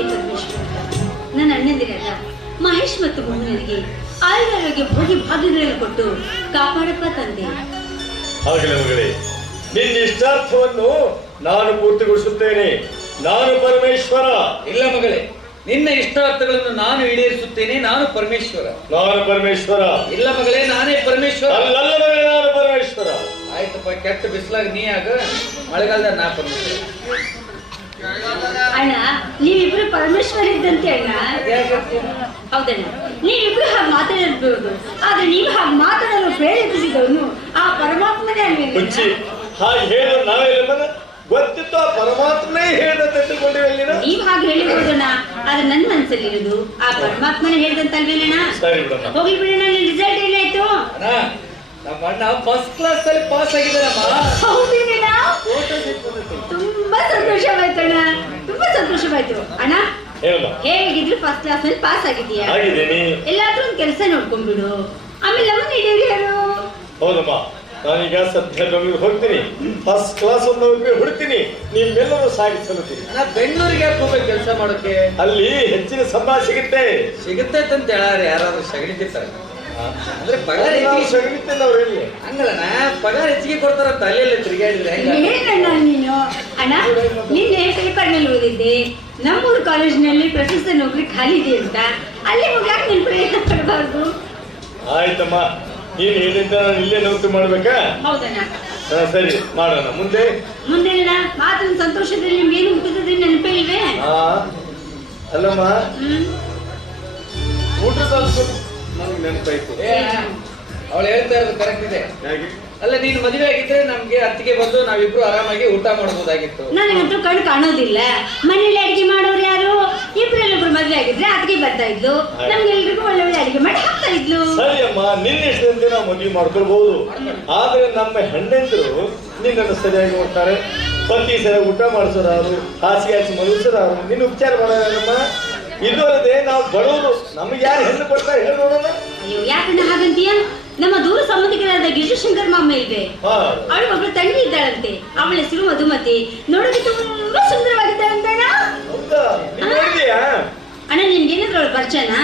ಹೇ ಪರಮೇಶ್ವರ, ನನ್ನ ಅಣ್ಣಂದಿರಲ್ಲ ಮಹೇಶ್ ಮತ್ತು ಮೋಹನರಿಗೆ ಆಯುರ್ವೇದಕ್ಕೆ ಭೋಗಿ ಭಾಗ್ಯಗಳನ್ನು ಕೊಟ್ಟು ಕಾಪಾಡಪ್ಪ ತಂದೆ. ಆಗಲಿ ಮಗಳೇ, ನಿನ್ನ ಇಷ್ಟಾರ್ಥವನ್ನು ನಾನು ಪೂರ್ತಿಗೊಳಿಸುತ್ತೇನೆ. ನಾನು ಪರಮೇಶ್ವರ. ಇಲ್ಲ ಮಗಳೇ, ನಿನ್ನ ಇಷ್ಟಾರ್ಥಗಳನ್ನು ನಾನು ಈಡೇರಿಸುತ್ತೇನೆ. ನಾನು ಪರಮೇಶ್ವರ. ನಾನು ಪರಮೇಶ್ವರ. ಇಲ್ಲ ಮಗಳೇ, ನಾನೇ ಪರಮೇಶ್ವರ. ಅಲ್ಲಲ್ಲ ಮಗಳೇ, ನಾನು ಪರಮೇಶ್ವರ. ಆಯ್ತಪ್ಪ, ಕೆಟ್ಟ ಬಿಸಿಲಾಗ ನೀ ಆಗ, ಮಳೆಗಾಲದಾಗ ನಾ ಪರಮೇಶ್ವರ. ಅಣ್ಣ, ನೀವಿಬ್ರು ಪರಮೇಶ್ವರ ಇದ್ದಂತೆ ಅಣ್ಣ. ಹೌದಣ್ಣ, ನೀವಿಬ್ರು ಹಾಗೆ ಮಾತಾಡಬಹುದು, ಆದ್ರೆ ನೀವು ಹಾಗೆ ಮಾತಾಡಲು ಪ್ರೇರೇಪಿಸಿದವನು ಆ ಪರಮಾತ್ಮನೇ ಹುಚ್ಚಿ, ಅಲ್ವೇ? ಹಾಗೆ ಹೇಳೋದು ನಾವೆಲ್ಲ ಗೊತ್ತಿತ್ತು. ಆ ಪರಮಾತ್ಮನೇ ಹೇಳ್ದಂತ ತಿಳ್ಕೊಂಡಿರಲಿಲ್ಲ. ನೀವ್ ಹಾಗೆ ಹೇಳಿಬೋದಣ್ಣ, ಆದ್ರೆ ನನ್ನ ಮನಸ್ಸಲ್ಲಿರೋದು ಆ ಪರಮಾತ್ಮನೇ ಹೇಳ್ದಂತಲ್ವೇನಣ್ಣ? ಸರಿ ಬಿಡಮ್ಮ. ಹೋಗಿ ಬಿಡೋಣ. ನಿನ್ ರಿಸಲ್ಟ್ ಏನಾಯ್ತು? ಅಣ್ಣ, ನಮ್ಮ ಅಣ್ಣ ಫಸ್ಟ್ ಕ್ಲಾಸ್ ಅಲ್ಲಿ ಪಾಸ್ ಆಗಿದ್ದಾರಮ್ಮ. ಹೌದೇನಣ್ಣ? ತುಂಬಾ ಸಂತೋಷವಾಯ್ತಣ್ಣ, ತುಂಬಾ ಸಂತೋಷವಾಯ್ತು ಅಣ್ಣ. ಹೇಳಮ್ಮ. ಹೇಗಿದ್ರು ಫಸ್ಟ್ ಕ್ಲಾಸ್ ಅಲ್ಲಿ ಪಾಸ್ ಆಗಿದೀಯಾ? ಆಗಿದ್ದೀನಿ. ಎಲ್ಲಾದ್ರೂ ಒಂದ್ ಕೆಲಸ ನೋಡ್ಕೊಂಡ್ಬಿಡು, ಆಮೇಲೆ ನಮ್ಮನ್ನ ಹಿಡಿಯರು. ಹೌದಮ್ಮ, ನಾನೀಗ ಸದ್ಯ ಬೆಂಗಳೂರಿಗೆ ಹೋಗ್ತೀನಿ. ಫಸ್ಟ್ ಕ್ಲಾಸ್ ಒಂದು ಹುಡ್ತೀನಿ, ನಿಮ್ಮೆಲ್ಲರೂ ಸಾಗಿಸಲುತ್ತೀನಿ. ಅಣ್ಣ, ಬೆಂಗಳೂರಿಗೆ ಯಾಕೆ ಹೋಗ್ಬೇಕು ಕೆಲಸ ಮಾಡೋಕೆ? ಅಲ್ಲಿ ಹೆಚ್ಚಿನ ಸಂಬಳ ಸಿಗುತ್ತೆ. ಸಿಗುತ್ತೆ ಅಂತ ಹೇಳಾರೆ ಯಾರಾದ್ರೂ ಸಗಣಿತಿರ್ತಾರೆ. ಅಂದ್ರೆ ಪಗಾರ ಸಿಗುತ್ತಿಲ್ಲ ಅವ್ರಲ್ಲಿ. ಹಂಗಲ್ಲಣ್ಣ, ಪಗಾರ ಹೆಚ್ಚಿಗೆ ಕೊಡ್ತಾರಂತ ಅಲ್ಲೆಲ್ಲ ತಿರುಗಾಡಿದ್ರೆ ಏನಣ್ಣ ನೀನು? ಅಣ್ಣ, ನಿನ್ನೆ ಪೇಪರ್ನಲ್ಲಿ ಓದಿದ್ದೆ ನಮ್ಮೂರು ಕಾಲೇಜಿನಲ್ಲಿ ಪ್ರೊಫೆಸರ್ ನೌಕರಿ ಖಾಲಿ ಇದೆ ಅಂತ. ಅಲ್ಲಿ ಹೋಗ್ಯಾಕ ನೀನು ಪ್ರಯತ್ನ ಪಡಬಾರ್ದು? ಆಯ್ತಮ್ಮ, ನೀನ್ ಹೇಳಿದ್ದ ನಾನು ಇಲ್ಲೇ ನೌಕರಿ ಮಾಡ್ಬೇಕಾ? ಹೌದಣ್ಣ. ಸರಿ, ಮಾಡೋಣ. ಮುಂದೆ ಮುಂದೇನ ಮಾತಿನ ಸಂತೋಷದಲ್ಲಿ ನಿಮ್ಗೇನು ಹುಟ್ಟಿದ್ರೆ ನೆನಪೇ ಇಲ್ವೇ? ಅಲ್ಲಮ್ಮ, ಊಟದ ನನಗೆ ನೆನಪಾಯ್ತು. ಅವಳು ಹೇಳ್ತಾ ಇರೋದು ಕರೆಕ್ಟ್ ಇದೆ. ಅಲ್ಲ, ನೀನು ಮದುವೆ ಆಗಿದ್ರೆ ನಮ್ಗೆ ಅತ್ತಿಗೆ ಬಂದು ನಾವಿಬ್ರು ಆರಾಮಾಗಿ ಊಟ ಮಾಡಬಹುದಾಗಿತ್ತು. ನನಗಂತೂ ಕಣ್ಣು ಕಾಣೋದಿಲ್ಲ. ಮನೇಲಿ ಅಡಿಗೆ ಮಾಡೋರು ಯಾರು? ಇಬ್ರಲ್ಲೊಬ್ರು ಮದುವೆ ಆಗಿದ್ರೆ ಅತ್ತಿಗೆ ಬರ್ತಾ ಇದ್ಲು, ನಮ್ಗೆಲ್ರಿಗೂ ಒಳ್ಳೆ ಒಳ್ಳೆ ಅಡಿಗೆ ಮಾಡಿ ಹಾಕ್ತಾ ಇದ್ಲು. ಸರಿ ಅಮ್ಮ, ನಿನ್ನ ಇಷ್ಟದಂತೆ ನಾವು ಮದುವೆ ಮಾಡ್ಕೊಳ್ಬಹುದು. ಆದ್ರೆ ನಮ್ಮ ಹೆಣ್ಣಂದ್ರು ನಿನ್ನನ್ನು ಸರಿಯಾಗಿ ನೋಡ್ತಾರೆ. ಪತಿ ಸರಿಯಾಗಿ ಊಟ ಮಾಡಿಸೋರು, ಹಾಸಿಗೆ ಹಾಸಿ ಮಲಗಿಸೋರು, ನಿನ್ನ ಉಪಚಾರ ಮಾಡೋರಮ್ಮ. ಇದು ಅಲ್ಲದೆ ನಾವು ಬಡವರು, ನಮ್ಗೆ ಯಾರು ಹೆಣ್ಣು ಕೊಡ್ತಾರೆ ಹೇಳಿ ನೋಡೋಣ. ಅಯ್ಯೋ, ಯಾಕಣ್ಣ ಹಾಗಂತೀಯ? ನಮ್ಮ ದೂರ ಸಂಬಂಧಿಕರಾದ ಗಿರಿಶಂಕರ್ ಮಾಮ ಇಲ್ವೇ? ಅವಳು ಒಬ್ಳು ತಂಗಿ ಇದ್ದಾಳಂತೆ. ಅವಳ ಹೆಸರು ಮಧುಮತಿ. ನೋಡೋಕೆ ತುಂಬಾ ಸುಂದರವಾಗಿದ್ದಾಳಂತಣ್ಣ. ಹೌದಾ? ನೀನ್ ನೋಡಿದ್ಯಾ? ಅಣ್ಣ, ನಿನ್ಗೇನಾದ್ರು ಅವಳು ಪರಿಚಯನಾ?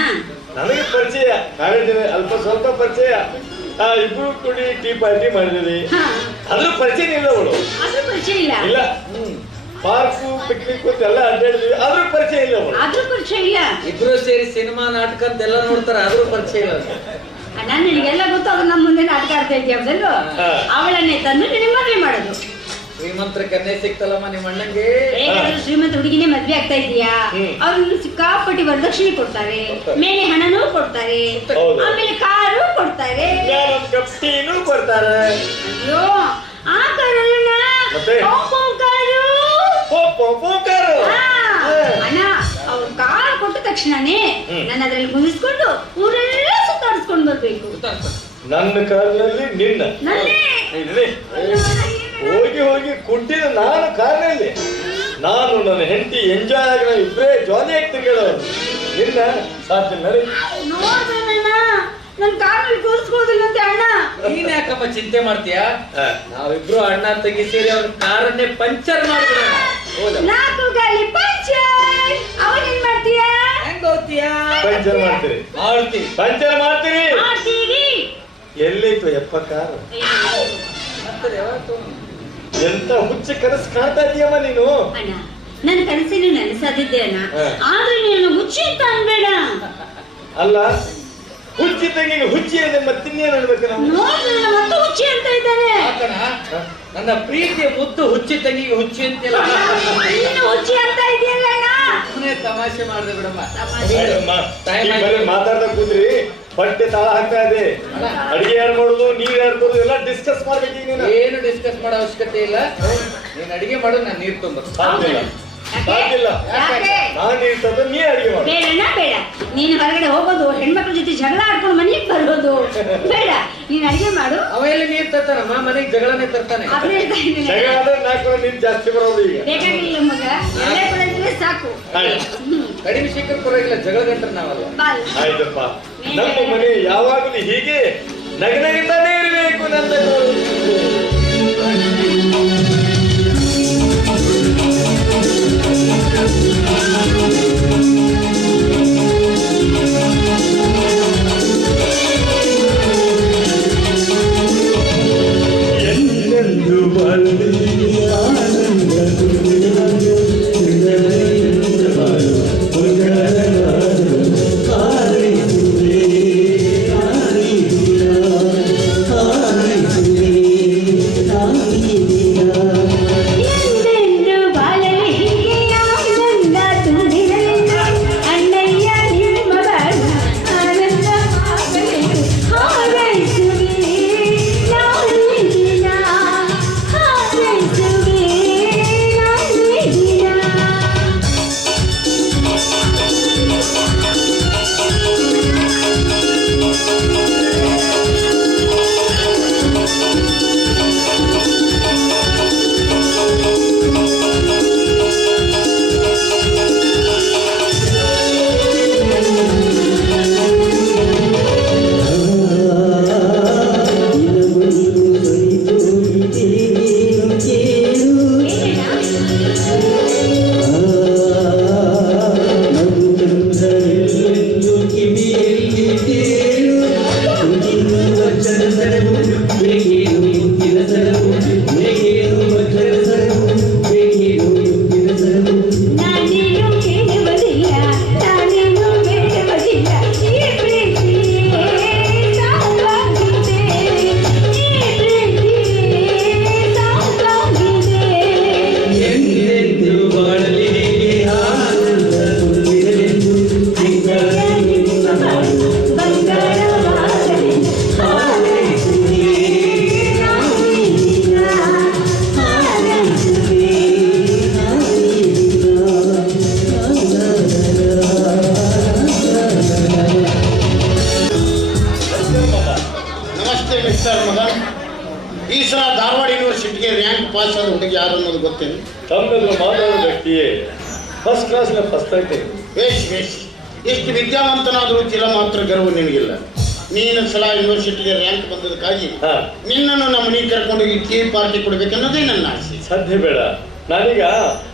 ನನಗೆ ಪರಿಚಯ, ಕಾಲೇಜಿನ ಅಲ್ಪ ಸ್ವಲ್ಪ ಪರಿಚಯ. ಇಬ್ರು ಕೂಡಿ ಟೀ ಪಾರ್ಟಿ ಮಾಡಿದ್ವಿ. ಅದ್ರ ಪರಿಚಯ ಇಲ್ಲ ಅವಳು. ಅದ್ರ ಪರಿಚಯ ಇಲ್ಲ? ಇಲ್ಲ. ಪಾರ್ಕು ಪಿಕ್ನಿಕ್ ಎಲ್ಲ ಅಡ್ಡಾಡಿದ್ವಿ, ಅದ್ರ ಪರಿಚಯ ಇಲ್ಲ ಅವಳು. ಅದ್ರ ಪರಿಚಯ ಇಲ್ಲ. ಇಬ್ರು ಸೇರಿ ಸಿನಿಮಾ ನಾಟಕ ಅಂತೆಲ್ಲ ನೋಡ್ತಾರೆ, ಅದ್ರ ಪರಿಚಯ ಇಲ್ಲ. ಅಣ್ಣ, ನಿನಗೆಲ್ಲ ಗೊತ್ತು, ಅದು ನಮ್ಮ ಮುಂದೆ ನಾಟಕ ಆಡ್ತಾ ಇದೆಯಲ್ಲ. ಅವಳನ್ನೇ ತಂದು ನಿನಗೆ ಮದುವೆ ಮಾಡೋದು. ಶ್ರೀಮಂತರ ಕನ್ಯೆ ಸಿಕ್ತಲ್ಲಮ್ಮ ನಿಮ್ಮ ಅಣ್ಣಂಗೆ. ಶ್ರೀಮಂತ ಹುಡುಗಿನೇ ಮದ್ವೆ ಆಗ್ತಾ ಇದೀಯಾ? ಅವ್ರು ಸಿಕ್ಕಾಪಟ್ಟಿ ವರದಕ್ಷಿಣೆ ಕೊಡ್ತಾರೆ, ಮೇಲೆ ಹಣನೂ ಕೊಡ್ತಾರೆ, ಆಮೇಲೆ ಕಾರು ಕೊಡ್ತಾರೆ, ಕೊಡ್ತಾರೆ. ಅಯ್ಯೋ, ಆ ಕಾರಲ್ಲ ಅಣ್ಣ. ಅವ್ರು ಕಾರು ಕೊಟ್ಟ ತಕ್ಷಣನೇ ನಾನು ಅದ್ರಲ್ಲಿ ಮುಗಿಸ್ಕೊಂಡು ಊರೆಲ್ಲ ಸುತ್ತಾಡಿಸ್ಕೊಂಡು ಬರ್ಬೇಕು. ನನ್ನ ಕಾರಿನಲ್ಲಿ ನಿನ್ನ ಹೋಗಿ ಹೋಗಿ ಕುಟ್ಟಿದ ನಾನು ಕಾರಿನಲ್ಲಿ. ನಾನು ನನ್ನ ಹೆಂಡತಿ ಎಂಜಾಯ್ ಆಗಿ ನಾವು ಇಬ್ಬರೇ ಜಾಲಿ ಆಗ್ತೀವಿ ಕೇಳೋರು. ನಿನ್ನ ಸಾಧ್ಯ ನೋಡ್ಬೇಕಣ್ಣ, ನನ್ ಕಾರಲ್ಲಿ ಕೂರಿಸ್ಕೊಳ್ಳೋದಿಲ್ಲಂತೆ ಅಣ್ಣ. ನೀನ್ ಯಾಕಮ್ಮ ಚಿಂತೆ ಮಾಡ್ತೀಯಾ? ನಾವಿಬ್ರು ಅಣ್ಣ ತಂಗಿ ಸೇರಿ ಅವ್ರ ಕಾರನ್ನೇ ಪಂಚರ್ ಮಾಡ್ಬಿಡೋಣ. ನಾಲ್ಕು ಗಾಲಿ ಪಂಚರ್. ಅವನೇನ್ ಮಾಡ್ತೀಯಾ? ಹೆಂಗ್ ಹೋಗ್ತೀಯಾ? ಪಂಚರ್ ಮಾಡ್ತೀರಿ? ಮಾಡ್ತೀವಿ. ಪಂಚರ್ ಮಾಡ್ತೀರಿ? ಮಾಡ್ತೀವಿ. ಎಲ್ಲಿತ್ತು ಯಪ್ಪ ಕಾರು? ಎಂತ ಹುಚ್ಚ ಕನಸು ಕಾಣ್ತಾ ಇದೀಯಮ್ಮ ನೀನು. ಅಣ್ಣ, ನನ್ನ ಕನಸನ್ನು ನನಸಾದಿದ್ದೆ ಅಣ್ಣ, ಆದ್ರೆ ನೀನು ಹುಚ್ಚಿ ಅಂತ ಅನ್ಬೇಡ. ಅಲ್ಲ, ಹುಚ್ಚಿ ತಂಗಿಗೆ ಹುಚ್ಚಿ ಅಂದ್ರೆ ಮತ್ತಿನ್ನೇನು ಅನ್ಬೇಕು ನಾವು? ನೋಡ್ರಿ, ಮತ್ತೆ ಹುಚ್ಚಿ ಅಂತ ಇದ್ದಾನೆ. ನನ್ನ ಪ್ರೀತಿಯ ಮುದ್ದು ಹುಚ್ಚಿ ತಂಗಿಗೆ ಹುಚ್ಚಿ ಅಂತಿಲ್ಲ, ನೀನು ಹುಚ್ಚಿ ಅಂತ ಇದೆಯಲ್ಲ ಅಣ್ಣ. ತಮಾಷೆ ಮಾಡಿದೆ ಬಿಡಮ್ಮ. ಮಾತಾಡ್ತಾ ಕೂತ್ರಿ ಬಟ್ಟೆ ತಾಳ ಹಾಕ್ತಾ ಇದೆ. ಅಡಿಗೆ ಯಾರು ಮಾಡೋದು, ನೀರ್ ಯಾರು ಮಾಡೋದು ಎಲ್ಲ ಡಿಸ್ಕಸ್ ಮಾಡ್ಬೇಕು. ಏನು ಡಿಸ್ಕಸ್ ಮಾಡೋ ಅವಶ್ಯಕತೆ ಇಲ್ಲ. ನೀನ್ ಅಡಿಗೆ ಮಾಡು, ನಾನು ನೀರ್ ತುಂಬ ಸಾಧ್ಯ ನಾನು ನೀರ್ ತಂದು ನೀ ಅಡಿಗೆ ಮಾಡು. ಬೇಡ ಬೇಡ, ನೀನು ಹೊರಗಡೆ ಹೋಗೋದು, ಹೆಣ್ಮಕ್ಳ ಜೊತೆ ಜಗಳ ಆಡ್ಕೊಂಡು ಮನೆಗೆ ಬರೋದು ಬೇಡ. ನೀನ್ ಅಡಿಗೆ ಮಾಡು. ಅವೆಲ್ಲ ನೀರ್ ತರ್ತಾನಮ್ಮ, ಮನೆಗೆ ಜಗಳನೇ ತರ್ತಾನೆ. ಜಗಳ ಆದ್ರೆ ನಾಲ್ಕು ನೀರ್ ಜಾಸ್ತಿ ಬರೋದು. ಈಗ ಬೇಕಾಗಿಲ್ಲ ಮಗ, ಎಲ್ಲ ಕೊಡೋದ್ರೆ ಸಾಕು. ಕಡಿಮೆ ಸಿಕ್ಕರು ಪರವಾಗಿಲ್ಲ, ಜಗಳ ಗಂಟ್ರೆ ನಾವಲ್ಲ. ಆಯ್ತಪ್ಪ, ನಮ್ಮ ಮನೆ ಯಾವಾಗಲೂ ಹೀಗೆ ನಗನಗಿತಾನೇ ಇರಬೇಕು. ನನ್ನ ಪಾಸ್ ಆದ ಹುಡುಗಿ ಯಾರು ಅನ್ನೋದು ಗೊತ್ತೇನು? ತಮ್ಮದು ಮಾತಾಡೋ ವ್ಯಕ್ತಿಯೇ ಫಸ್ಟ್ ಕ್ಲಾಸ್ನ ಫಸ್ಟ್ ಆಯ್ತು. ವೇಶ್ ಎಷ್ಟು ವಿದ್ಯಾವಂತನಾದರೂ ಚಿಲ ಮಾತ್ರ ಗರ್ವ ನಿನಗಿಲ್ಲ. ನೀನು ಸಲ ಯೂನಿವರ್ಸಿಟಿಗೆ ರ್ಯಾಂಕ್ ಬಂದದಕ್ಕಾಗಿ ನಿನ್ನನ್ನು ನಮ್ಮ ಮನೆಗೆ ಕರ್ಕೊಂಡೋಗಿ ಟೀ ಪಾರ್ಟಿ ಕೊಡ್ಬೇಕನ್ನೋದೇ ನನ್ನ ಆಸೆ. ಸಾಧ್ಯ ಬೇಡ. ನಾನೀಗ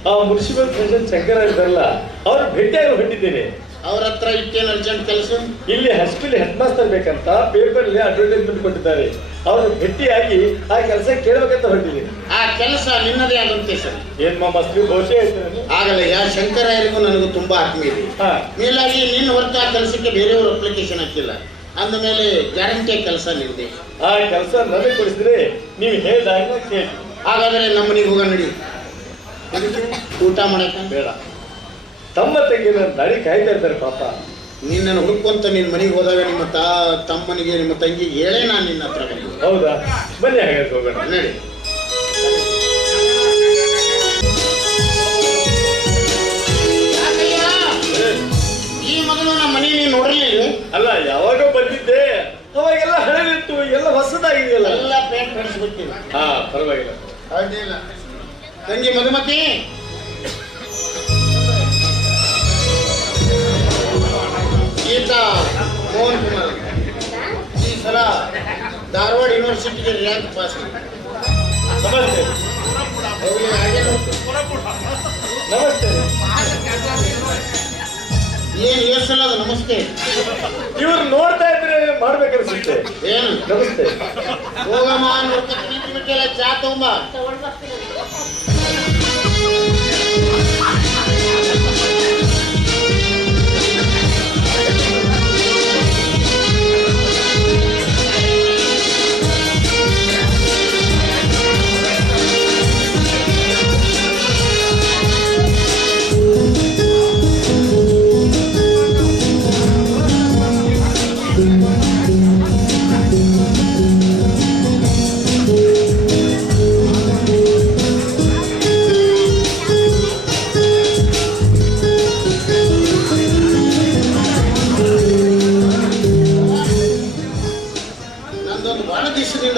ಆ ಮುನ್ಸಿಪಲ್ ಪ್ರೆಸಿಡೆಂಟ್ ಶಂಕರ ಇದ್ದಾರಲ್ಲ, ಅವ್ರು ಭೇಟಿಯಾಗಿ ಹೊಂಟಿದ್ದೇನೆ. ಅವ್ರ ಹತ್ರ ಇಟ್ಟೇನು ಅರ್ಜೆಂಟ್ ಕೆಲಸ? ಇಲ್ಲಿ ಹಾಸ್ಪಿಟಲ್ ಹೆಡ್ ಮಾಸ್ಟರ್ ಬೇಕಂತ ಪೇಪರ್ ಅಲ್ಲಿ ಅಡ್ವರ್ಟೈಸ್ಮೆಂಟ್ ಕೊಟ್ಟಿದ್ದಾರೆ. ಅವರು ಭೇಟಿಯಾಗಿ ಆ ಕೆಲಸ ಕೇಳಬೇಕಂತ ಹೊರಟಿದ್ದೀನಿ. ಆ ಕೆಲಸ ನಿನ್ನದೇ ಆಗುತ್ತೆ ಸರ್. ಏನ್ ಮಾಸ್ತ್ರಿ ಬಹುಶಃ ಹೇಳ್ತೇನೆ. ಆಗಲಯ್ಯ, ಶಂಕರಾಯರಿಗೂ ನನಗೂ ತುಂಬಾ ಆತ್ಮೀಯ ಇದೆ. ಮೇಲಾಗಿ ನಿನ್ನ ಹೊರತು ಆ ಕೆಲಸಕ್ಕೆ ಬೇರೆಯವರು ಅಪ್ಲಿಕೇಶನ್ ಹಾಕಿಲ್ಲ ಅಂದ ಮೇಲೆ ಗ್ಯಾರಂಟಿ ಕೆಲಸ ನಿಂದೆ. ಆ ಕೆಲಸ ನನಗೆ ಕೊಡಿಸಿದ್ರೆ ನೀವು ಹೇಳಿದಾಗ ಕೇಳಿ. ಹಾಗಾದ್ರೆ ನಮ್ಮ ಮನೆಗೆ ಹೋಗ ನಡಿ. ಊಟ ಮಾಡಕ ಬೇಡ, ತಮ್ಮ ತಂಗಿನ ದಾಡಿ ಕಾಯ್ತಾ ಇರ್ತಾರೆ ಪಾಪ. ನಿನ್ನನ್ನು ಹುಡುಕೊಂತ ನಿನ್ನ ಮನೆಗೆ ಹೋದಾಗ ನಿಮ್ಮ ತಮ್ಮನಿಗೆ ನಿಮ್ಮ ತಂಗಿಗೆ ಹೇಳೇ ನಾನು ನಿನ್ನ ಹತ್ರ ಬಂದು. ಹೌದಾ? ಬನ್ನಿ ಹಾಗಾದ್ರೆ ಹೋಗೋಣ. ನಡಿ. ಈ ಮೊದಲು ನಮ್ಮ ಮನೆ ನೀನು ನೋಡಲಿಲ್ಲ? ಅಲ್ಲ, ಯಾವಾಗ ಬಂದಿದ್ದೆ ಅವಾಗೆಲ್ಲ ಹಳೆದಿತ್ತು, ಎಲ್ಲ ಹೊಸದಾಗಿದೆಯಲ್ಲ. ಎಲ್ಲ ಪೇಂಟ್ ಹೊಡಿಸ್ಬಿಡ್ತೀನಿ. ಹಾ, ಪರವಾಗಿಲ್ಲ. ಅಡ್ಡಿಲ್ಲ. ತಂಗಿ ಮಧುಮತಿ, ಈತ ಮೋಹನ್ ಕುಮಾರ್. ಈ ಸಲ ಧಾರವಾಡ ಯೂನಿವರ್ಸಿಟಿಗೆ ರ್ಯಾಂಕ್ ಪಾಸ್. ನಮಸ್ತೆ. ನಮಸ್ತೆ. ಏನು ಸಲ ಅದು ನಮಸ್ತೆ? ಇವ್ರು ನೋಡ್ತಾ ಇದ್ರೆ ಮಾಡ್ಬೇಕನ್ಸುತ್ತೆ. ಏನು ನಮಸ್ತೆ. ಹೋಗಮ್ಮ, ನೋಡ್ಕೊಂಡು ನಿಂತು ಬಿಟ್ಟಿಲ್ಲ. ಚಾ ತಗೊಂಬ.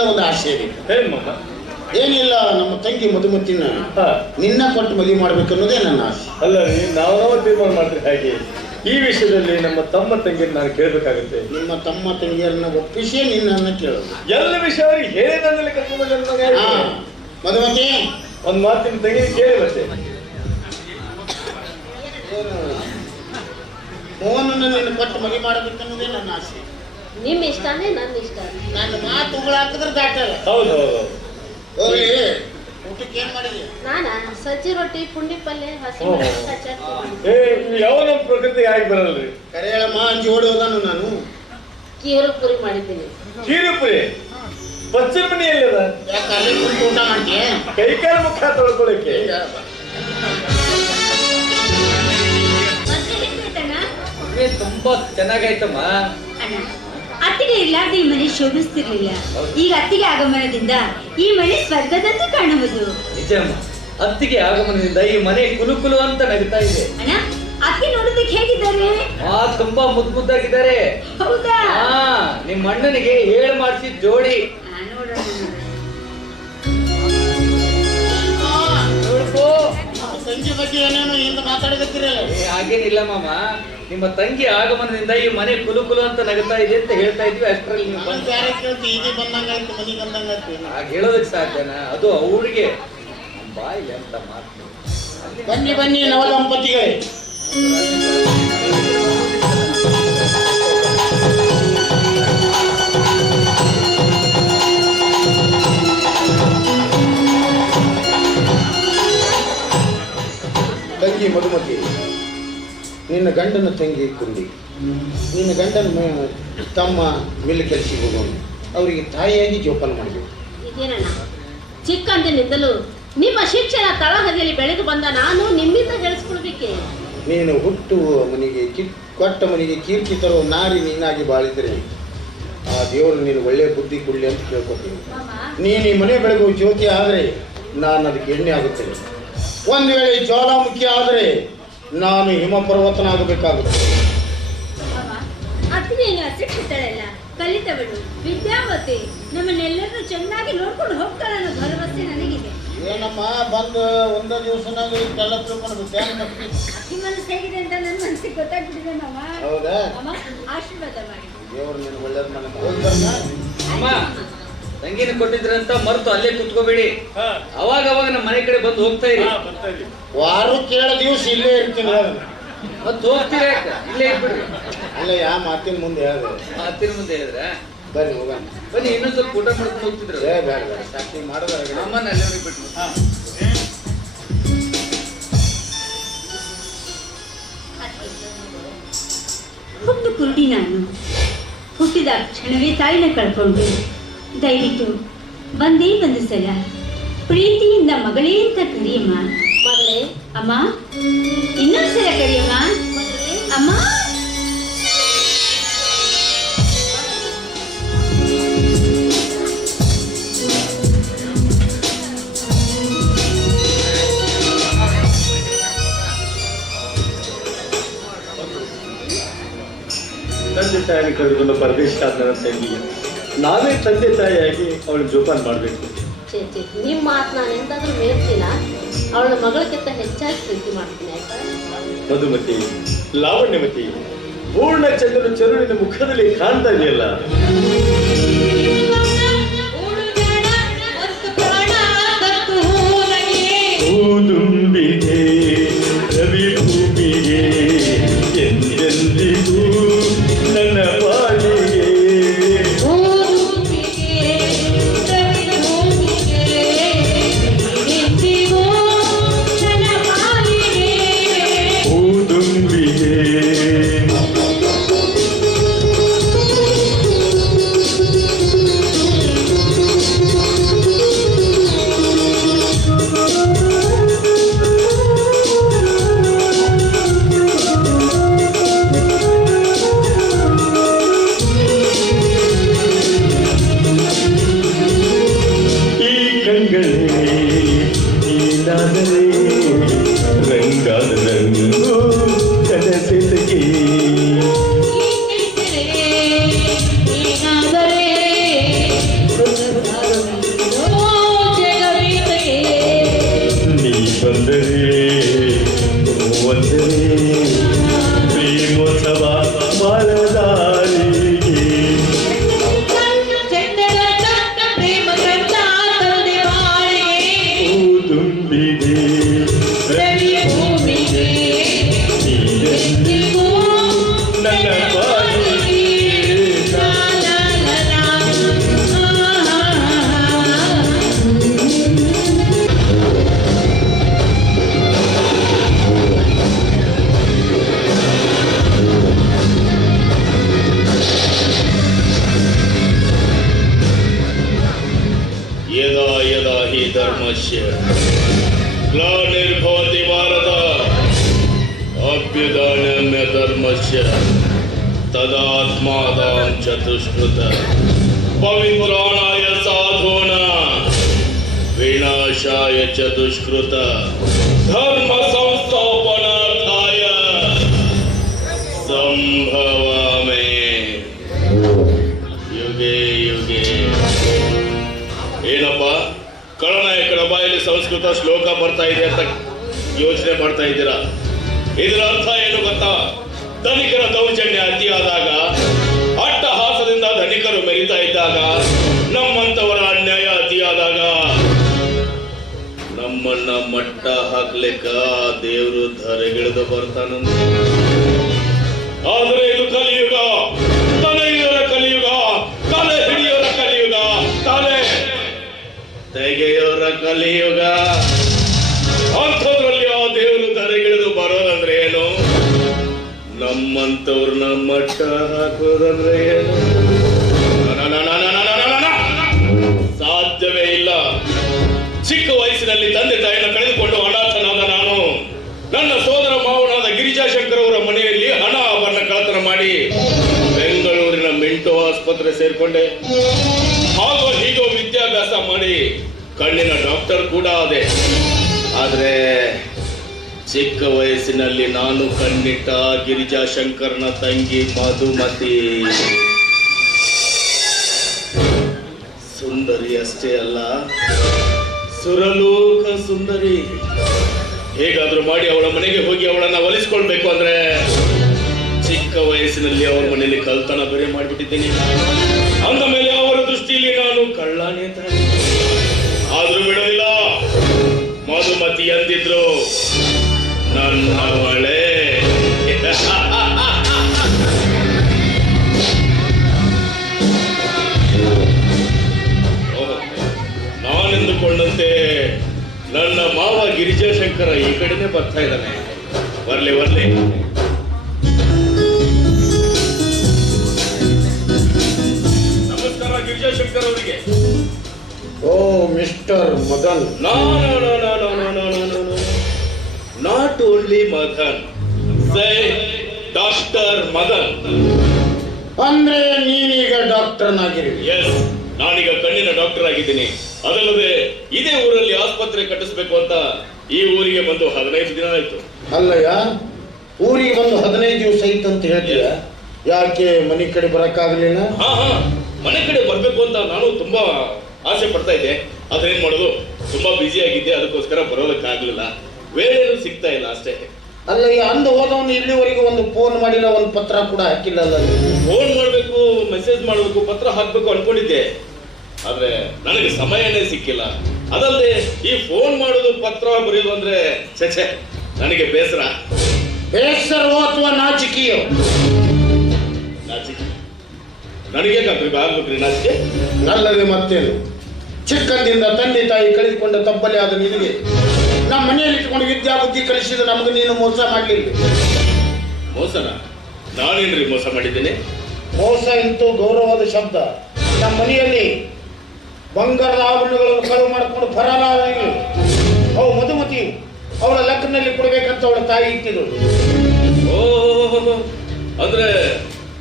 ಒಂದು ಆಸೆ ಇದೆ. ಏನಿಲ್ಲ, ನಮ್ಮ ತಂಗಿ ಮಧುಮತಿನ ನಿನ್ನ ಕೊಟ್ಟು ಮದುವೆ ಮಾಡ್ಬೇಕನ್ನೋದೇ ನನ್ನ ಆಸೆ. ಅಲ್ಲ ರೀ, ನಾವು ತೀರ್ಮಾನ ಮಾಡ್ತೀವಿ. ಹಾಗೆ ಈ ವಿಷಯದಲ್ಲಿ ನಮ್ಮ ತಮ್ಮ ತಂಗಿಯನ್ನು ನಾನು ಕೇಳಬೇಕಾಗುತ್ತೆ. ನಿಮ್ಮ ತಮ್ಮ ತಂಗಿಯರನ್ನ ಒಪ್ಪಿಸೇ ನಿನ್ನನ್ನು ಕೇಳೋದು. ಎಲ್ಲ ವಿಷಯ ಅವ್ರಿಗೆ ಹೇಳಿ ನನ್ನಲ್ಲಿ ಕರ್ಕೊಂಡು ಮಧುಮತಿ, ಒಂದು ಮಾತಿನ ತಂಗಿ ಕೇಳಿ ಮತ್ತೆ. ಮೋಹನನ್ನು ನಿನ್ನ ಕೊಟ್ಟು ಮದುವೆ ಮಾಡಬೇಕನ್ನೋದೇ ನನ್ನ ಆಸೆ. ನಿಮ್ಮ ಇಷ್ಟನೇ ನನ್ನ ಇಷ್ಟ. ನನ್ನ ಮಾತು ಹಾಕಿದ್ರೆ ದಾಟಲ್ಲ. ಹೌದು ಹೌದು. ಹೋಗ್ಲಿ, ಊಟಕ್ಕೆ ಏನ್ ಮಾಡಿದೆ? ನಾನಾ ಸಜ್ಜಿ ರೊಟ್ಟಿ, ಪುಂಡಿ ಪಲ್ಯ, ಹಸಿ ಯಾವ ನಮ್ಮ ಪ್ರಕೃತಿಗೆ ಆಗಿ ಬರಲ್ರಿ. ಕರೆ ಹೇಳಮ್ಮ, ಅಂಜಿ ಓಡಿ ಹೋದಾನು ನಾನು. ಕೀರು ಪುರಿ ಮಾಡಿದ್ದೀನಿ. ಕೀರುಪುರಿ ಪಶ್ಚಿಮ ಮನೆಯಲ್ಲದ? ಯಾಕೆ ಅಲ್ಲಿ ಕುಂತು ಊಟ ಮಾಡ್ತೀಯ? ಕೈಕಾಲ ಮುಖ ತೊಳ್ಕೊಳಕ್ಕೆ. ತುಂಬಾ ಚೆನ್ನಾಗಾಯ್ತಮ್ಮ. ಅತ್ತಿಗೆ ಇರ್ಲಾರ್ದೆ ಈ ಮನೆ ಶೋಭಿಸ್ತಿರ್ಲಿಲ್ಲ. ಈಗ ಅತ್ತಿಗೆ ಆಗಮನದಿಂದ ಈ ಮನೆ ಸ್ವರ್ಗದಂತೆ ಕಾಣುವುದು. ನಿಜಮ್ಮ, ಅತ್ತಿಗೆ ಆಗಮನದಿಂದ ಈ ಮನೆ ಕುಲುಕುಲು ಅಂತ ನಗುತ್ತಾ ಇದೆ. ಅಣ್ಣ, ಅತ್ತಿ ನೋಡೋದಕ್ಕೆ ಹೇಗಿದ್ದಾರೆ? ತುಂಬಾ ಮುದ್ದಾಗಿದ್ದಾರೆ. ಹೌದಾ? ನಿಮ್ಮ ಅಣ್ಣನಿಗೆ ಹೇಳಿ ಮಾಡಿಸಿದ ಜೋಡಿ. ತಂಗಿ ಬಗ್ಗೆ ಏನೇನು ಹಿಂದೆ ಮಾತಾಡಕತ್ತಿರಲ್ಲ. ಹಾಗೇನಿಲ್ಲ ಮಾಮ, ನಿಮ್ಮ ತಂಗಿ ಆಗಮನದಿಂದ ಈ ಮನೆ ಕುಲುಕುಲು ಅಂತ ನಗುತ್ತಾ ಇದೆ ಅಂತ ಹೇಳ್ತಾ ಇದ್ವಿ. ಅಷ್ಟರಲ್ಲಿ ನೀವು ಬೇರೆ ಕೇಳ್ತಿ, ಈಗ ಬಂದಂಗಾಯ್ತು, ಮನೆಗೆ ಬಂದಂಗಾಯ್ತು. ಹಾಗೆ ಹೇಳೋದಕ್ಕೆ ಸಾಧ್ಯನಾ? ಅದು ಅವ್ರಿಗೆ ಬಾಯಿ ಅಂತ ಮಾತು. ಬನ್ನಿ ಬನ್ನಿ ನವದಂಪತಿಗಳೇ. ತಂಗಿ ಮಧುಮತಿ, ನಿನ್ನ ಗಂಡನ ತಂಗಿ ಕುಂಡಿ, ನಿನ್ನ ಗಂಡನ ತಮ್ಮ ಮಿಲ್ ಕೆಲಸಕ್ಕೆ ಹೋಗೋನು, ಅವರಿಗೆ ತಾಯಿಯಾಗಿ ಜೋಪಾನ ಮಾಡಬೇಕು. ಇದೇನಣ್ಣ, ಚಿಕ್ಕಂದಿನಿಂದಲೂ ನಿಮ್ಮ ಶಿಕ್ಷಣ ತಳಹದಿಯಲ್ಲಿ ಬೆಳೆದು ಬಂದ ನಾನು ನಿಮ್ಮಿಂದ ಹೇಳಿಸ್ಕೊಳ್ಬೇಕೆ? ನೀನು ಹುಟ್ಟುವ ಮನೆಗೆ ಕೊಟ್ಟ ಮನೆಗೆ ಕೀರ್ತಿ ತರುವ ನಾರಿ ನೀನಾಗಿ ಬಾಳಿದರೆ ಆ ದೇವರು ನೀನು ಒಳ್ಳೆಯ ಬುದ್ಧಿ ಕೊಡಲಿ ಅಂತ ಕೇಳ್ಕೊತೀನಿ. ನೀನು ಈ ಮನೆ ಬೆಳಗುವ ಜ್ಯೋತಿ ಆದರೆ ನಾನು ಅದಕ್ಕೆ ಎಣ್ಣೆ ಆಗುತ್ತೇನೆ. ಒಂದು ವೇಳೆ ಜ್ವಾಲಾಮುಖಿ ಆದರೆ ನಾನು ಹಿಮ ಪರ್ವತನಾಗಬೇಕಾಗುತ್ತದೆ. ಅತ್ತಿಗೆಯನ್ನು ಅಶಿಕ್ಷಿತಳಲ್ಲ, ಕಲಿತವಳು, ವಿದ್ಯಾವತಿ, ನಮ್ಮನ್ನೆಲ್ಲರನ್ನು ಚೆನ್ನಾಗಿ ನೋಡ್ಕೊಂಡು ಹೋಗ್ತಾಳೆ ಅನ್ನೋ ಭರವಸೆ ನನಗಿದೆ. ಏನಮ್ಮ ಬಂದು ಒಂದ ದಿವಸನಾಗ ಇಷ್ಟೆಲ್ಲ ತಿಳ್ಕೊಂಡು ಅತಿ ಮನಸ್ಸು ಹೇಗಿದೆ ಅಂತ ನನ್ನ ಮನಸ್ಸಿಗೆ ಗೊತ್ತಾಗ್ಬಿಟ್ಟಿದೆ ಮಾಮ. ಹೌದಾ? ಅಮ್ಮ ಆಶೀರ್ವಾದ ಮಾಡಿ. ದೇವ್ರು ನೀನು ಒಳ್ಳೇದ್ ಮಾಡಿ ಹೋಗಿ ಬರ್ನ. ಅಮ್ಮ ತಂಗಿನ ಕೊಟ್ಟಿದ್ರಂತ ಮರ್ತು ಅಲ್ಲೇ ಕುತ್ಕೋಬೇಡಿ. ಅವಾಗ ನಮ್ಮ ಮನೆ ಕಡೆ ಬಂದು ಹೋಗ್ತಾ ಇರಿ. ವಾರಕ್ಕೆ 2 ದಿವಸ ಇಲ್ಲೇ ಇರ್ತೀನಿ. ಮತ್ತೆ ಹೋಗ್ತೀರಾ? ಇಲ್ಲೇ ಇರ್ಬಿಡ್ರಿ. ಅಲ್ಲ ಯಾವ ಮಾತಿನ ಮುಂದೆ ಹೇಳಿದೆ. ಹತ್ತಿರ ಮುಂದೆ ಹೇಳಿದ್ರ ಬನ್ನಿ ಹೋಗೋಣ. ಬನ್ನಿ, ಇನ್ನೊಂದ್ ಸ್ವಲ್ಪ ಊಟ ಮಾಡ್ಕೊಂಡು ಹೋಗ್ತಿದ್ರು. ಬೇಡ ಬೇಡ ಸಾಕಿ ಮಾಡೋದಾಗಲ್ಲ. ಅಮ್ಮನ ಅಲ್ಲೇ ಬಿಟ್ಟು ಹುಟ್ಟು ಕುರುಡಿ ನಾನು. ಹುಟ್ಟಿದ ಕ್ಷಣವೇ ತಾಯಿನ ಕಳ್ಕೊಂಡು ದಯವಿಟ್ಟು ಬಂದೇ ಒಂದು ಸಲ ಪ್ರೀತಿಯಿಂದ ಮಗಳೇ ಅಂತ ಕರಿಯಮ್ಮ. ಮಗಳೇ, ಅಮ್ಮ ಇನ್ನೊಂದ್ಸಲ ಕರಿಯಮ್ಮ. ಅಮ್ಮ ತಂದೆ ತಾಯಿನ ಕರೆದುಕೊಂಡು ಪರದೇಶ ಆದ ನನ್ನ ತಂಗಿಗೆ ನಾವೇ ತಂದೆ ತಾಯಿಯಾಗಿ ಅವಳ ಜೋಪಾನ ಮಾಡಬೇಕು. ಛೇ ನಿಮ್ಮ ಮಾತು ನಾನು ಎಂತಾದ್ರೂ ಮೇಲ್ತೀನ, ಅವಳ ಮಗಳಕ್ಕಿಂತ ಹೆಚ್ಚಾಗಿ ಪ್ರೀತಿ ಮಾಡ್ತೀನಿ ಆಯ್ತಾ? ಮಧುಮತಿ, ಲಾವಣ್ಯಮತಿ, ಪೂರ್ಣ ಚಂದ್ರನ ಚರುಳಿನ ಮುಖದಲ್ಲಿ ಕಾಣ್ತಾ ಇದೆಯಲ್ಲ. ಹೂದುಂಬಿಗೆ ರವಿ ಭೂಮಿಗೆ ಎಂದೆಂದಿಗೂ ನನ್ನ ಬಾಳಿಗೆ ಹೂದುಂಬಿಗೆ ಧರ್ಮಸ್ಯ ಗ್ಲಾನಿರ್ಭವತಿ ಭಾರತ ಅಭ್ಯುದಯಮ್ಯ ಧರ್ಮಸ್ಯ ತದಾತ್ಮಾದಾಂ ಚತುಷ್ಕೃತ ಪವಿತ್ರಾಣಾಯ ಸಾಧೂನ ವಿನಾಶಾಯ ಚತುಷ್ಕೃತ ಧರ್ಮ ಸಂಸ್ಥಾಪನಾರ್ಥಾಯ ಸಂಭವಾಮಿ ಯುಗೆ ಯುಗೆ. ಏನಪ್ಪ ಖಳನಾಯಕನ ಬಾಯಲ್ಲಿ ಸಂಸ್ಕೃತ ಶ್ಲೋಕ ಬರ್ತಾ ಇದೆ ಅಂತ ಯೋಚನೆ ಮಾಡ್ತಾ ಇದ್ದೀರಾ? ಇದರ ಅರ್ಥ ಏನು ಗೊತ್ತಾ? ಧನಿಕರ ದೌರ್ಜನ್ಯ ಅತಿಯಾದಾಗ, ಅಟ್ಟಹಾಸದಿಂದ ಧನಿಕರು ಮೆರಿತಾ ಇದ್ದಾಗ, ನಮ್ಮಂತವರ ಅನ್ಯಾಯ ಅತಿಯಾದಾಗ ನಮ್ಮನ್ನ ಮಟ್ಟ ಹಾಕ್ಲಿಕ್ಕ ದೇವರು ಧರೆಗಿಳಿದು ಬರ್ತಾನಂತ. ಆದ್ರೆ ಇದು ಕಲಿಯುಗ, ತಲೆಯುಗರ ಕಲಿಯುಗ, ತಲೆ ಹಿಡಿಯೋರ ಕಲಿಯುಗ, ತಲೆ ತೆಗೆಯೋರ ಕಲಿಯುಗ. ಅಂಥದ್ರಲ್ಲಿ ಆ ದೇವರು ಧರೆಗಿಳಿದು ಬರೋದಂದ್ರೆ ಏನು? ನಮ್ಮಂತವ್ರನ್ನ ಮಟ್ಟ ಹಾಕೋದಂದ್ರೆ ಏನು? ಸಾಧ್ಯವೇ ಇಲ್ಲ. ಚಿಕ್ಕ ವಯಸ್ಸಿನಲ್ಲಿ ತಂದೆ ತಾಯಿನ ಕಳೆದುಕೊಂಡು ಅನಾಥನಾದ ನಾನು ನನ್ನ ಸೋದರ ಮಾವನಾದ ಗಿರಿಜಾಶಂಕರ್ ಅವರ ಮನೆಯಲ್ಲಿ ಹಣ ಆಭರಣ ಕಳ್ಳತನ ಮಾಡಿ ಬೆಂಗಳೂರಿನ ಮಿಂಟೋ ಆಸ್ಪತ್ರೆ ಸೇರ್ಕೊಂಡೆ. ಹಾಗೋ ಹೀಗೋ ವಿದ್ಯಾಭ್ಯಾಸ ಮಾಡಿ ಕಣ್ಣಿನ ಡಾಕ್ಟರ್ ಕೂಡ ಆದೆ. ಆದ್ರೆ ಚಿಕ್ಕ ವಯಸ್ಸಿನಲ್ಲಿ ನಾನು ಕಣ್ಣಿಟ್ಟ ಗಿರಿಜಾಶಂಕರ್ನ ತಂಗಿ ಮಧುಮತಿ ಸುಂದರಿ ಅಷ್ಟೇ ಅಲ್ಲ, ಸುರಲೋಕ ಸುಂದರಿ. ಹೇಗಾದ್ರೂ ಮಾಡಿ ಅವಳ ಮನೆಗೆ ಹೋಗಿ ಅವಳನ್ನ ಒಲಿಸ್ಕೊಳ್ಬೇಕು ಅಂದ್ರೆ ಚಿಕ್ಕ ವಯಸ್ಸಿನಲ್ಲಿ ಅವರ ಮನೆಯಲ್ಲಿ ಕಳ್ತನ ಬೇರೆ ಮಾಡಿಬಿಟ್ಟಿದ್ದೀನಿ. ಅಂದ ಮೇಲೆ ಅವರ ದೃಷ್ಟಿಯಲ್ಲಿ ನಾನು ಕಳ್ಳಾನೇ ತಾನೆ. ಆದ್ರೂ ಬಿಡೋದಿಲ್ಲ. ಮಧುಮತಿ ಅಂದಿದ್ರು ನನ್ನವಳೇ. ನಾನೆಂದುಕೊಂಡಂತೆ ನನ್ನ ಮಾವ ಗಿರಿಜಾಶಂಕರ ಈ ಕಡೆನೆ ಬರ್ತಾ ಇದ್ದಾನೆ. ಬರ್ಲಿ ಬರ್ಲಿ. ನಮಸ್ಕಾರ ಗಿರಿಜಾಶಂಕರ್ ಅವರಿಗೆ. Oh mister Madan. Not only Madan, doctor Madan. ಅಂದ್ರೆ ನೀನೀಗ ಡಾಕ್ಟರ್ನಾಗಿರಿ? ಎಸ್, ನಾನೀಗ ಕಣ್ಣಿನ ಡಾಕ್ಟರ್ ಆಗಿದ್ದೀನಿ. ಅದಲ್ಲದೆ ಇದೇ ಊರಲ್ಲಿ ಆಸ್ಪತ್ರೆ ಕಟ್ಟಿಸ್ಬೇಕು ಅಂತ ಈ ಊರಿಗೆ ಬಂದು 15 ದಿನ ಆಯ್ತು. ಅಲ್ಲಯ್ಯ, ಊರಿಗೆ ಬಂದು 15 ದಿವಸ ಐತೆ ಅಂತ ಹೇಳ್ತೀಯ, ಯಾಕೆ ಮನೆ ಕಡೆ ಬರಕ್ಕಾಗಲಿಲ್ಲ? ಹಾ, ಮನೆ ಕಡೆ ಬರ್ಬೇಕು ಅಂತ ನಾನು ತುಂಬಾ ಆಸೆ ಪಡ್ತಾ ಇದ್ದೆ. ಅದೇನ್ ಮಾಡೋದು, ತುಂಬಾ ಬ್ಯುಸಿ ಆಗಿದ್ದೆ, ಅದಕ್ಕೋಸ್ಕರ ಬರೋದಕ್ಕಾಗ್ಲಿಲ್ಲ. ವೇಳೆನೂ ಸಿಗ್ತಾ ಇಲ್ಲ ಅಷ್ಟೇ. ಅಲ್ಲಯ್ಯ, ಅಂದ ಹೋದವನು ಇಲ್ಲಿವರೆಗೂ ಒಂದು ಫೋನ್ ಮಾಡಿಲ್ಲ, ಒಂದು ಪತ್ರ ಕೂಡ ಹಾಕಿಲ್ಲ. ಫೋನ್ ಮಾಡ್ಬೇಕು, ಮೆಸೇಜ್ ಮಾಡ್ಬೇಕು, ಪತ್ರ ಹಾಕ್ಬೇಕು ಅನ್ಕೊಂಡಿದ್ದೆ. ಆದ್ರೆ ನನಗೆ ಸಮಯನೇ ಸಿಕ್ಕಿಲ್ಲ. ಅದಲ್ಲದೆ ಈ ಫೋನ್ ಮಾಡೋದು, ಪತ್ರ ಬರೆಯೋದು ಅಂದ್ರೆ ಛೆ, ನನಗೆ ಬೇಸರವೋ ಅಥವಾ ನಾಚಿಕೆಯೋ? ನಾಚಿಕೆ. ನನಗೆ ಆಗ್ಬೇಕ್ರಿ ನಾಚಿಕೆ? ನಲ್ಲದೆ ಮತ್ತೇನು? ಚಿಕ್ಕಂದಿಂದ ತಂದೆ ತಾಯಿ ಕಳೆದುಕೊಂಡ ತಪ್ಪಲೆ ಆದ ನಿನಗೆ ನಮ್ಮ ಮನೆಯಲ್ಲಿ ಇಟ್ಕೊಂಡು ವಿದ್ಯಾ ಬುದ್ಧಿ ಕಲಿಸಿದ ನಮಗೆ ನೀನು ಮೋಸ ಮಾಡಲಿಲ್ಲ. ಮೋಸನ? ನಾನೇನ್ರಿ ಮೋಸ ಮಾಡಿದ್ದೇನೆ? ಮೋಸ ಇಂತೂ ಗೌರವದ ಶಬ್ದ. ನಮ್ಮ ಮನೆಯಲ್ಲಿ ಬಂಗಾರದ ಆಭರಣಗಳನ್ನು ಕಳುವು ಮಾಡಿಕೊಂಡು ಫರಾಲಾದ ಅವು ಮಧುಮತಿಯು ಅವಳ ಲಗ್ನಲ್ಲಿ ಕೊಡಬೇಕಂತ ಅವಳ ತಾಯಿ ಇಟ್ಟಿದ್ರು. ಓ, ಅಂದ್ರೆ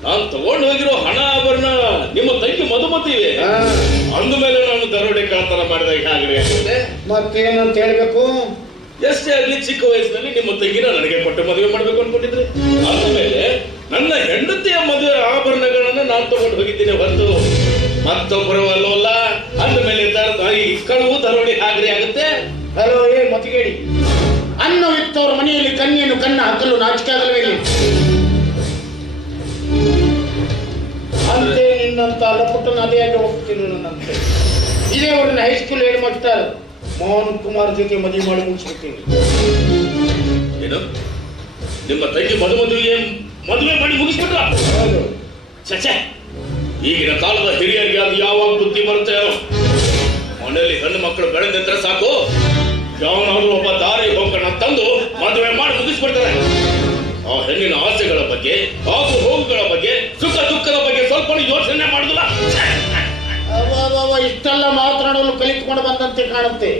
ನಾನು ತಗೊಂಡು ಹೋಗಿರೋ ಹಣ ಆಭರಣ ನಿಮ್ಮ ತಂಗಿ ಮಧುಮತಿವೆ. ಅಂದ ಮೇಲೆ ನಾನು ದರೋಡೆ ಕಳ್ಳತನ ಮಾಡಿದಾಗ ಆಗ್ರಿ ಆಗ್ತದೆ. ಮತ್ತೇನಂತ ಹೇಳ್ಬೇಕು? ಎಷ್ಟೇ ಆಗ್ಲಿ ಚಿಕ್ಕ ವಯಸ್ಸಿನಲ್ಲಿ ನಿಮ್ಮ ತಂಗಿನ ನನಗೆ ಕೊಟ್ಟು ಮದುವೆ ಮಾಡ್ಬೇಕು ಅನ್ಕೊಂಡಿದ್ರೆ, ಆದ್ಮೇಲೆ ನನ್ನ ಹೆಂಡತಿಯ ಮದುವೆ ಆಭರಣಗಳನ್ನ ನಾನು ತಗೊಂಡು ಹೋಗಿದ್ದೀನಿ ಹೊರತು ಮತ್ತೊಬ್ಬರವಲ್ಲ. ಅಂದಮೇಲೆ ಕಳುವು ದರೋಡೆ ಆಗ್ರಿ ಆಗುತ್ತೆ. ಹಲೋ, ಮತಿಗೇಡಿ, ಅನ್ನವಿತ್ತವ್ರ ಮನೆಯಲ್ಲಿ ಕನ್ಯೆಯನ್ನು ಕಣ್ಣ ಹಾಕಲು ನಾಚಿಕೆ ಆಗಲ್ವೇ? ಅಂತೆ ನಿನ್ನಂತ ಲಪುಟ್ಟನ ಅದೇಯಾಗಿ ಹೋಗ್ತಿದ್ರು. ನನ್ನಂತೆ ಇದೇ ಊರಿನ high school head master Mohan Kumar ಜೊತೆ ಮದುವೆ ಮಾಡಿ ಮುಗಿಸ್ಬಿಡ್ತೀನಿ. ಏನು, ನಿಮ್ಮ ತಂಗಿ ಮದುವೆ ಮಾಡಿ ಮುಗಿಸ್ಬಿಟ್ರ? ಛೆ, ಈಗಿನ ಕಾಲದ ಹಿರಿಯರಿಗೆ ಅದು ಯಾವಾಗ ಬುದ್ಧಿ ಬರುತ್ತೆ? ಮನೆಯಲ್ಲಿ ಹೆಣ್ಣು ಮಕ್ಕಳು ಬೆಳೆದಂದ್ರೆ ಸಾಕು, ಯಾವನಾದ್ರೂ ಒಬ್ಬ ದಾರಿ ಹೋಗೋಣ ತಂದು ಮದುವೆ ಮಾಡಿ ಮುಗಿಸ್ಬಿಡ್ತಾರೆ. ಆ ಹೆಣ್ಣಿನ ಆಸೆಗಳ ಬಗ್ಗೆ, ಆಗು ಹೋಗುಗಳ ಬಗ್ಗೆ, ಸುಖ ದುಃಖದ ಬಗ್ಗೆ ಸ್ವಲ್ಪ ಯೋಚನೆ ಮಾಡುದಿಲ್ಲ. ಇಷ್ಟೆಲ್ಲ ಮಾತನಾಡಲು ಕಲಿತುಕೊಂಡು ಬಂದಂತೆ ಕಾಣುತ್ತೆ.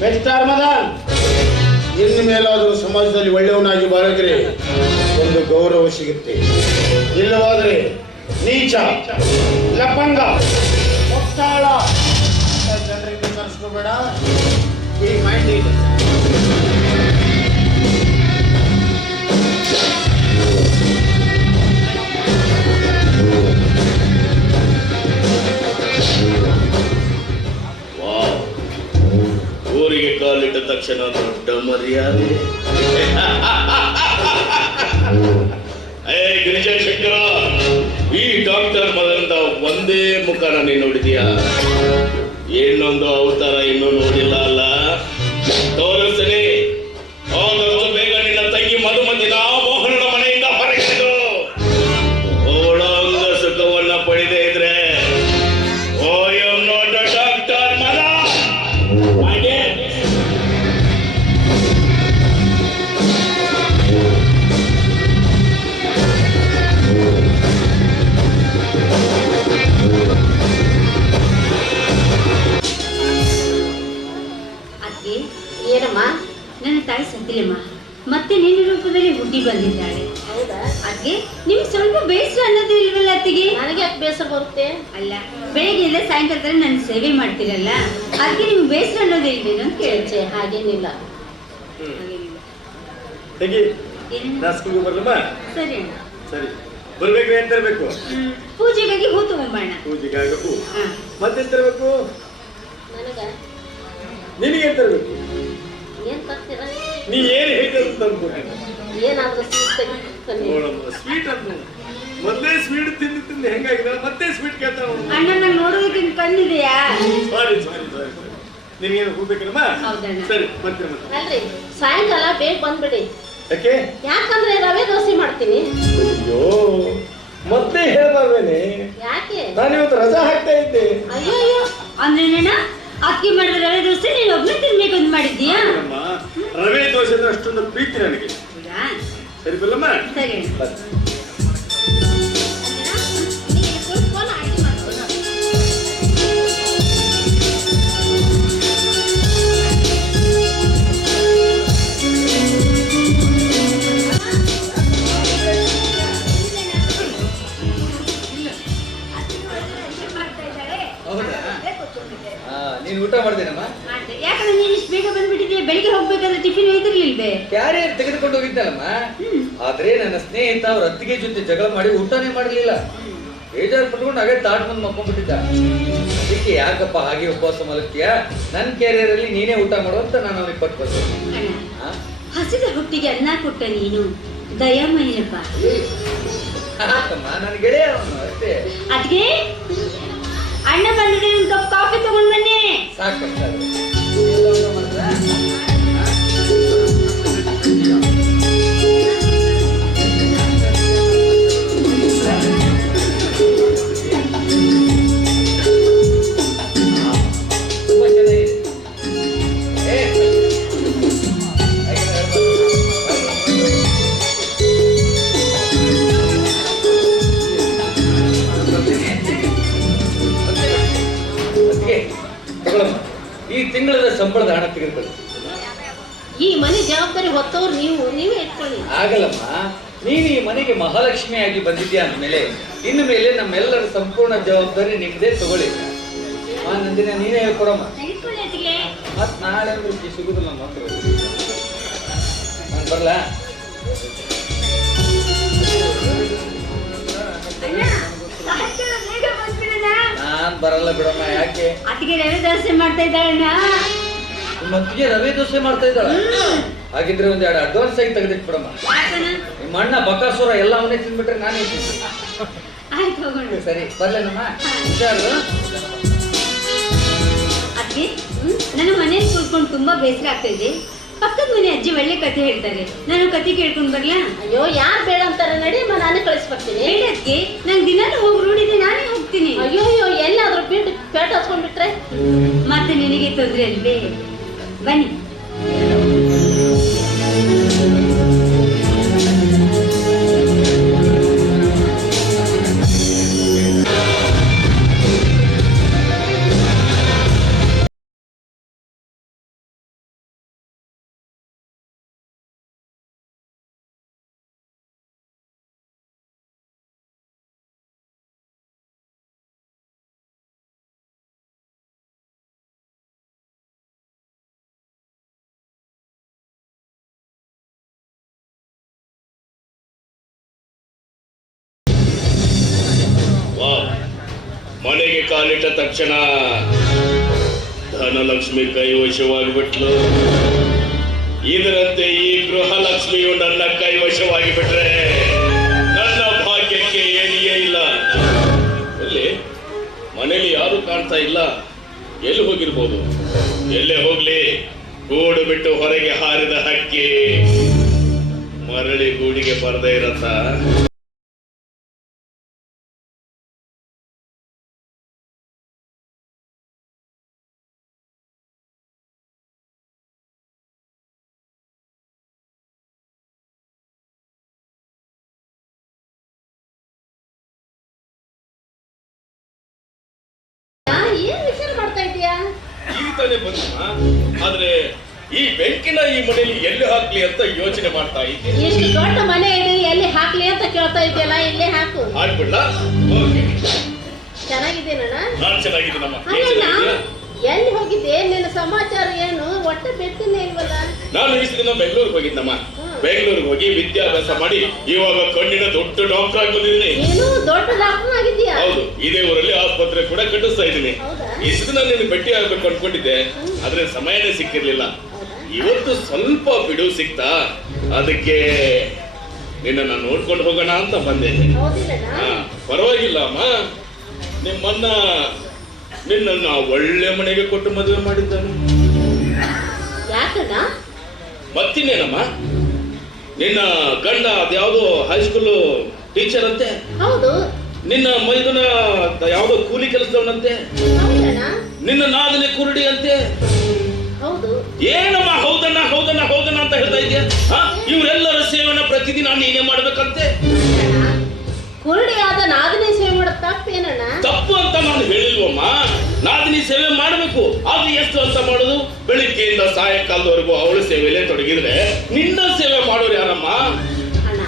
ಮಿಸ್ಟರ್ ಮದನ್, ಇನ್ನು ಮೇಲಾದರೂ ಸಮಾಜದಲ್ಲಿ ಒಳ್ಳೆಯವನಾಗಿ ಬಾಳಿದ್ರೆ ಒಂದು ಗೌರವ ಸಿಗುತ್ತೆ. ಇಲ್ಲವಾದ್ರೆ ನೀಚ, ಲಪಂಗ, ಮುಟ್ಟಾಳ ಜನರಿಗೆ ಕರೆಸ್ಕೋಬೇಡ. ಈ ಮೈಂಡ್ ಇದೆ. ಊರಿಗೆ ಕಾಲಿಟ್ಟ ತಕ್ಷಣ ದೊಡ್ಡ ಮರ್ಯಾದೆ. ಗಿರಿಜಾಶಂಕರ, ಈ ಡಾಕ್ಟರ್ ಮದನದ ಒಂದೇ ಮುಖನ ನೀನು ನೋಡಿದೀಯಾ? ಇನ್ನೊಂದು ಅವತಾರ ಇನ್ನೂ ನೋಡಿಲ್ಲ ಅಲ್ಲ? ತೋರಿಸ್ತೀನಿ. ಆದಷ್ಟು ಬೇಗ ನಿನ್ನ ತಂಗಿ ಮಧುಮತಿನ ಮೋಹನನ ಮನೆಯಿಂದ ಹೊರಗಿದ್ದು ಓಡೋಂಗ ಸುಖವನ್ನ ಪಡೆದೇ ಇದ್ರೆ ಡಾಕ್ಟರ್ ಮದ ಏನಮ್ಮ? ನನ್ನ ತಾಯಿ ಸತ್ತಿಲ್ಲಮ್ಮ, ಮತ್ತೆ ನಿನ್ನ ರೂಪದಲ್ಲಿ ಹುಟ್ಟಿ ಬಂದಿದ್ದಾಳೆ. ಹೌದಾ? ಅದ್ಗೆ ನಿಮ್ಗೆ ಸ್ವಲ್ಪ ಬೇಸರ ಅನ್ನೋದು ಇಲ್ವಲ್ಲ ಅತ್ತಿಗೆ? ನನಗೆ ಯಾಕೆ ಬೇಸರ ಬರುತ್ತೆ? ಅಲ್ಲ, ಬೆಳಿಗ್ಗೆ ಸಾಯಂಕಾಲ ತರ ನನ್ನ ಸೇವೆ ಮಾಡ್ತೀರಲ್ಲ, ಅದಕ್ಕೆ ನಿಮ್ಗೆ ಬೇಸರ ಅನ್ನೋದು ಇಲ್ವೇನು ಅಂತ ಕೇಳ್ಚೆ. ಹಾಗೇನಿಲ್ಲ. ಸ್ಕೂಲ್ಗೆ ಬರ್ಲಮ್ಮ? ಸರಿ ಅಣ್ಣ. ಸರಿ, ಬರ್ಬೇಕು. ಏನ್ ತರಬೇಕು? ಪೂಜೆಗಾಗಿ ಹೂ ತಗೊಂಬಣ್ಣ. ಪೂಜೆಗಾಗಿ ಹೂ. ಹಾ. ಮತ್ತೇನ್ ತರಬೇಕು? ನನಗ ನಿನಗೆ ತರಬೇಕು. ಏನ್ ತರ್ತೀರಾ? ನೀ ಏನು ಹೇಳ್ತಾರೆ ತಂದ್ಕೊಡ್ತೀನಿ. ಏನಾದ್ರೂ ಸ್ವೀಟ್ ತನ್ನಿ. ನೋಡಮ್ಮ ಸ್ವೀಟ್ ಅಂತ ಮೊದಲೇ ಸ್ವೀಟ್ ತಿಂದು ತಿಂದು ಹೆಂಗಾಗಿದೆ ಮತ್ತೆ ಸ್ವೀಟ್ ಕೇಳ್ತಾವ. ಅಣ್ಣ ನಂಗೆ ನೋಡೋದಕ್ಕಿಂತ ಕಣ್ಣಿದೆಯಾ? ಸಾರಿ ಸಾರಿ ಸಾರಿ ನಿನಗೇನು ಹೋಗ್ಬೇಕಲ್ಲಮ್ಮ? ಹೌದಣ್ಣ. ಸರಿ ಬರ್ತೀನಿ ಮತ್ತೆ. ಅಲ್ರಿ ಸಾಯಂಕಾಲ ಬೇಗ ಬಂದ್ಬಿಡಿ. ಯಾಕೆ? ಯಾಕಂದ್ರೆ ರವೆ ದೋಸೆ ಮಾಡ್ತೀನಿ. ಅಯ್ಯೋ ಮತ್ತೆ ಹೇಳ್ಬಾರ್ದೇನೆ, ಯಾಕೆ? ನಾನು ಇವತ್ತು ರಜಾ ಹಾಕ್ತಾ ಇದ್ದೆ. ಅಯ್ಯೋ ಅಯ್ಯೋ ಅಂದ್ರೆ ಅಣ್ಣ ಅಕ್ಕಿ ಮಾಡಿದ ರವೆ ದೋಸೆ ನೀನು ಒಬ್ಬನೇ ತಿನ್ಬೇಕು ಅಂತ ಮಾಡಿದ್ದೀಯಾ? ಅಮ್ಮ, ರವೆ ದೋಸೆ ಅಂದ್ರೆ ಅಷ್ಟೊಂದು ಪ್ರೀತಿ ನನಗೆ. ಹೌದಾ? ಸರಿ ಬಲ್ಲಮ್ಮ? ಸರಿ ಅಣ್ಣ. ನೀನು ಕುತ್ಕೊಂಡು ಅಡ್ಗೆ ಮಾಡ್ಕೊಳ್ಳಿ. ಹೌದಾ? ನೀನು ಊಟ ಮಾಡ್ದೇನಮ್ಮ? ಮಾಡ್ದೆ. ಯಾಕಂದ್ರೆ ನೀನು ಇಷ್ಟು ಬೇಗ ಬಂದ್ಬಿಟ್ಟಿದ್ದೀಯ? ಬೆಳಿಗ್ಗೆ ಹೋಗ್ಬೇಕಾದ್ರೆ ಟಿಫಿನ್ ಒಯ್ದಿರ್ಲಿಲ್ವೇ? ಕ್ಯಾರಿಯರ್ ತೆಗೆದುಕೊಂಡು ಹೋಗಿದ್ದಲ್ಲಮ್ಮ. ಆದ್ರೆ ನನ್ನ ಸ್ನೇಹಿತ ಅವ್ರ ಅತ್ತಿಗೆ ಜೊತೆ ಜಗಳ ಮಾಡಿ ಊಟನೇ ಮಾಡಲಿಲ್ಲ. ಬೇಜಾರು ಪಟ್ಕೊಂಡು ಹಾಗೆ ತಾಟ್ ಮುಂದೆ ಮಕ್ಕೊಂಡ್ಬಿಟ್ಟಿದ್ದ. ಅದಕ್ಕೆ ಯಾಕಪ್ಪ ಹಾಗೆ ಉಪವಾಸ ಮಲಗ್ತೀಯ, ನನ್ನ ಕ್ಯಾರಿಯರ್ ಅಲ್ಲಿ ನೀನೇ ಊಟ ಮಾಡು ಅಂತ ನಾನು ಅವನಿಗೆ ಕೊಟ್ಟು ಬಂದೆ. ಅಣ್ಣ, ಹಸಿದ ಹೊಟ್ಟಿಗೆ ಅನ್ನ ಕೊಟ್ಟ ನೀನು ದಯಾಮಯ್ಯಪ್ಪ. ಹಾಕಮ್ಮ, ನನ್ನ ಗೆಳೆಯ ಅವನು ಅಷ್ಟೇ. ಅದ್ಗೆ ಅಣ್ಣ ಬಂದಿದೆ, ಒಂದು ಕಪ್ ಕಾಫಿ ತಗೊಂಡ್ ಬನ್ನಿ. ಸಾಕಪ್ಪ. ತುಂಬಾ ಚೆನ್ನಾಗಿದೆ. ಈ ತಿಂಗಳದ ಸಂಬಳದ ಹಣ ತೆಗೆದುಕೊಳ್ಳಿ. ಈ ಮನೆ ಜವಾಬ್ದಾರಿ ಹೊತ್ತವ್ರು ನೀವೇ ಇಟ್ಕೊಳ್ಳಿ. ಆಗಲ್ಲಮ್ಮ, ನೀನು ಈ ಮನೆಗೆ ಮಹಾಲಕ್ಷ್ಮಿಯಾಗಿ ಬಂದಿದ್ಯಾ ಅಂದ್ಮೇಲೆ ಇನ್ನು ಮೇಲೆ ನಮ್ಮೆಲ್ಲರ ಸಂಪೂರ್ಣ ಜವಾಬ್ದಾರಿ ನಿಮ್ದೇ. ತಗೊಳ್ಳಿ ನಂದಿನ, ನೀನೇ ಹೇಳ್ಕೊಡಮ್ಮ. ತೆಗೆದುಕೊಳ್ಳಿ ಅತ್ತಿಗೆ. ಮತ್ ನಾಳೆ ಸಿಗುದಿಲ್ಲ ನಮ್ಮ ಹತ್ರ. ನಾನು ಬರ್ಲಾ? ಅಣ್ಣ, ಸಾಯಂಕಾಲ ಬೇಗ ಬಂದ್ಬಿಡೋಣ. ನಾನ್ ಬರಲ್ಲ ಬಿಡಮ್ಮ. ಯಾಕೆ? ಅತ್ತಿಗೆ ರವೆ ದೋಸೆ ಮಾಡ್ತಾ ಇದ್ದಾಳಣ್ಣ. ನಿಮ್ಮ ಅತ್ತಿಗೆ ರವೆ ದೋಸೆ ಮಾಡ್ತಾ ಇದ್ದಾಳ? ಹಾಗಿದ್ರೆ ಒಂದೆರಡು ಅಡ್ವಾನ್ಸ್ ಆಗಿ ತೆಗೆದಿಟ್ಬಿಡಮ್ಮ. ಯಾಕಣ್ಣ? ನಿಮ್ಮ ಅಣ್ಣ ಬಕಾಸುರ ಎಲ್ಲ ಅವನೇ ತಿಂದ್ಬಿಟ್ರೆ ನಾನೇ ತಿಂತೀನಿ. ಆಯ್ತು ಹೋಗೋಣ. ಸರಿ ಬರ್ಲೇನಮ್ಮ? ಹುಷಾರು. ಅತ್ತಿಗೆ, ನನ್ನ ಮನೇಲಿ ಕೂತ್ಕೊಂಡು ತುಂಬಾ ಬೇಸರ ಆಗ್ತಾ ಇದೆ. ಪಕ್ಕದ ಮನೆ ಅಜ್ಜಿ ಒಳ್ಳೆ ಕಥೆ ಹೇಳ್ತಾರೆ, ನಾನು ಕಥೆ ಕೇಳ್ಕೊಂಡ್ ಬರ್ಲಾ? ಅಯ್ಯೋ ಯಾರು ಬೇಡ ಅಂತಾರೆ, ನಡಿಯಮ್ಮ ನಾನೇ ಕಳಿಸ್ಬರ್ತೀನಿ. ಹೇಳಿ ಅತ್ತಿಗೆ, ನಂಗೆ ದಿನಾನು ಹೋಗಿ ರೂಢಿದೆ, ನಾನೇ ಹೋಗ್ತೀನಿ. ಅಯ್ಯೋ ಅಯ್ಯೋ ಎಲ್ಲಾದ್ರೂ ಪೇಟ ಹಚ್ಕೊಂಡ್ಬಿಟ್ರೆ ಮತ್ತೆ ನಿನಗೆ ತೊಂದ್ರೆ ಅಲ್ವೇ? ಬನ್ನಿ. ಮನೆಗೆ ಕಾಲಿಟ್ಟ ತಕ್ಷಣ ಧನಲಕ್ಷ್ಮಿ ಕೈವಶವಾಗಿಬಿಟ್ಲು. ಇದರಂತೆ ಈ ಗೃಹಲಕ್ಷ್ಮಿಯು ನನ್ನ ಕೈವಶವಾಗಿ ಬಿಟ್ರೆ ನನ್ನ ಭಾಗ್ಯಕ್ಕೆ ಏನಿಯೇ ಇಲ್ಲ. ಎಲ್ಲಿ ಮನೇಲಿ ಯಾರು ಕಾಣ್ತಾ ಇಲ್ಲ, ಎಲ್ಲಿ ಹೋಗಿರ್ಬೋದು? ಎಲ್ಲೇ ಹೋಗ್ಲಿ, ಗೂಡು ಬಿಟ್ಟು ಹೊರಗೆ ಹಾರಿದ ಹಕ್ಕಿ ಮರಳಿ ಗೂಡಿಗೆ ಬರದೇ ಇರತ್ತ. ಏನ್ ವಿಚಾರ ಮಾಡ್ತಾ ಇದೀಯಾ? ಈಗ ತಾನೇ ಬಂದಮ್ಮ. ಆದ್ರೆ ಈ ಬೆಂಕಿನ ಈ ಮನೆಯಲ್ಲಿ ಎಲ್ಲಿ ಹಾಕ್ಲಿ ಅಂತ ಯೋಚನೆ ಮಾಡ್ತಾ ಇದ್ದೆ. ಎಷ್ಟು ದೊಡ್ಡ ಮನೆ ಇದೆ, ಎಲ್ಲಿ ಹಾಕ್ಲಿ ಅಂತ ಕೇಳ್ತಾ ಇದೆಯಲ್ಲ, ಇಲ್ಲೇ ಹಾಕು. ಹಾಕ್ಬಿಡ್ಲಾ? ಓಕೆ, ಚೆನ್ನಾಗಿದ್ದೇನಣ್ಣ? ನಾನ್ ಚೆನ್ನಾಗಿದ್ದೀನಮ್ಮ. ಅಲ್ಲ, ಎಲ್ಲಿ ಹೋಗಿದ್ದೆ? ನಿನ್ನ ಸಮಾಚಾರ ಏನು? ಒಟ್ಟೆ ಬೆಟ್ಟಿನೇ ಇಲ್ವಲ್ಲ. ನಾನು ಇಷ್ಟು ದಿನ ಬೆಂಗಳೂರಿಗೆ ಹೋಗಿದ್ದಮ್ಮ. ಬೆಂಗಳೂರಿಗೆ ಹೋಗಿ ವಿದ್ಯಾಭ್ಯಾಸ ಮಾಡಿ ಇವಾಗ ಕಣ್ಣಿನ ದೊಡ್ಡ ಡಾಕ್ಟರ್ ಆಗಿ ಬಂದಿದ್ದೀನಿ. ಏನು ದೊಡ್ಡ ಡಾಕ್ಟರ್ ಆಗಿದ್ಯಾ? ಹೌದು, ಇದೇ ಊರಲ್ಲಿ ಆಸ್ಪತ್ರೆ ಕೂಡ ಕಟ್ಟಿಸ್ತಾ ಇದ್ದೀನಿ. ಹೌದಾ? ಇಷ್ಟು ದಿನ ನೀನು ಭೇಟಿ ಆಗ್ಬೇಕು ಅನ್ಕೊಂಡಿದ್ದೆ, ಆದ್ರೆ ಸಮಯನೇ ಸಿಕ್ಕಿರ್ಲಿಲ್ಲ. ಇವತ್ತು ಸ್ವಲ್ಪ ಬಿಡುವು ಸಿಕ್ತಾ, ಅದಕ್ಕೆ ನಿನ್ನ ನೋಡ್ಕೊಂಡು ಹೋಗೋಣ ಅಂತ ಬಂದೆ. ಪರವಾಗಿಲ್ಲ ಅಮ್ಮ, ನಿಮ್ಮನ್ನ ನಿನ್ನ ಒಳ್ಳೆ ಮನೆಗೆ ಕೊಟ್ಟು ಮದುವೆ ಮಾಡಿದ್ದಾನೆ. ಮತ್ತಿನ್ನೇನಮ್ಮ, ನಿನ್ನ ಗಂಡ ಅದ್ಯಾವುದೋ ಹೈಸ್ಕೂಲ್ ಟೀಚರ್ ಅಂತೆ, ಹೌದು. ನಿನ್ನ ಮೈದುನ ಯಾವುದೋ ಕೂಲಿ ಕೆಲಸದವನಂತೆ, ನಿನ್ನ ನಾದನೆ ಕುರುಡಿ ಅಂತೆ. ಹೌದು. ಏನಮ್ಮ ಹೌದಣ್ಣ ಹೌದಣ್ಣ ಹೌದಣ್ಣ ಅಂತ ಹೇಳ್ತಾ ಇದೆಯಾ? ಇವರೆಲ್ಲರ ಸೇವನ ಪ್ರತಿದಿನ ನೀನೇ ಮಾಡ್ಬೇಕಂತೆ. ಕುರುಡಿಯಾದ ನಾದಿನಿ ಸೇವೆ ಮಾಡೋದು ತಪ್ಪೇನಣ್ಣ? ತಪ್ಪು ಅಂತ ನಾನು ಹೇಳಿಲ್ವಮ್ಮ. ನಾದಿನಿ ಸೇವೆ ಮಾಡಬೇಕು, ಅದು ಎಷ್ಟು ಅಂತ ಮಾಡೋದು? ಬೆಳಿಗ್ಗೆಯಿಂದ ಸಾಯಂಕಾಲದವರೆಗೂ ಅವಳ ಸೇವೆಯಲ್ಲೇ ತೊಡಗಿದ್ರೆ ನಿನ್ನ ಸೇವೆ ಮಾಡೋರು ಯಾರಮ್ಮ? ಅಣ್ಣ,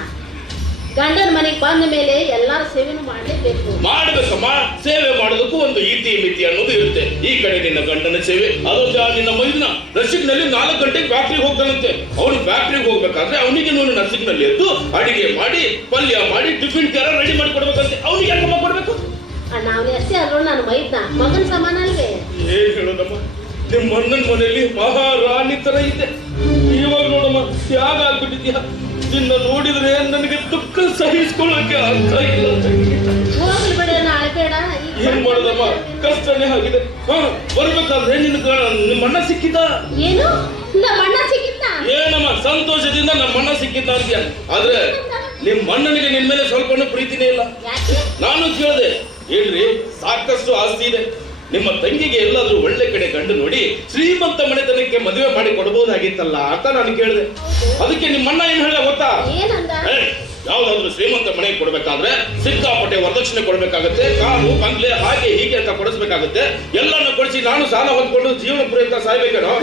ಗಂಡನ ಮನೆಗೆ ಬಂದ ಮೇಲೆ ಎಲ್ಲಾರ ಸೇವೆನೂ ಮಾಡಲೇಬೇಕು. ಮಾಡ್ಬೇಕಮ್ಮ. ಸೇವೆ ಮಾಡೋದಕ್ಕೂ ಒಂದು ಇತಿ ಮಿತಿ ಅನ್ನೋದು ಇರುತ್ತೆ. ಈ ಕಡೆ ನಿನ್ನ ಗಂಡನ ಸೇವೆ, ಅದೊಂದು ನಿನ್ನ ಮೈದಿನ ನಸಿಕ್ನಲ್ಲಿ 4 ಗಂಟೆಗೆ ಫ್ಯಾಕ್ಟ್ರಿಗೆ ಹೋಗ್ತಾನಂತೆ. ಅವನು ಫ್ಯಾಕ್ಟ್ರಿಗೆ ಹೋಗ್ಬೇಕಾದ್ರೆ ಅವನಿಗೆ ನೀನು ನಸಿಕ್ನಲ್ಲಿ ಎದ್ದು ಅಡಿಗೆ ಮಾಡಿ ಪಲ್ಯ ಮಾಡಿ ಟಿಫಿನ್ ಕ್ಯಾರ ರೆಡಿ ಮಾಡಿ ಕೊಡ್ಬೇಕಂತೆ. ಅವನಿಗೆ ಯಾಕಮ್ಮ ಕೊಡ್ಬೇಕು? ಅಣ್ಣ, ಅವನು ಎಷ್ಟೇ ಆದ್ರೂ ನಾನು ಮೈದ್ನ ಮಗನ ಸಮಾನ ಅಲ್ವೇ? ಏನ್ ಹೇಳೋದಮ್ಮ, ನಿಮ್ಮ ಅಣ್ಣನ ಮನೆಯಲ್ಲಿ ಮಹಾರಾಣಿ ತರ ಇದೆ. ಇವಾಗ ನೋಡಮ್ಮ ಯಾಗಾಗ್ಬಿಟ್ಟಿದ್ಯಾ. ನಿನ್ನ ನೋಡಿದ್ರೆ ನನಗೆ ದುಃಖ ಸಹಿಸ್ಕೊಳ್ಳಕ್ಕೆ ಅರ್ಥ ಇಲ್ಲ. ಹೋಗ್ಲಿ ಬಿಡ, ನಾಳೆ ಬೇಡ. ಏನ್ ಮಾಡೋದಮ್ಮ, ಕಷ್ಟನೇ ಆಗಿದೆ. ಬರ್ಬೇಕಾದ್ರೆ ನಿಮ್ಮ ಅಣ್ಣ ಸಿಕ್ಕಿದ್ದ? ಏನು, ನಮ್ಮ ಅಣ್ಣ ಸಿಕ್ಕಿದ್ದ? ಏನಮ್ಮ ಸಂತೋಷದಿಂದ ನಮ್ಮ ಅಣ್ಣ ಸಿಕ್ಕಿದ್ದ ಅಂತೀಯ. ಆದ್ರೆ ನಿಮ್ಮ ಅಣ್ಣನಿಗೆ ನಿನ್ ಮೇಲೆ ಸ್ವಲ್ಪ ಪ್ರೀತಿನೇ ಇಲ್ಲ. ನಾನು ಕೇಳಿದೆ, ಹೇಳ್ರಿ ಸಾಕಷ್ಟು ಆಸ್ತಿ ಇದೆ, ನಿಮ್ಮ ತಂಗಿಗೆ ಎಲ್ಲಾದ್ರೂ ಒಳ್ಳೆ ಕಡೆ ಗಂಡು ನೋಡಿ ಶ್ರೀಮಂತ ಮನೆತನಕ್ಕೆ ಮದುವೆ ಮಾಡಿ ಕೊಡಬಹುದಾಗಿತ್ತಲ್ಲ ಅಂತ ನಾನು ಕೇಳಿದೆ. ಅದಕ್ಕೆ ನಿಮ್ಮಣ್ಣ ಏನ್ ಹೇಳ ಗೊತ್ತಾ? ಯಾವ್ದಾದ್ರು ಶ್ರೀಮಂತ ಮನೆಗೆ ಕೊಡ್ಬೇಕಾದ್ರೆ ಸಿಕ್ಕಾಪಟ್ಟೆ ವರದಕ್ಷಿಣೆ ಕೊಡ್ಬೇಕಾಗತ್ತೆ, ಕಾರು ಬಂಗ್ಲೆ ಹಾಗೆ ಹೀಗೆ ಅಂತ ಕೊಡಿಸ್ಬೇಕಾಗತ್ತೆ. ಎಲ್ಲಾನು ಕೊಡಿಸಿ ನಾನು ಸಾಲ ಹೊಂದ್ಕೊಂಡು ಜೀವನ ಪೂರೈತ ಸಾಯ್ಬೇಕೇನೋ.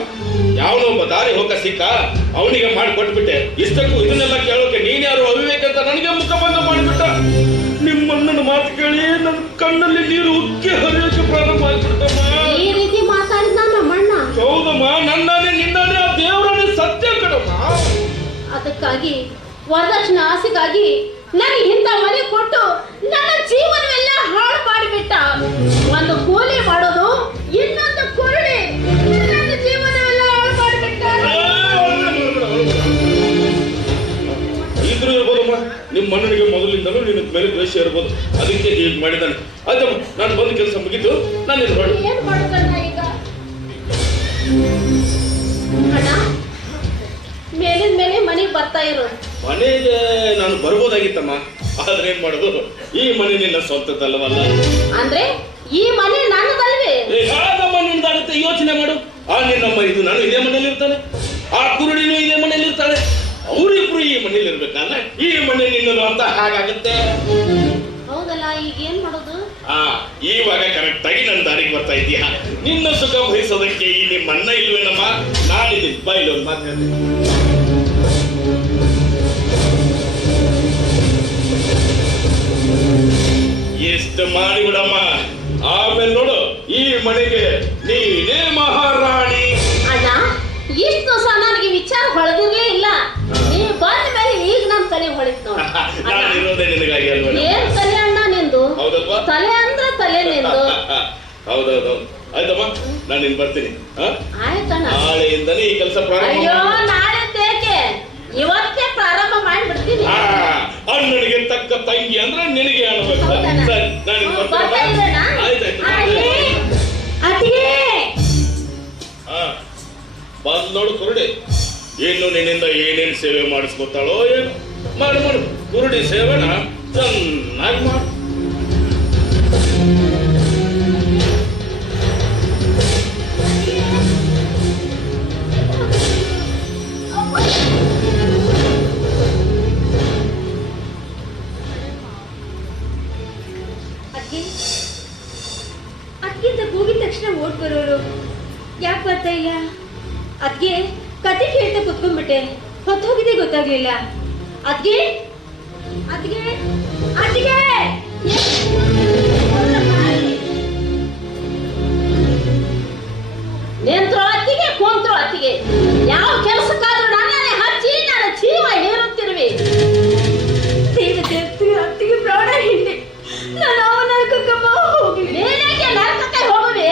ಯಾವನೊಬ್ಬ ದಾರಿ ಹೋಗ ಸಿಕ್ಕ ಅವನಿಗೆ ಮಾಡಿ ಕೊಟ್ಬಿಟ್ಟೆ. ಇಷ್ಟಕ್ಕೂ ಇದನ್ನೆಲ್ಲ ಕೇಳೋಕೆ ನೀನ್ಯಾರು ಅವಿವೇಕ ಅಂತ ನನಗೆ ಮುಖಭಂಗ ಮಾಡಿಬಿಟ್ಟ. ನಿಮ್ಮಣ್ಣನ ಮಾತು ಕೇಳಿ ನನ್ನ ಕಣ್ಣಲ್ಲಿ ನೀರು ಉಕ್ಕಿ ಹರಿಯೋಕೆ ಪ್ರಾರಂಭ ಆಗ್ಬಿಡ್ತಮ್ಮ. ಈ ರೀತಿ ಮಾತಾಡಿದ ನಮ್ಮಣ್ಣ? ಹೌದಮ್ಮ, ನನ್ನನೇ ನಿನ್ನನೇ ಆ ದೇವರನ್ನೇ ಸತ್ಯ ಕಣಮ್ಮ. ಅದಕ್ಕಾಗಿ ವರದಕ್ಷಿಣೆ ಆಸೆಗಾಗಿ ನನಗೆ ಇಂಥ ಮನೆ ಕೊಟ್ಟು ನನ್ನ ಜೀವನವೆಲ್ಲ ಹಾಳು ಮಾಡಿಬಿಟ್ಟ. ಒಂದು ಕೂಲಿ ಮಾಡೋದು, ಇನ್ನೊಂದು ಕುರುಡಿ, ನನ್ನ ಜೀವನವೆಲ್ಲ ಹಾಳು ಮಾಡಿಬಿಟ್ಟ. ಇದ್ರು ಇರ್ಬೋದಮ್ಮ, ನಿಮ್ಮ ಮಣ್ಣನಿಗೆ ಮೊದಲಿಂದಲೂ ನಿನ್ನ ಮೇಲೆ ದ್ವೇಷ ಇರ್ಬೋದು, ಅದಕ್ಕೆ ಹೀಗೆ ಮಾಡಿದ್ದಾನೆ. ಆಯ್ತಮ್ಮ, ನಾನು ಬಂದ ಕೆಲಸ ಮುಗಿತು, ನಾನು ಇದು ಮಾಡಿ. ಏನ್ ಮಾಡೋದಣ್ಣ ಈಗ? ಅಣ್ಣ, ಮೇಲಿನ ಮೇಲೆ ಮನೆಗೆ ಬರ್ತಾ ಇರೋ. ಮನೆಗೆ ನಾನು ಬರ್ಬೋದಾಗಿತ್ತಮ್ಮ, ಆದ್ರೆ ಏನ್ ಮಾಡೋದು, ಈ ಮನೆ ನಿನ್ನ ಸ್ವಂತದಲ್ಲವಲ್ಲ. ಅಂದ್ರೆ ಈ ಮನೆ ನನ್ನದಲ್ವೇ? ಯಾಕಮ್ಮ ನಿಂದಾಗುತ್ತೆ ಯೋಚನೆ ಮಾಡು. ಆ ನಿನ್ನಮ್ಮ ಇದು ನಾನು ಇದೇ ಮನೇಲಿ ಇರ್ತಾನೆ, ಆ ಕುರುಡಿನೂ ಇದೇ ಮನೇಲಿ ಇರ್ತಾಳೆ. ಅವರಿಬ್ರು ಈ ಮನೇಲಿ ಇರ್ಬೇಕಾದ್ರೆ ಈ ಮನೆ ನಿನ್ನದು ಅಂತ ಹಾಗಾಗುತ್ತೆ. ಹೌದಲ್ಲ, ಈಗ ಏನ್ ಮಾಡೋದು? ಇವಾಗ ಕರೆಕ್ಟ್ ಆಗಿ ನನ್ನ ದಾರಿಗೆ ಬರ್ತಾ ಇದೀಯಾ. ನಿನ್ನ ಸುಖ ವಹಿಸೋದಕ್ಕೆ ಈ ನಿಮ್ಮ ಅಣ್ಣ ಇಲ್ವೇನಮ್ಮ? ನಾನಿದ್ದೀನಿ, ಬಾಯಿಲ್ ಒಂದು ಮಾತಾಡ್ತೀನಿ. ಎಷ್ಟು ಮಾಡಿಬಿಡಮ್ಮ, ಆಮೇಲೆ ನೋಡು ಈ ಮನೆಗೆ ನೀನೇ ಮಹಾರಾಣಿ. ಅಣ್ಣ, ಇಷ್ಟು ದಿವಸ ನನಗೆ ವಿಚಾರ ಹೊಳೆದಿರ್ಲೇ ಇಲ್ಲ. ನೀವು ಬಂದ ಮೇಲೆ ಈಗ ನಮ್ ತಲೆ ಹೊಳಿತ್ ನೋಡಿ. ನಾನು ಇರೋದೇ ನಿನಗಾಗಿ ಅಲ್ವಾ? ಏನ್ ತಲೆ ಅಣ್ಣ ನಿಂದು? ಹೌದಲ್ವಾ? ತಲೆ ಅಂದ್ರೆ ತಲೆ ನಿಂದು. ಹೌದೌದು. ಆಯ್ತಮ್ಮ, ನಾನು ಇನ್ ಬರ್ತೀನಿ. ಆಯ್ತಣ್ಣ, ನಾಳೆಯಿಂದನೇ ಈ ಕೆಲಸ ಪ್ರಾರಂಭ. ಅಯ್ಯೋ, ನಾಳೆ ಬೇಕೆ, ಇವತ್ತೇ ಪ್ರಾರಂಭ ಮಾಡ್ಬಿಡ್ತೀನಿ. ಅಣ್ಣನಿಗೆ ತಕ್ಕ ತಂಗಿ ಅಂದ್ರೆ ನಿನಗೆ ಅನ್ಬೇಕು. ಸರಿ, ನಾನು ಇನ್ ಬರ್ತೀನಿ. ಆಯ್ತಾಯ್ತು. ಬಂದ್ ನೋಡು ಕುರುಡಿ, ಇನ್ನು ನಿನ್ನಿಂದ ಏನೇನು ಸೇವೆ ಮಾಡಿಸ್ಕೊತಾಳೋ ಏನು. ಮಾಡು ಮಾಡು, ಕುರುಡಿ ಸೇವೆನ ಚೆನ್ನಾಗಿ ಮಾಡು. ಅದ್ಕಿಂತ ಕೂಗಿದ ತಕ್ಷಣ ಓಡ್ ಬರೋರು ಯಾಕೆ ಬರ್ತಾ ಇಲ್ಲ? ಅದ್ಗೆ ಕತೆ ಕೇಳ್ತಾ ಕುತ್ಕೊಂಡ್ಬಿಟ್ಟೆ, ಹೊತ್ತು ಹೋಗಿದೆ ಗೊತ್ತಾಗ್ಲಿಲ್ಲ. ಅದ್ಗೆ ಅದ್ಗೆ ಅದ್ಗೆ ನಿಂತ್ರು ಅತ್ತಿಗೆ, ಕುಂತ್ರು ಅತ್ತಿಗೆ, ಯಾವ ಕೆಲಸಕ್ಕಾದ್ರೂ ನನ್ನನ್ನೇ ಹಚ್ಚಿ ನನ್ನ ಜೀವ ಹೇರುತ್ತಿರುವೆ. ಅತ್ತಿಗೆ ಪ್ರಾಣ ಹಿಂದೆ ನಾನು ಅವನ ನರಕಕ್ಕಮ್ಮ ಹೋಗ್ಲಿ. ನೀನೇಕೆ ನರಕಕ್ಕೆ ಹೋಗುವೆ?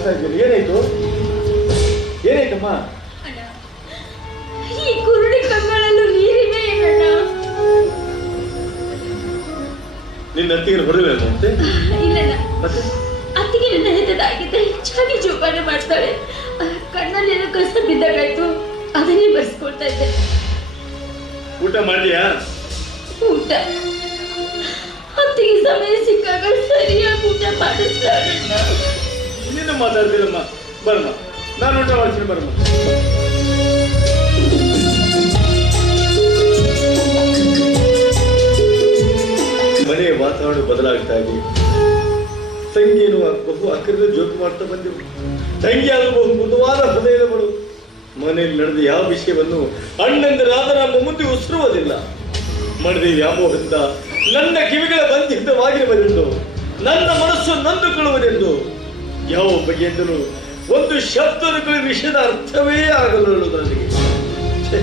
ಆಗ್ತಾ ಇದ್ದೀರಿ, ಏನಾಯ್ತು? ಏನಾಯ್ತಮ್ಮ? ಅಣ್ಣ, ಈ ಕುರುಡಿ ಕಣ್ಣಲ್ಲೂ ನೀರಿವೆ ಅಣ್ಣ. ನಿನ್ನ ಅತ್ತಿಗೆ ಹೊರವೇನಂತೆ? ಇಲ್ಲಣ್ಣ, ಮತ್ತೆ ಅತ್ತಿಗೆ ನನ್ನ ಹೆತ್ತದಾಗಿದ್ದೆ ಹೆಚ್ಚಾಗಿ ಜೋಪಾನ ಮಾಡ್ತಾಳೆ. ಕಣ್ಣಲ್ಲೇನೋ ಕಸ ಬಿದ್ದಾಗಾಯ್ತು, ಅದನ್ನೇ ಬರ್ಸ್ಕೊಳ್ತಾ ಇದ್ದೆ. ಊಟ ಮಾಡಿದ್ಯಾ? ಊಟ ಅತ್ತಿಗೆ ಸಮಯ ಸಿಕ್ಕಾಗ ಸರಿಯಾಗಿ ಊಟ ಮಾಡಿಸ್ತಾಳಣ್ಣ. ನೀನು ಮಾತಾಡ್ತಿಲ್ಲಮ್ಮ. ಬರಮ್ಮ, ನಾನು ಊಟ ಮಾಡ್ತೀನಿ. ಬರಮ್ಮ. ಮನೆಯ ವಾತಾವರಣ ಬದಲಾಗ್ತಾ ಇದೆ. ತಂಗಿಯನ್ನು ಬಹು ಅಕ್ಕರಿಂದ ಜೋಕು ಮಾಡ್ತಾ ಬಂದೆವು. ತಂಗಿ ಅದು ಬಹು ಮೃದುವಾದ ಹೃದಯದವಳು. ಮನೆಯಲ್ಲಿ ನಡೆದ ಯಾವ ವಿಷಯವನ್ನು ಅಣ್ಣಂದರಾದ ನಮ್ಮ ಮುಂದೆ ಉಸಿರುವುದಿಲ್ಲ. ಮನದ ವ್ಯಾಮೋಹದಿಂದ ನನ್ನ ಕಿವಿಗಳ ಬಂಧಿತವಾಗಿರುವುದೆಂದು, ನನ್ನ ಮನಸ್ಸು ನೊಂದುಕೊಳ್ಳುವುದೆಂದು ಯಾವ ಬಗೆಯಿಂದಲೂ ಒಂದು ಶಬ್ದಗಳ ವಿಷಯದ ಅರ್ಥವೇ ಆಗಲು ನನಗೆ. ಛೆ.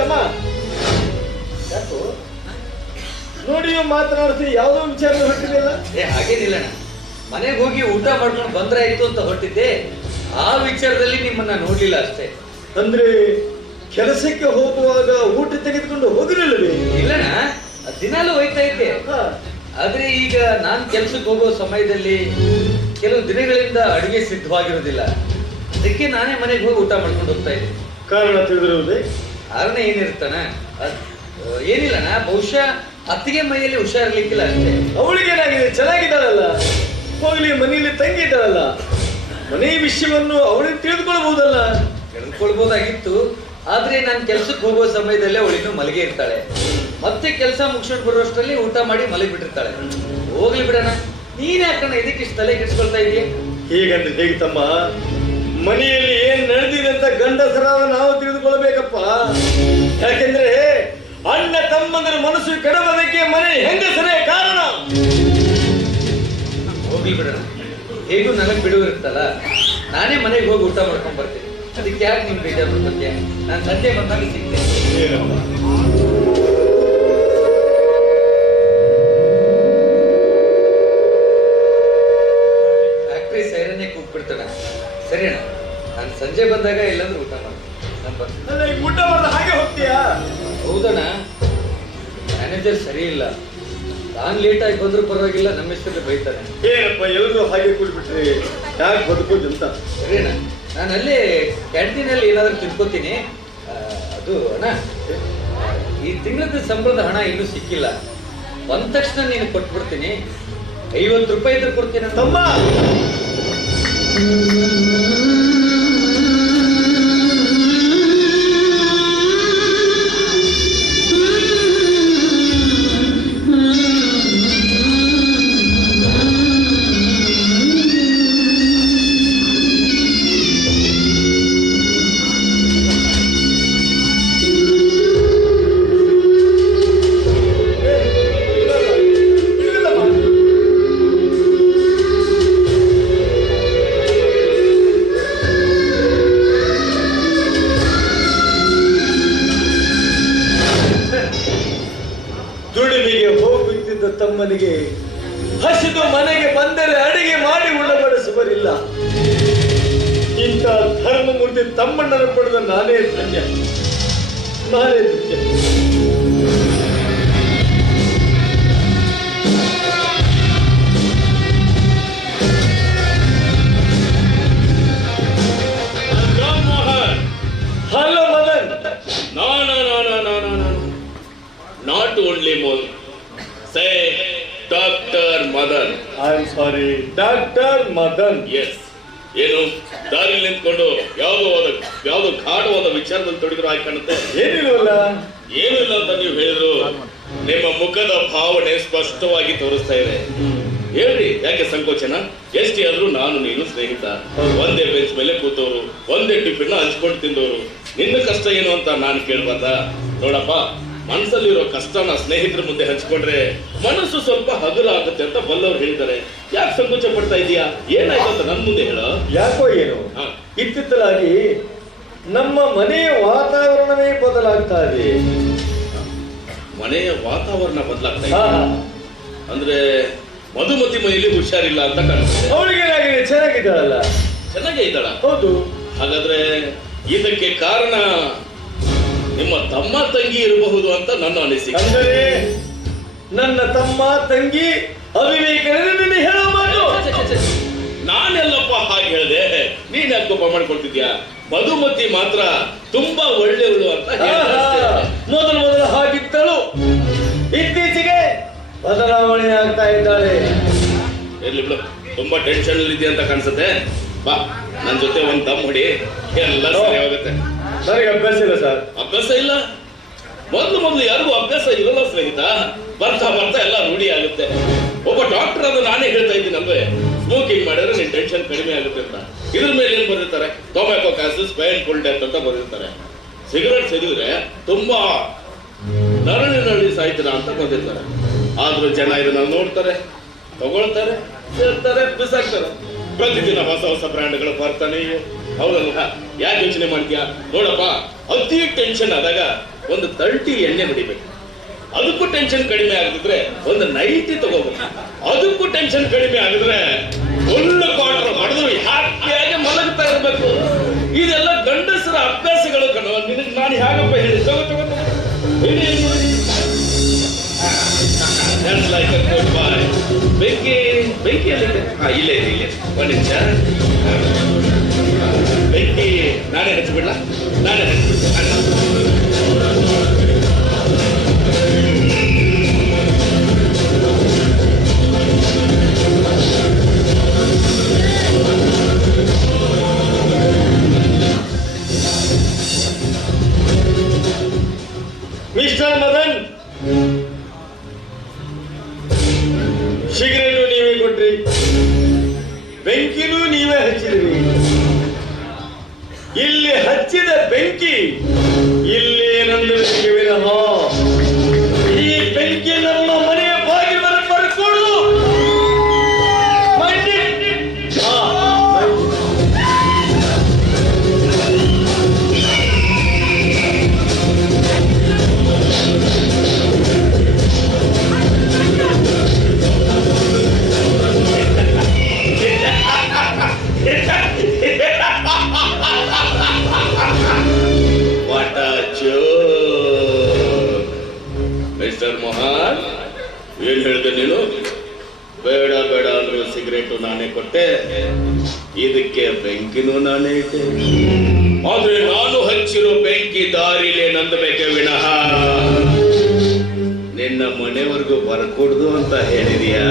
ತಮ್ಮ, ಯಾಕೋ ನೋಡಿ ಮಾತನಾಡ್ತೀವಿ, ಯಾವುದೋ ವಿಚಾರ ಹೊರಟಿದೆಯಲ್ಲ? ಹಾಗೇನಿಲ್ಲಣ್ಣ, ಮನೆಗೆ ಹೋಗಿ ಊಟ ಮಾಡ್ಕೊಂಡು ಬಂದ್ರೆ ಆಯ್ತು ಅಂತ ಹೊರಟಿದ್ದೆ. ಆ ವಿಚಾರದಲ್ಲಿ ನಿಮ್ಮನ್ನ ನೋಡ್ಲಿಲ್ಲ ಅಷ್ಟೇ. ಅಂದ್ರೆ ಕೆಲಸಕ್ಕೆ ಹೋಗುವಾಗ ಊಟ ತೆಗೆದುಕೊಂಡು ಹೋಗಲಿಲ್ಲವೇ? ಇಲ್ಲಣ್ಣ, ದಿನಾಲೂ ಹೋಯ್ತಾ ಇದ್ದೆ. ಆದ್ರೆ ಈಗ ನಾನ್ ಕೆಲ್ಸಕ್ಕೆ ಹೋಗೋ ಸಮಯದಲ್ಲಿ ಕೆಲವು ದಿನಗಳಿಂದ ಅಡುಗೆ ಸಿದ್ಧವಾಗಿರೋದಿಲ್ಲ. ಅದಕ್ಕೆ ನಾನೇ ಮನೆಗೆ ಹೋಗಿ ಊಟ ಮಾಡ್ಕೊಂಡು ಹೋಗ್ತಾ ಇದ್ದೆ. ಕಾರಣ ತಿಳಿದಿರುವುದೇ? ಕಾರಣ ಏನಿರ್ತಾನ? ಏನಿಲ್ಲಣ್ಣ, ಬಹುಶಃ ಅತ್ತಿಗೆ ಮೈಯಲ್ಲಿ ಹುಷಾರಿರ್ಲಿಕ್ಕಿಲ್ಲ ಅಷ್ಟೇ. ಅವಳಿಗೇನಾಗಿದೆ? ಚೆನ್ನಾಗಿದ್ದಾಳಲ್ಲ, ಹೋಗ್ಲಿ, ಮನೆಯಲ್ಲಿ ತಂಗಿದ್ದಾಳಲ್ಲ, ಮನೆ ವಿಷಯವನ್ನು ಅವಳಿಗೆ ತಿಳಿದುಕೊಳ್ಬಹುದಲ್ಲ? ತಿಳಿದುಕೊಳ್ಬಹುದಾಗಿತ್ತು. ಆದ್ರೆ ನಾನು ಕೆಲ್ಸಕ್ಕೆ ಹೋಗೋ ಸಮಯದಲ್ಲೇ ಅವಳಿನ್ನು ಮಲಗಿ ಇರ್ತಾಳೆ. ಮತ್ತೆ ಕೆಲಸ ಮುಗಿಸ್ಕೊಂಡು ಬರುವಷ್ಟರಲ್ಲಿ ಊಟ ಮಾಡಿ ಮಲಗಿ ಬಿಟ್ಟಿರ್ತಾಳೆ. ಹೋಗ್ಲಿ ಬಿಡೋಣ, ನೀನ್ ಯಾಕಣ್ಣ ಇದಕ್ಕಿಷ್ಟು ತಲೆ ಕೆಡಿಸ್ಕೊಳ್ತಾ ಇದೀಯ? ಹೀಗಂದ್ರೆ ಹೇಗೆ ತಮ್ಮ? ಮನೆಯಲ್ಲಿ ಏನ್ ನಡೆದಿದೆ ಅಂತ ಗಂಡಸರಾದ ನಾವು ತಿಳಿದುಕೊಳ್ಬೇಕಪ್ಪ. ಯಾಕೆಂದ್ರೆ ಅಣ್ಣ ತಮ್ಮಂದ್ರ ಮನಸ್ಸು ಕೆಡವದಕ್ಕೆ ಮನೆ ಹೆಂಗಸರೇ ಕಾರಣ. ಹೋಗ್ಲಿ ಬಿಡೋಣ, ಹೇಗೂ ನನಗೆ ಬಿಡುವಿರುತ್ತಲ್ಲ, ನಾನೇ ಮನೆಗೆ ಹೋಗಿ ಊಟ ಮಾಡ್ಕೊಂಡ್ ಬರ್ತೀನಿ. ಅದಕ್ಕೆ ಯಾಕೆ ನಿಮ್ ಬೇಜಾರು ಮಾಡ್ಕೊತೀಯ? ನಾನು ಸಂಜೆ ಬಂದಾಗ ಸಿಗ್ತೇನೆ. ಫ್ಯಾಕ್ಟ್ರಿ ಸೈರನ್ನೇ ಕೂಗ್ಬಿಡ್ತಾನೆ. ಸರಿ ಅಣ್ಣ, ನಾನು ಸಂಜೆ ಬಂದಾಗ ಎಲ್ಲಾದ್ರೂ ಊಟ ಮಾಡ್ತೀನಿ. ನಾನು ಬರ್ತೀನಿ. ಅಲ್ಲ, ಈಗ ಊಟ ಮಾಡಿದ ಹಾಗೆ ಹೋಗ್ತೀಯಾ? ಹೌದಣ್ಣ, ಮ್ಯಾನೇಜರ್ ಸರಿ ಇಲ್ಲ. ನಾನು ಲೇಟಾಗಿ ಬಂದ್ರೂ ಪರವಾಗಿಲ್ಲ, ನಮ್ಮ ಹೆಸರಲ್ಲಿ ಬೈತಾನೆ. ಏನಪ್ಪ ಎಲ್ಲರೂ ಹಾಗೆ ಕೂಡ್ಬಿಟ್ರಿ, ಯಾಕೆ ಬದುಕೋದು ಅಂತ? ಸರಿ ಅಣ್ಣ, ನಾನು ಅಲ್ಲೇ ಕ್ಯಾಂಟೀನಲ್ಲಿ ಏನಾದರೂ ತಿನ್ಕೋತೀನಿ. ಅದು ಅಣ್ಣ, ಈ ತಿಂಗಳದ ಸಂಬಳದ ಹಣ ಇನ್ನೂ ಸಿಕ್ಕಿಲ್ಲ. ಬಂದ ತಕ್ಷಣ ನೀನು ಕೊಟ್ಬಿಡ್ತೀನಿ. 50 ರೂಪಾಯಿ ಇದ್ರೆ ಕೊಡ್ತೀನಿ ತಮ್ಮ. ದುಡಿಮೆಗೆ ಹೋಗುತ್ತಿದ್ದ ತಮ್ಮನಿಗೆ ಹಸಿದು ಮನೆಗೆ ಬಂದರೆ ಅಡಿಗೆ ಮಾಡಿ ಉಣಬಡಿಸುವರಿಲ್ಲ. ಇಂಥ ಧರ್ಮಮೂರ್ತಿ ತಮ್ಮಣ್ಣನ ಪಡೆದ ನಾನೇ ಧನ್ಯ, ನಾನೇ ಧನ್ಯ. Hello Madan. Not only Mohan. Say Dr. Madan. I am sorry, doctor Madan. Yes. ಏನು ದಾರಿ ನಿಂತ್ಕೊಂಡು ಯಾವ್ದೋ ಘಾಟವಾದ ವಿಚಾರದಲ್ಲಿ ತೊಡಗಿದ್ರು ಆಯ್ತು ಕಾಣುತ್ತೆ. ಏನಿಲ್ವಲ್ಲ? ಏನು ಇಲ್ಲ ಅಂತ ನೀವು ಹೇಳಿದ್ರು. ನಿಮ್ಮ ಮುಖದ ಭಾವನೆ ಸ್ಪಷ್ಟವಾಗಿ ತೋರಿಸ್ತಾ ಇದೆ. ಹೇಳ್ರಿ, ಯಾಕೆ ಸಂಕೋಚನ? ಎಷ್ಟೇ ಆದ್ರೂ ನಾನು ನೀನು ಸ್ನೇಹಿತ. ಒಂದೇ ಬೆಂಚ್ ಮೇಲೆ ಕೂತವ್ರು, ಒಂದೇ ಟಿಫಿನ್ ಹಂಚ್ಕೊಂಡು ತಿಂದವರು. ನಿನ್ನ ಕಷ್ಟ ಏನು ಅಂತ ನಾನು ಕೇಳ್ಬಂದ? ನೋಡಪ್ಪ, ಮನಸ್ಸಲ್ಲಿರೋ ಕಷ್ಟನ ಸ್ನೇಹಿತರ ಮುಂದೆ ಹಂಚ್ಕೊಂಡ್ರೆ ಮನಸ್ಸು ಸ್ವಲ್ಪ ಹಗುರ ಆಗುತ್ತೆ ಅಂತ ಬಲ್ಲವ್ರು ಹೇಳಿದ್ದಾರೆ. ಯಾಕೆ ಸಂಕೋಚ ಪಡ್ತಾ ಇದೀಯಾ? ಏನಾಯ್ತು ಅಂತ ನನ್ ಮುಂದೆ ಹೇಳ. ಯಾಕೋ ಏನು, ಇತ್ತಿತ್ತಲಾಗಿ ನಮ್ಮ ಮನೆಯ ವಾತಾವರಣವೇ ಬದಲಾಗ್ತಾ ಇದೆ. ಮನೆಯ ವಾತಾವರಣ ಬದಲಾಗ್ತಾ ಹಾ, ಇದೆ. ಅಂದ್ರೆ ಮಧುಮತಿ ಮೈಲಿ ಹುಷಾರಿಲ್ಲ ಅಂತ ಕಾಣಿಸ್ತದೆ. ಅವಳಿಗೇನಾಗಿದೆ? ಚೆನ್ನಾಗಿದ್ದಾಳಲ್ಲ? ಚೆನ್ನಾಗೇ ಇದ್ದಾಳ? ಹೌದು. ಹಾಗಾದ್ರೆ ಇದಕ್ಕೆ ಕಾರಣ ನಿಮ್ಮ ತಮ್ಮ ತಂಗಿ ಇರಬಹುದು ಅಂತ ನನ್ನ ಅನಿಸಿಕೆ. ಅಂದರೆ ನನ್ನ ತಮ್ಮ ತಂಗಿ ಅವಿವೇಕನೇ ಹೇಳೋ ಮಾತು. ನಾನೆಲ್ಲಪ್ಪ ಹಾಗೆ ಹೇಳಿದೆ, ನೀನ್ ಯಾಕೆ ಕೋಪ ಮಾಡ್ಕೊಳ್ತಿದ್ಯಾ? ಮಧುಮತಿ ಮಾತ್ರ ತುಂಬಾ ಒಳ್ಳೆಯವಳು ಅಂತ ಹೇಳ್ತಾ ಇರ್ತೇನೆ. ಮೊದಲು ಹಾಗಿದ್ದಳು, ಇತ್ತೀಚೆಗೆ ಬದಲಾವಣೆ ಆಗ್ತಾ ಇದ್ದಾಳೆ. ಇರ್ಲಿ ಬಿಡು, ತುಂಬಾ ಟೆನ್ಷನ್ ಅಲ್ಲಿ ಇದೆಯಾ ಅಂತ ಕಾಣಿಸುತ್ತೆ. ಬಾ ನನ್ ಜೊತೆ ಒಂದ್ ದಮ್ ಹೊಡಿ, ಎಲ್ಲ ಸರಿ ಹೋಗುತ್ತೆ. ನನಗೆ ಅಭ್ಯಾಸ ಇಲ್ಲ ಸರ್. ಅಭ್ಯಾಸ ಇಲ್ಲ? ಮೊದ್ಲು ಯಾರಿಗೂ ಅಭ್ಯಾಸ ಇರಲ್ಲ ಸ್ನೇಹಿತ. ಬರ್ತಾ ಎಲ್ಲ ರೂಢಿ ಆಗುತ್ತೆ. ಒಬ್ಬ ಡಾಕ್ಟರ್ ಅದು ನಾನೇ ಹೇಳ್ತಾ ಇದ್ದೀನಲ್ವೇ, ಸ್ಮೋಕಿಂಗ್ ಮಾಡಿದ್ರೆ ನಿನ್ ಟೆನ್ಷನ್ ಕಡಿಮೆ ಆಗುತ್ತೆ ಅಂತ. ಇದ್ರ ಮೇಲೆ ಏನ್ ಬರೆದಿರ್ತಾರೆ? ಟೊಮ್ಯಾಟೋಕಾಸ್, ಸ್ಪೈನ್ ಫುಲ್ ಡೆತ್ ಅಂತ ಬರೆದಿರ್ತಾರೆ. ಸಿಗರೇಟ್ ಸೇದಿದ್ರೆ ತುಂಬಾ ನರಳಿ ಸಾಯ್ತೀರ ಅಂತ ಬಂದಿರ್ತಾರೆ. ಆದ್ರೂ ಜನ ಇದನ್ನ ನೋಡ್ತಾರೆ, ತಗೊಳ್ತಾರೆ, ಸೇರ್ತಾರೆ, ಬಿಸಾಕ್ತಾರೆ. ಪ್ರತಿದಿನ ಹೊಸ ಬ್ರ್ಯಾಂಡ್ಗಳು ಬರ್ತಾನೆ. ಹೌದಲ್ವಾ? ಯಾಕೆ ಯೋಚನೆ ಮಾಡ್ತೀಯಾ? ನೋಡಪ್ಪ, ಅತಿ ಟೆನ್ಷನ್ ಆದಾಗ ಒಂದು 30 ಎಣ್ಣೆ ಹೊಡಿಬೇಕು. ಅದಕ್ಕೂ ಟೆನ್ಷನ್ ಕಡಿಮೆ ಆಗಿದ್ರೆ ಒಂದು ನೈಟಿ ತಗೋಬೇಕು. ಅದಕ್ಕೂ ಟೆನ್ಷನ್ ಕಡಿಮೆ ಆಗಿದ್ರೆ ಒಳ್ಳೆ ಕ್ವಾರ್ಟರ್ ಮಾಡಿದ್ರು ಹ್ಯಾಪಿಯಾಗಿ ಮಲಗ್ತಾ ಇರ್ಬೇಕು. ಇದೆಲ್ಲ ಗಂಡಸರ ಅಭ್ಯಾಸಗಳು ಕಣೋ. ನಿನಗೆ ನಾನು ಹೇಗಪ್ಪ ಹೇಳಿ? ತಗೋ ಬೆಂಕಿಯಲ್ಲಿ ಇಲ್ಲೇ ಒಂದು ನಿಮಿಷ. ಬೆಂಕಿ ನಾನೇ ಹಚ್ಚಿಬಿಡ್ಲ? ನಾನೇ ಮಿಸ್ಟರ್ ಮದನ್, ಸಿಗರೇಟು ನೀವೇ ಕೊಟ್ರಿ, ಬೆಂಕಿನೂ ನೀವೇ ಹಚ್ಚಿದ್ರಿ. ಇಲ್ಲಿ ಹಚ್ಚಿದ ಬೆಂಕಿ ಇಲ್ಲೇ ನಂದಿರಲಿಕ್ಕೆ ವಿನಃ ಈ ಬೆಂಕಿ ನಮ್ಮ ಮನೆಯ ಬಾಗಿ ಬರ್ಕೊಡುದು. ಮಿಸ್ಟರ್ ಮೋಹನ್, ಏನ್ ಹೇಳಿದೆ ನೀನು? ಬೇಡ ಅಂದ್ರೆ ಸಿಗರೇಟು ನಾನೇ ಕೊಟ್ಟೆ, ಇದಕ್ಕೆ ಬೆಂಕಿನೂ ನಾನೇ ಇಟ್ಟೆ. ಆದ್ರೆ ನಾನು ಹಚ್ಚಿರೋ ಬೆಂಕಿ ದಾರಿಲೇ ನಂದಬೇಕೆ ವಿನಃ ನಿನ್ನ ಮನೆವರೆಗೂ ಬರ್ಕೊಡ್ದು ಅಂತ ಹೇಳಿದೀಯಾ?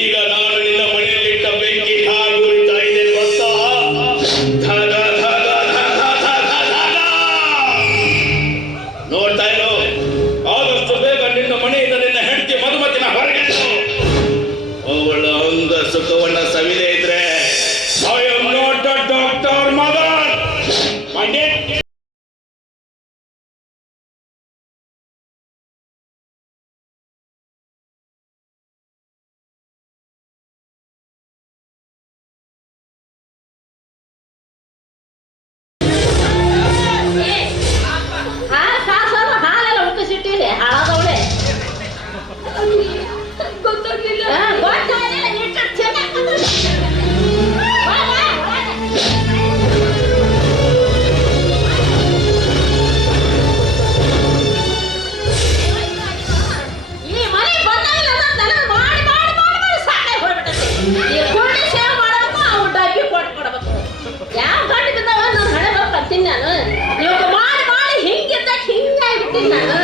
ಈಗ ನಾನು ನಿನ್ನ ಮನೆಯಲ್ಲಿಟ್ಟ ಬೆಂಕಿ ಹಾಗೆ ಉರಿತಾ ಇದೆ ಗೊತ್ತಾ? ನೋಡ್ತಾ ಇರೋ, ಆದಷ್ಟು ಬೇಗ ನಿನ್ನ ಮನೆಯಿಂದ ನಿನ್ನ ಹೆಂಡತಿ ಮಧುಮತಿನ ಹೊರಗೆ ಅವಳ ಅಂಗ ಸುಖವನ್ನ ಸವಿದೆ ಇದ್ರೆ I am not a doctor Madan. ಹಾಲೆಲ್ಲ ಉಕ್ಕಿಸಿಟ್ಟಿವಿ ಹಾಳಾದವಳೆ. ಗೊತ್ತಾಗ್ಲಿಲ್ಲ. ಈ ಮನೆ ಬಂದಾಗ ನನಗೆ ಮಾಡಿ ಸಾಕಾಗಿ ಹೋಗ್ಬಿಟ್ಟೈತಿ. ಈ ಗುಂಡಿ ಸೇವ್ ಮಾಡಬೇಕು, ಅವ್ನು ಡಬ್ಬಿ ಕೊಡ್ಬೇಕು. ಯಾವ ಗಂಡು ಬಿದ್ದಾವ ನಾನು ಹಣೆ ಬರ್ತೀನಿ. ನಾನು ಇವಾಗ ಮಾಡಿ ಹಿಂಗಿದ್ದಾಗ ಹಿಂಗಾಗ್ಬಿಟ್ಟಿನಿ. ನಾನು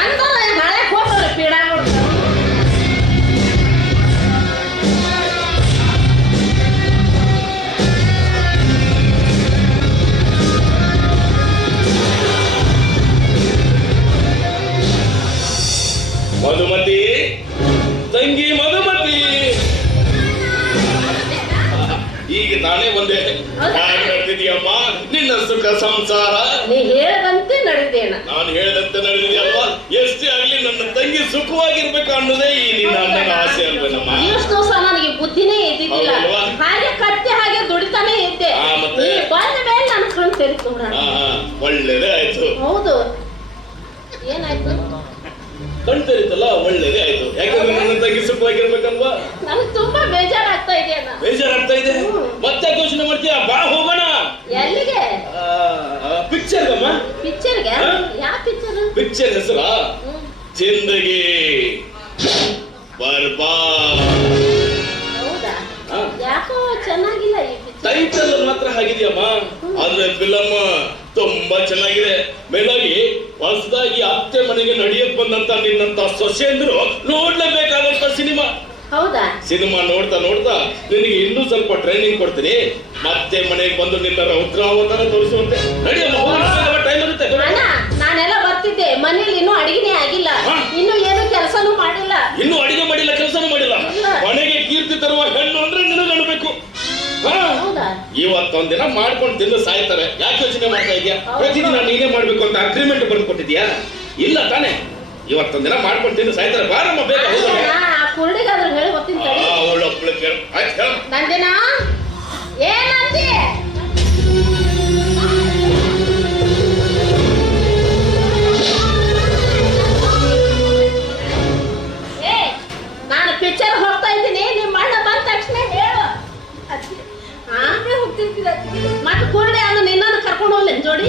ಎಂದ ಹಳೆ ಹೋಗ್ತಾರೆ ಪೀಡ ಕೊಡ್ತಾರೆ. ಮಧುಮತಿ, ತಂಗಿ ಮಧುಮತಿ, ಈಗ ತಾನೇ ಒಂದೇ ನಡೆದಿದೆಯಮ್ಮ ನಿನ್ನ ಸುಖ ಸಂಸಾರ. ನೀ ಹೇಳದಂತೆ ನಡೆದೇನ. ನಾನು ಹೇಳಿದಂತೆ ನಡೆದಿದೆಯಲ್ವ? ಎಷ್ಟೇ ಆಗ್ಲಿ ನನ್ನ ತಂಗಿ ಸುಖವಾಗಿರ್ಬೇಕು ಅನ್ನೋದೇ ಈ ನಿನ್ನ ಅಣ್ಣನ ಆಸೆ ಅಲ್ವೇನಮ್ಮ? ಇಷ್ಟು ದಿವಸ ನನಗೆ ಬುದ್ಧಿನೇ ಇದ್ದಿದ್ದಿಲ್ಲ. ಹೌದಲ್ವಾ? ಹಾಗೆ ಕತ್ತೆ ಹಾಗೆ ದುಡಿತಾನೆ ಇದ್ದೆ. ಮತ್ತೆ? ನೀ ಬಂದ ಮೇಲೆ ನನ್ನ ಕಣ್ ಸೇರಿತ್ತು ನೋಡ. ಒಳ್ಳೇದೇ ಆಯ್ತು. ಹೌದು, ಏನಾಯ್ತು? ಕಣ್ ತೆರೀತಲ್ಲ, ಒಳ್ಳೇದೇ ಆಯ್ತು. ಯಾಕಂದ್ರೆ ನನ್ನ ತಂಗಿ ಸುಖವಾಗಿರ್ಬೇಕಲ್ವಾ? ನನಗೆ ತುಂಬಾ ಬೇಜಾರಾಗ್ತಾ ಇದೆ ಅಣ್ಣ. ಬೇಜಾರಾಗ್ತಾ ಇದೆ? ಮತ್ತೆ ಯೋಚನೆ ಮಾಡ್ತೀಯಾ? ಬಾ ಹೋಗೋಣ. ಎಲ್ಲಿಗೆ? ಪಿಕ್ಚರ್ಗಮ್ಮ. ಪಿಕ್ಚರ್ಗೆ? ಯಾವ ಪಿಕ್ಚರ್? ಪಿಕ್ಚರ್ ಹೆಸರಾ ಜಿಂದಗಿ ಬರ್ಬಾದ್. ಹೌದಾ? ಯಾಕೋ ಚೆನ್ನಾಗಿಲ್ಲ ಈ ಪಿಕ್ಚರ್. ಟೈಟಲ್ ಮಾತ್ರ ಹಾಗಿದೆಯಮ್ಮ, ಆದ್ರೆ ಫಿಲಮ್ ತುಂಬಾ ಚೆನ್ನಾಗಿದೆ. ಮೇಲಾಗಿ ಹೊಸದಾಗಿ ಅತ್ತೆ ಮನೆಗೆ ನಡೆಯಕ್ ಬಂದಂತ ನಿನ್ನಂತ ಸೊಸೆಂದ್ರು ನೋಡ್ಲೇಬೇಕಾದಂತ ಸಿನಿಮಾ. ಹೌದಾ? ಸಿನಿಮಾ ನೋಡ್ತಾ ನೋಡ್ತಾ ನಿನಗೆ ಇನ್ನೂ ಸ್ವಲ್ಪ ಟ್ರೈನಿಂಗ್ ಕೊಡ್ತೀನಿ. ಮತ್ತೆ ಮನೆಗೆ ಬಂದು ನಿನ್ನ ರೌದ್ರಾವತಾರ ತೋರಿಸುವಂತೆ. ನಡಿಯಮ್ಮ, ಟೈಮ್ ಇರುತ್ತೆ. ನಾನೆಲ್ಲ ಬರ್ತಿದ್ದೆ, ಮನೇಲಿ ಇನ್ನೂ ಅಡಿಗೆನೇ ಆಗಿಲ್ಲ, ಇನ್ನು ಏನು ಕೆಲಸನೂ ಮಾಡಿಲ್ಲ. ಇನ್ನೂ ಅಡಿಗೆ ಮಾಡಿಲ್ಲ, ಕೆಲಸನೂ ಮಾಡಿಲ್ಲ. ಮನೆಗೆ ಕೀರ್ತಿ ತರುವ ಹೆಣ್ಣು ಅಂದ್ರೆ ನಿನಗಣಬೇಕು. ಇವತ್ತೊಂದಿನ ಮಾಡ್ಕೊಂಡು ತಿಂದು ಸಾಯ್ತಾರೆ. ಯಾಕೆ ಯೋಚನೆ ಮಾಡ್ತಾ ಇದೆಯಾ? ಪ್ರತಿದಿನ ನೀನೇ ಮಾಡ್ಬೇಕು ಅಂತ ಅಗ್ರಿಮೆಂಟ್ ಬರ್ದು ಕೊಟ್ಟಿದ್ಯಾ? ಇಲ್ಲ ತಾನೆ? ಇವತ್ತೊಂದಿನ ಮಾಡ್ಕೊಂಡು ತಿಂದು ಸಾಯ್ತಾರೆ. ಬಾರಮ್ಮ ಬೇಗ ಹೋಗೋಣ. ಕುರುಡಿಗಾದ್ರೂ ಹೇಳಿ ಗೊತ್ತಿಲ್ಲ. ನಂದಿನ ಏನಂತಿ? ನಾನು ಪಿಕ್ಚರ್ ಹೋಗ್ತಾ ಇದ್ದೀನಿ, ನಿಮ್ಮ ಅಣ್ಣ ಬಂದ ತಕ್ಷಣ ಹೇಳು. ಮತ್ತೆ ಕುರುಡೆ ಅನ್ನ ನಿನ್ನನ್ನು ಕರ್ಕೊಂಡು ಹೋಗ್ಲಿ ಜೋಡಿ.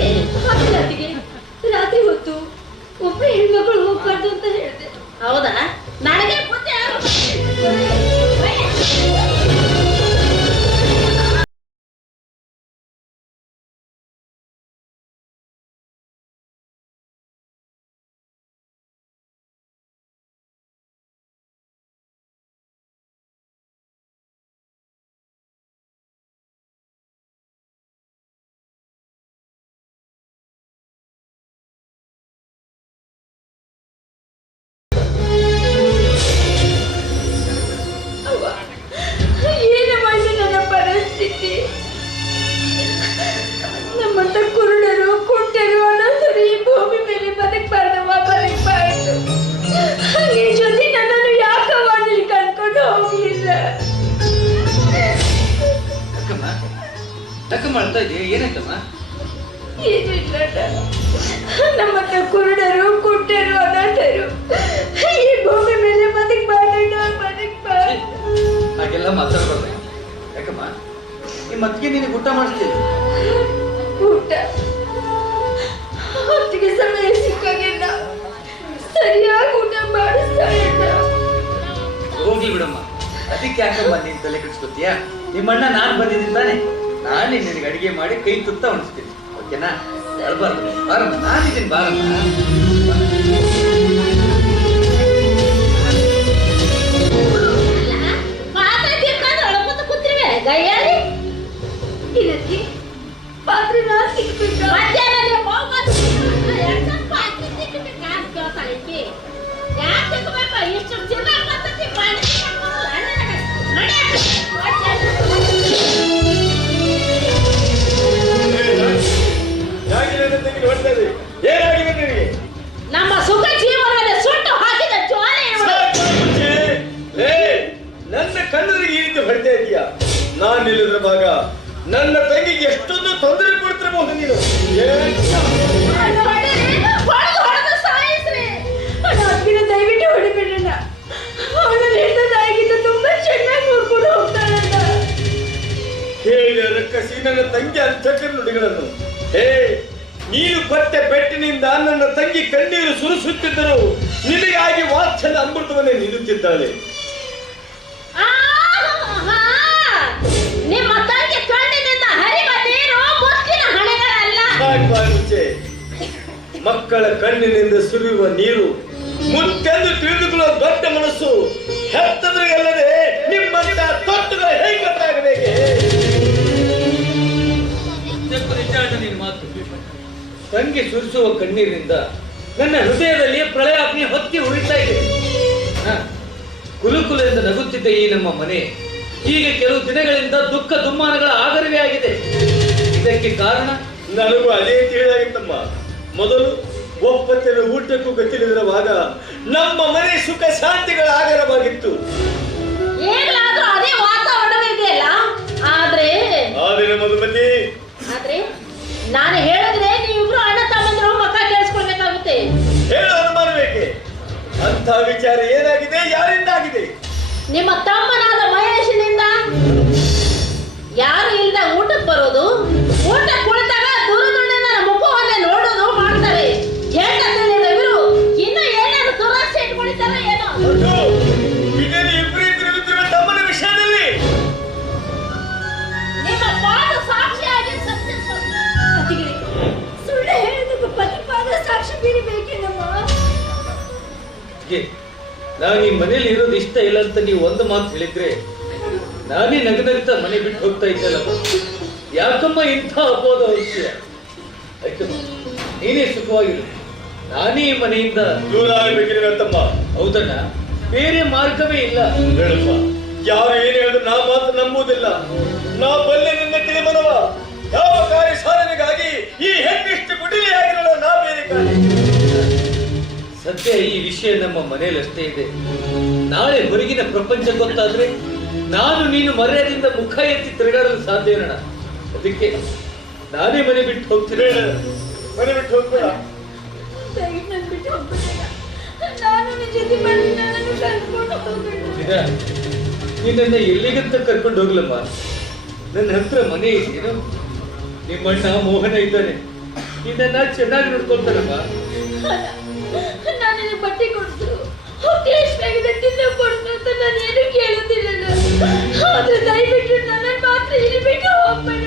ರಾತ್ರಿ ಹೊತ್ತು ಒಬ್ಬ ಹೆಣ್ಮಕ್ಳು ಹೋಗ್ಬಾರ್ದು ಅಂತ ಹೇಳಿದೆ. ಹೌದಾ? ನನಗೆ ಬುದ್ಧಿ ಏನು ಮಾಡಿ ನನ್ನ ಪರಿಸ್ಥಿತಿ? ನಮ್ಮಂತ ಕುರುಡರು ಕುಂಟರು ಅನಾಥರು ಈ ಭೂಮಿ ಮೇಲೆ ಬದುಕಬಾರ್ದವ, ಬದುಕಬಾರ್ದು. ಈ ಜೊತೆ ನನ್ನನ್ನು ಯಾಕವ್ವ ನೀನು ಕರ್ಕೊಂಡು ಹೋಗ್ಲಿಲ್ಲ? ಅಕ್ಕಮ್ಮ ಅಳ್ತಾ ಇದೆಯಾ? ಏನಾಯ್ತಮ್ಮ? ಏನಿಲ್ಲ, ನಮ್ಮಂತ ಕುರುಡರು ಕುಂಟರು ಅನಾಥರು ಈ ಭೂಮಿ ಮೇಲೆ ಬದುಕಬಾರ್ದು, ಬದುಕಬಾರ್ದು. ಹಾಗೆಲ್ಲ ಮಾತಾಡ್ಬಾರ್ದು. ಯಾಕಮ್ಮ, ನಿಮ್ಮ ಅತ್ತಿಗೆ ನಿನಗೆ ಊಟ ಮಾಡಿಸ್ತೀನಿ. ಊಟ ಹೊತ್ತಿಗೆ ಸಮಯ ಸಿಕ್ಕಾಗಿಲ್ಲ, ಸರಿಯಾಗಿ ಊಟ ಮಾಡಿಸ್ತಾ ಇಲ್ಲ. ಹೋಗ್ಲಿ ಬಿಡಮ್ಮ, ಅದಕ್ಕೆ ಯಾಕಮ್ಮ ನೀನ್ ತಲೆ ಕೆಡಿಸ್ಕೊತೀಯಾ? ನಿಮ್ಮಣ್ಣ ನಾನ್ ಬಂದಿದ್ದೀನಿ ತಾನೆ, ನಾನೇ ನಿನಗೆ ಅಡಿಗೆ ಮಾಡಿ ಕೈ ತುತ್ತ ಉಣಿಸ್ತೀನಿ. ಓಕೆನಾ? ಅಳ್ಬಾರ್ದು. ಬಾರಮ್ಮ, ನಾನಿದ್ದೀನಿ, ಬಾರಮ್ಮ. ಗೈಯಾಳಿ ಇದಕ್ಕೆ ಪಾತ್ರೆ ನಾನು ಸಿಕ್ಬಿಟ್ಟ. ಮಧ್ಯಾಹ್ನ ಹೋಗೋದು ಪಾತ್ರೆ ಸಿಕ್ಕಿಬೇಕು ಅಂತ ಕೇಳ್ತಾಳೆ ಈಕಿ. ಯಾಕೆ ಸಿಕ್ಬೇಕು? ಇಷ್ಟು ಜನ ಬರ್ತೈತಿ ಮಾಡಿ ನಮ್ಮ ಸುಖ ಜೀವನದಲ್ಲಿ ಸುಟ್ಟು ಹಾಕಿದ ಜ್ವಾಲೆ ಇವಳು. ನನ್ನ ಕಣ್ಣರಿಗೆ ಈ ರೀತಿ ಹೊಡ್ತಾ ಇದೀಯಾ? ನಾನ್ ನಿಲ್ಲಿದ್ರ ಭಾಗ ನನ್ನ ತಂಗಿಗೆ ಎಷ್ಟೊಂದು ತೊಂದರೆ ಕೊಡ್ತಿರಬಹುದು ನೀನು. ದಯವಿಟ್ಟು ಹೊಡಿಬೇಡ. ಅವಳು ಹೆಣ್ಣ ತಾಯಿಗಿಂತ ತುಂಬಾ ಚೆನ್ನಾಗಿ ನೋಡ್ಕೊಂಡು ಹೋಗ್ತಾಳಲ್ಲ. ಹೇಳಿ ರಕ್ಕಸಿ ನನ್ನ ತಂಗಿ ಅಂತಕ್ಕ ನುಡಿಗಳನ್ನು. ಹೇ, ನೀನು ಕೊಟ್ಟ ಪೆಟ್ಟಿನಿಂದ ನನ್ನ ತಂಗಿ ಕಣ್ಣೀರು ಸುರಿಸುತ್ತಿದ್ದರು ನಿನಗಾಗಿ ವಾತ್ಸಲ್ಯ ಅಮೃತವನ್ನೇ ನಿಲ್ಲುತ್ತಿದ್ದಾಳೆ. ನಿಮ್ಮ ತಂಗಿ ಕಣ್ಣಿನಿಂದ ಹರಿವ ನೀರು ಮುತ್ತಿನ ಹಣೆಗಳಲ್ಲ. ಮಕ್ಕಳ ಕಣ್ಣಿನಿಂದ ಸುರಿಯುವ ನೀರು ಮುತ್ತೆಂದು ತಿಳಿದುಕೊಳ್ಳುವ ದೊಡ್ಡ ಮನಸ್ಸು ಹೆತ್ತದ್ರಿಗಲ್ಲದೆ ನಿಮ್ಮಂತ ತೊಟ್ಟುಗಳ ಹೇಗೆ ಗೊತ್ತಾಗಬೇಕೆ? ನಿನ್ನ ಮಾತು ತಂಗಿ ಸುರಿಸುವ ಕಣ್ಣೀರಿನಿಂದ ನನ್ನ ಹೃದಯದಲ್ಲಿ ಪ್ರಳಯಾಗ್ನಿ ಹೊತ್ತಿ ಉಳಿತಾ ಇದೆ. ಕುಲುಕುಲದಿಂದ ನಗುತ್ತಿದ್ದ ಈ ನಮ್ಮ ಮನೆ ಈಗ ಕೆಲವು ದಿನಗಳಿಂದ ದುಃಖ ದುಮ್ಮಾನಗಳ ಆಗರವೇ ಆಗಿದೆ. ಇದಕ್ಕೆ ಕಾರಣ ನನಗೂ ಅದೇ ತಿಳಿದಾಗಿತ್ತಮ್ಮ. ಮೊದಲು ಒಪ್ಪತ್ತಿನ ಊಟಕ್ಕೂ ಗತಿಲಿರುವಾಗ ನಮ್ಮ ಮನೆ ಸುಖ ಶಾಂತಿಗಳ ಆಗರವಾಗಿತ್ತು. ಈಗಲಾದ್ರೂ ಅದೇ ವಾತಾವರಣ ಇದೆಯಲ್ಲ. ಆದ್ರೆ ಮಧುಮತಿ, ಆದ್ರೆ ನಾನು ಹೇಳಿದ್ರೆ ನೀವಿಬ್ರು ಅಣ್ಣ ತಮ್ಮಂದ್ರು ಮಕ್ಕ ಕೇಳಿಸ್ಕೊಳ್ಬೇಕಾಗುತ್ತೆ. ಹೇಳು ಅನುಮಾನ ಬೇಕೆ? ಅಂತ ವಿಚಾರ ಏನಾಗಿದೆ, ಯಾರಿಂದ ಆಗಿದೆ? ನಿಮ್ಮ ತಮ್ಮನಾದ ಮಹೇಶನಿಂದ. ಯಾರು ಇಲ್ದ ಊಟಕ್ಕೆ ಬರೋದು, ಊಟ ಕುಳಿತಾಗ ದೂರದಿಂದ ನನ್ನ ಮುಖವನ್ನೇ ನೋಡೋದು ಮಾಡ್ತಾರೆ. ಇವರು ಇನ್ನು ಏನಾದ್ರು ದುರಾಸೆ ಇಟ್ಕೊಂಡಿದ್ದಾರ ಏನೋ. ತಮ್ಮನ ವಿಷಯದಲ್ಲಿ ನಿಮ್ಮ ಪಾದ ಸಾಕ್ಷಿಯಾಗಿ ಸತ್ಯ ಸುಳ್ಳು ಹೇಳಿದಕ್ಕೆ ಪತಿಪಾದ ಸಾಕ್ಷಿ ಬೀರಬೇಕೇನಮ್ಮ? ನಾನು ಈ ಮನೇಲಿ ಇರೋದು ಇಷ್ಟ ಇಲ್ಲ ಅಂತ ನೀವು ಒಂದು ಮಾತು ಹೇಳಿದ್ರೆ ನಾನೇ ನಗನಗ್ತಾ ಮನೆ ಬಿಟ್ಟು ಹೋಗ್ತಾ ಇದ್ದಲ್ಲ. ಯಾಕಮ್ಮ ಇಂಥ ಅಪೋದ ವಿಷಯ? ಆಯ್ತಮ್ಮ, ನೀನೇ ಸುಖವಾಗಿರು, ನಾನೇ ಈ ಮನೆಯಿಂದ ದೂರ ಆಗ್ಬೇಕಿಲ್ಲ ತಮ್ಮ. ಹೌದಣ್ಣ, ಬೇರೆ ಮಾರ್ಗವೇ ಇಲ್ಲ. ಹೇಳಪ್ಪ, ಯಾರು ಏನು ಹೇಳಿದ್ರು ನಾ ಮಾತು ನಂಬುವುದಿಲ್ಲ. ನಾ ಬಲ್ಲೆ ನಿನ್ನ ತಿಳಿಮನವ. ಯಾವ ಕಾರ್ಯ ಸಾಧನೆಗಾಗಿ ಈ ಹೆಣ್ಣಿಷ್ಟು ಕುಟಿಲಿಯಾಗಿರಲ್ಲ, ನಾ ಬೇರೆ ಕಾರ್ಯ. ಸದ್ಯ ಈ ವಿಷಯ ನಮ್ಮ ಮನೆಯಲ್ಲಿ ಅಷ್ಟೇ ಇದೆ. ನಾಳೆ ಹೊರಗಿನ ಪ್ರಪಂಚ ಗೊತ್ತಾದ್ರೆ ನಾನು ನೀನು ಮರ್ಯಾದೆಯಿಂದ ಮುಖ ಎತ್ತಿ ತಿರುಗಾಡಲು ಸಾಧ್ಯ ಇರೋಣ. ಅದಕ್ಕೆ ನಾನೇ ಮನೆ ಬಿಟ್ಟು ಹೋಗ್ತೀನಿ. ಮನೆ ಬಿಟ್ಟು ಹೋಗ್ಬೇಡ. ದಯವಿಟ್ಟು ನನ್ನ ಬಿಟ್ಟು ಹೋಗ್ಬೇಡ. ನಾನು ನಿನ್ನ ಜೊತೆ ಮಾಡಿ ನನ್ನನ್ನು ಕರ್ಕೊಂಡು ಹೋಗ್ಬೇಡ. ನಿನ್ನ ಎಲ್ಲಿಗಂತ ಕರ್ಕೊಂಡು ಹೋಗ್ಲಮ್ಮ. ನನ್ನ ಹತ್ರ ಮನೆ ಇದೆಯೇನು? ನಿಮ್ಮಣ್ಣ ಮೋಹನ ಇದ್ದಾನೆ, ನಿನ್ನ ಚೆನ್ನಾಗಿ ನೋಡ್ಕೊಳ್ತಾನಮ್ಮ. ನಾನು ನಿನಗೆ ಬಟ್ಟೆ ಕೊಡ್ತು, ಹೊಟ್ಟೆ ಎಷ್ಟಾಗಿದೆ ತಿಂದು ಕೊಡ್ತು ಅಂತ ನಾನು ಏನು ಕೇಳುತ್ತಿಲ್ಲ. ಆದ್ರೆ ದಯವಿಟ್ಟು ನನ್ನ ಮಾತ್ರ ಇಲ್ಲಿ ಬಿಟ್ಟು ಹೋಗ್ಬೇಡ.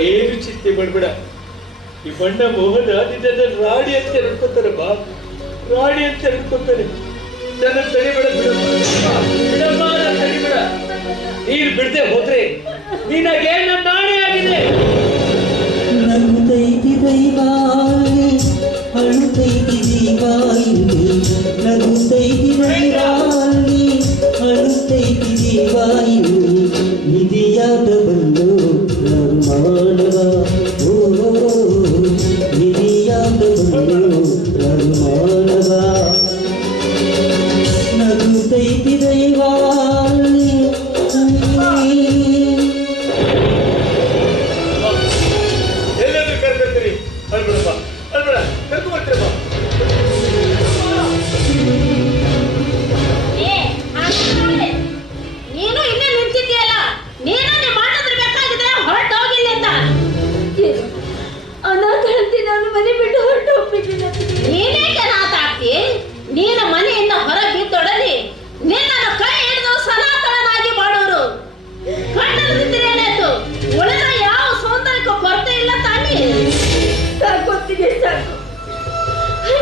ಏನು ಚಿಂತೆ ಮಾಡ್ಬೇಡ. ಈ ಬಣ್ಣ ಮೋಹನ ನಿನ್ನ ರಾಣಿ ಅಂತ ಹೇಳ್ಕೊತಾರಮ್ಮ, ರಾಣಿ ಅಂತ ಹೇಳ್ಕೊತಾರೆ. ನನ್ನ ತಡಿಬೇಡ, ಬಿಡಮ್ಮ, ತಡಿಬೇಡ. ನೀರು ಬಿಡದೆ ಹೋದ್ರೆ ನಿನಗೆ ನನ್ನ ನಾಣೆ ಆಗಿದೆ. ನಗುತ್ತೈತಿ ದೈವಾಯಿ, ಅಳುತ್ತೈತಿ ದೀವಾಯಿ, ನಗುತ್ತೈತಿ ದೈವಾಯಿ, ಅಳುತ್ತೈತಿ ದೀವಾಯಿ, ನಿಧಿಯಾದ ಬಂದು ಮಾಡುವ ನಿಧಿಯಾದ ಬಂದು ಮಾಡುವ. ನಗುತ್ತೈತಿ ದೈವಾಯಿ. ಎಲ್ಲರೂ ಕರ್ಕೊಳ್ತೀರಿ. ಅಳ್ಬೇಡಪ್ಪ, ಅಳ್ಬೇಡ, ಕರ್ಕೊಂಡ್ಬರ್ತೀರಪ್ಪ. ನೀನು ಇನ್ನೇ ನಿಂತಿದ್ಯಲ್ಲ, ನೀನೇ ಮಾಡಿದ್ರೆ ಬೇಕಾಗಿದ್ರೆ ಹೊರಟು ಹೋಗಿಲ್ಲ ಅಂತ. ಅನಾಥಳಂತೆ ನಾನು ಮನೆ ಬಿಟ್ಟು ಹೊರಟು ಹೋಗ್ಬೇಕಿಲ್ಲ. ನೀನೇಕೆ ಅನಾಥ ಆಗ್ತಿ? ನೀನು ಮನೆಯಿಂದ ಹೊರ ಬಿದ್ದೊಡನೆ ನಿನ್ನನ್ನು ಕೈ ಹಿಡಿದು ಸನಾತನನಾಗಿ ಮಾಡೋರು ಕಂಡಿದ್ದೇನಾಯ್ತು? ಉಳಿದ ಯಾವ ಸೌಂದರ್ಯಕ್ಕೂ ಕೊರತೆ ಇಲ್ಲ ತಾನೇ? ಸಾಕೊತ್ತಿಗೆ ಸಾಕು.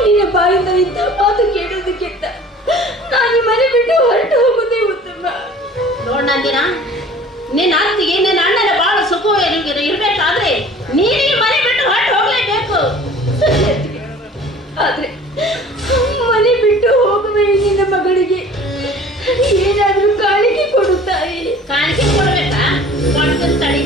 ನಿನ್ನ ಬಾಯಿಂದ ಇಂಥ ಮಾತು ಕೇಳೋದಕ್ಕಿಂತ ನಾನು ಈ ಮನೆ ಬಿಟ್ಟು ಹೊರಟು ಹೋಗೋದೇ ಉತ್ತಮ. ನೋಡಂದಿನ ನಿನ್ನ ಅತ್ತಿಗೆ ನಿನ್ನ ಅಣ್ಣನ ಬಾಳ ಸುಖ ಇರ್ಬೇಕಾದ್ರೆ ನೀನು ಈ ಮನೆ ಬಿಟ್ಟು ಹೊರಟು ಹೋಗ್ಲೇಬೇಕು. ಆದ್ರೆ ಮನೆ ಬಿಟ್ಟು ಹೋಗುವೆ ನಿನ್ನ ಮಗಳಿಗೆ ಏನಾದ್ರೂ ಕಾಣಿಕೆ ಕೊಡುತ್ತಾಯಿ. ಕಾಣಿಕೆ ಕೊಡ್ಬೇಕಾ? ಕೊಡ್ತೀನಿ ತಡಿ.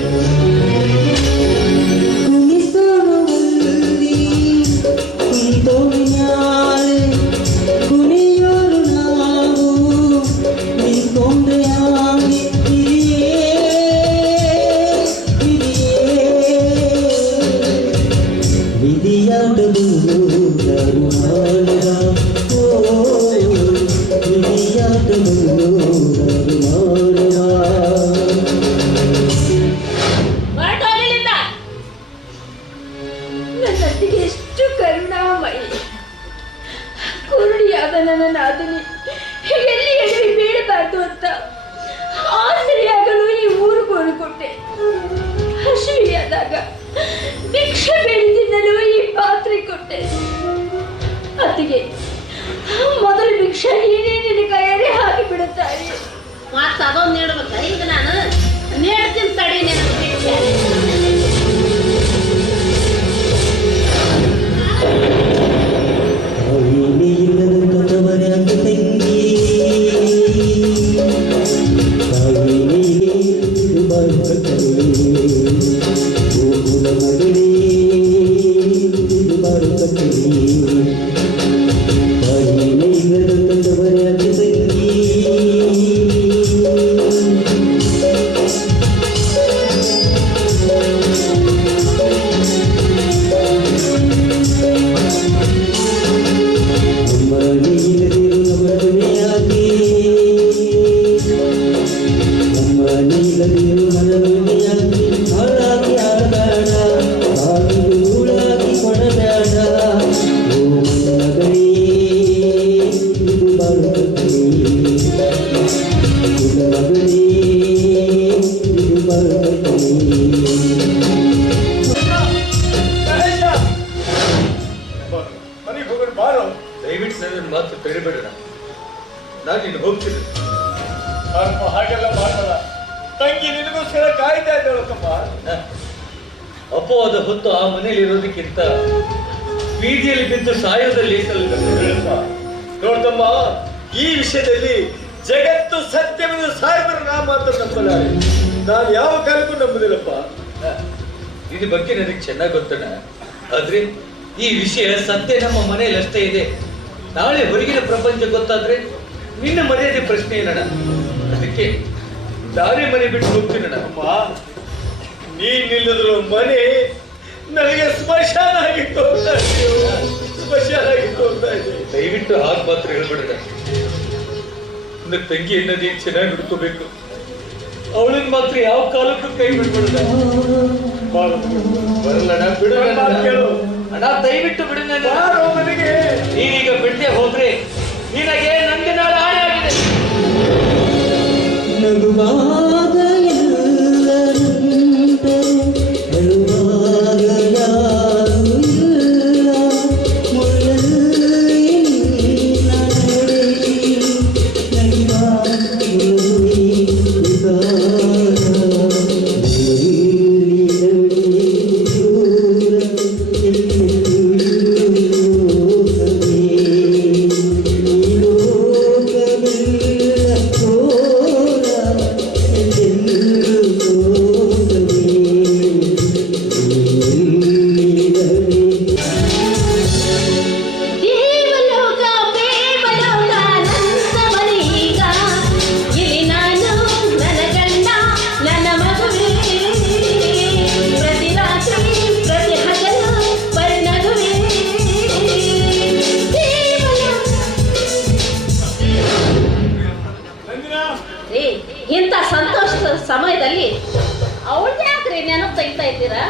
ಕುಣಿಯೋರು ನಾವು ನಿಂತ್ಕೊಂಡ್ರೆ ವಿಧಿಯಾಟದು ಮಾಡುವ ವಿಧಿಯಾಟದು ಮಾಡುವ. ಹೊರಟೋಗಲಿಲ್ಲ. ನನ್ನ ಅತ್ತಿಗೆ ಎಷ್ಟು ಕರುಣಾಮಯಿ. ಕುರುಡಿಯಾದ ನನ್ನ ನಾದನಿ ಎಲ್ಲಿ ಎಡವಿ ಬೀಳಬಾರ್ದು ಅಂತ ಆಸರೆಯಾಗಲು ಈ ಊರು ಕೋರಿಕೊಟ್ಟೆ. ಹಸಿವೆಯಾದಾಗ ಭಿಕ್ಷೆ ಬೇಡಿ ತಿನ್ನಲು ಈ ಪಾತ್ರೆ ಕೊಟ್ಟೆ. ಅತ್ತಿಗೆ ಮೊದಲು ಭಿಕ್ಷೆ ನೀನೇ ನಿನ್ನ ಕೈಯಲ್ಲಿ ಹಾಕಿ ಬಿಡುತ್ತಾಯಿ. ಮತ್ತ ಅದೊಂದು ನೀಡ್ಬೇಕ? ಈಗ ನಾನು ನೀಡ್ತೀನಿ ತಡಿ. ನೀಲದಿರು ಮನವೊಳ್ಳೆಯ ಹಾಳಾಗಿ ಆಡಬೇಡ ಹಾಗೆ ಹೂಳಾಗಿ ಕೊಡಬೇಡ ಓ ಮಗನೇ ಇದು ಬರುತ್ತದೆ ಮಗನೇ ಇದು ಬರುತ್ತದೆ ಮನೆಗೆ ಹೋಗೋಣ ಬಾರೋ. ದಯವಿಟ್ಟು ನನ್ನ ಮಾತು ತಡಿಬೇಡ. ನಾನು ನೀನು ಹೋಗ್ತೀನಿ. ಅಪ್ಪ ಹಾಗೆಲ್ಲ ಮಾಡಲ್ಲ. ತಂಗಿ ನಿನಗೋಸ್ಕರ ಕಾಯ್ತಾ ಇದ್ದಾಳಕ್ಕಪ್ಪ. ಅಪವಾದ ಹೊತ್ತು ಆ ಮನೆಯಲ್ಲಿ ಇರೋದಕ್ಕಿಂತ ಬೀದಿಯಲ್ಲಿ ಬಿದ್ದು ಸಾಯೋದಲ್ಲಿ ನೋಡ್ತಮ್ಮ, ಈ ವಿಷಯದಲ್ಲಿ ಜಗತ್ತು ಸತ್ಯವನ್ನು ಸಾಯಿದ್ರೆ ನಾ ಮಾತ್ರ ನಂಬಲಾರೆ. ನಾನು ಯಾವ ಕಾಲಕ್ಕೂ ನಂಬುದಿಲ್ಲಪ್ಪ. ಇದ್ರ ಬಗ್ಗೆ ನನಗೆ ಚೆನ್ನಾಗಿ ಗೊತ್ತಣ್ಣ. ಆದ್ರೆ ಈ ವಿಷಯ ಸತ್ಯ ನಮ್ಮ ಮನೆಯಲ್ಲಿ ಅಷ್ಟೇ ಇದೆ. ನಾಳೆ ಹೊರಗಿನ ಪ್ರಪಂಚ ಗೊತ್ತಾದ್ರೆ ನಿನ್ನ ಮರ್ಯಾದೆ ಪ್ರಶ್ನೆ ಏನಣ್ಣ. ಅದಕ್ಕೆ ನಾನೇ ಮನೆ ಬಿಟ್ಟು ಹೋಗ್ತೀನಣ್ಣ. ನೀನಿಲ್ಲದ್ರು ಮನೆ ನನಗೆ ಸ್ಮಶಾನ ಆಗಿ ತೋರ್ತಾ ಇದೆಯೋ, ಸ್ಮಶಾನ ಆಗಿ ತೋರ್ತಾ ಇದೆ. ದಯವಿಟ್ಟು ಹಾಗೆ ಮಾತ್ರ ಹೇಳ್ಬಿಡದ. ನನ್ನ ತಂಗಿಯನ್ನ ನೀನು ಚೆನ್ನಾಗಿ ನೋಡ್ಕೋಬೇಕು. ಅವಳನ್ನ ಮಾತ್ರ ಯಾವ ಕಾಲಕ್ಕೂ ಕೈ ಬಿಡ್ಬಿಡದ. ಬರಲ್ಲಣ್ಣ, ಬಿಡು ಅಣ್ಣ, ದಯವಿಟ್ಟು ಬಿಡು. ಮನೆಗೆ ನೀನೀಗ ಬಿಡದೆ ಹೋದ್ರೆ ನಿನಗೆ ನಂಗೆ ನಾಳೆ ಹಾಳೆ ಆಗಿದೆ. ನಗುವಾಗ ಎಲ್ಲರಂತೆ ಅಳುವಾಗ ಯಾರೂ ಇಲ್ಲ ಮುಳ್ಳಲ್ಲಿ ನಿನ್ನ ನೋಡಿ ನಗುವಾಗ ಮುಳುಗಿ ಉದಾರ ದೂರ ದೇವಲೋಕ ಪ್ರೇಮಲೋಕ ನನ್ನ ಮನೆಯೀಗ ಇಲ್ಲಿ ನಾನು ನನ್ನ ಗಂಡ ನನ್ನ ಮಗುವೆ ಪ್ರತಿ ರಾತ್ರಿ ಪ್ರತಿ ಹಗಲು ಪರಿಣಗುವೆ ಇಂಥ ಸಂತೋಷದ ಸಮಯದಲ್ಲಿ ಅವಳೇ ಯಾಕ್ರಿ ನೆನಪು ತೆಗಿತಾ ಇದ್ದೀರಾ?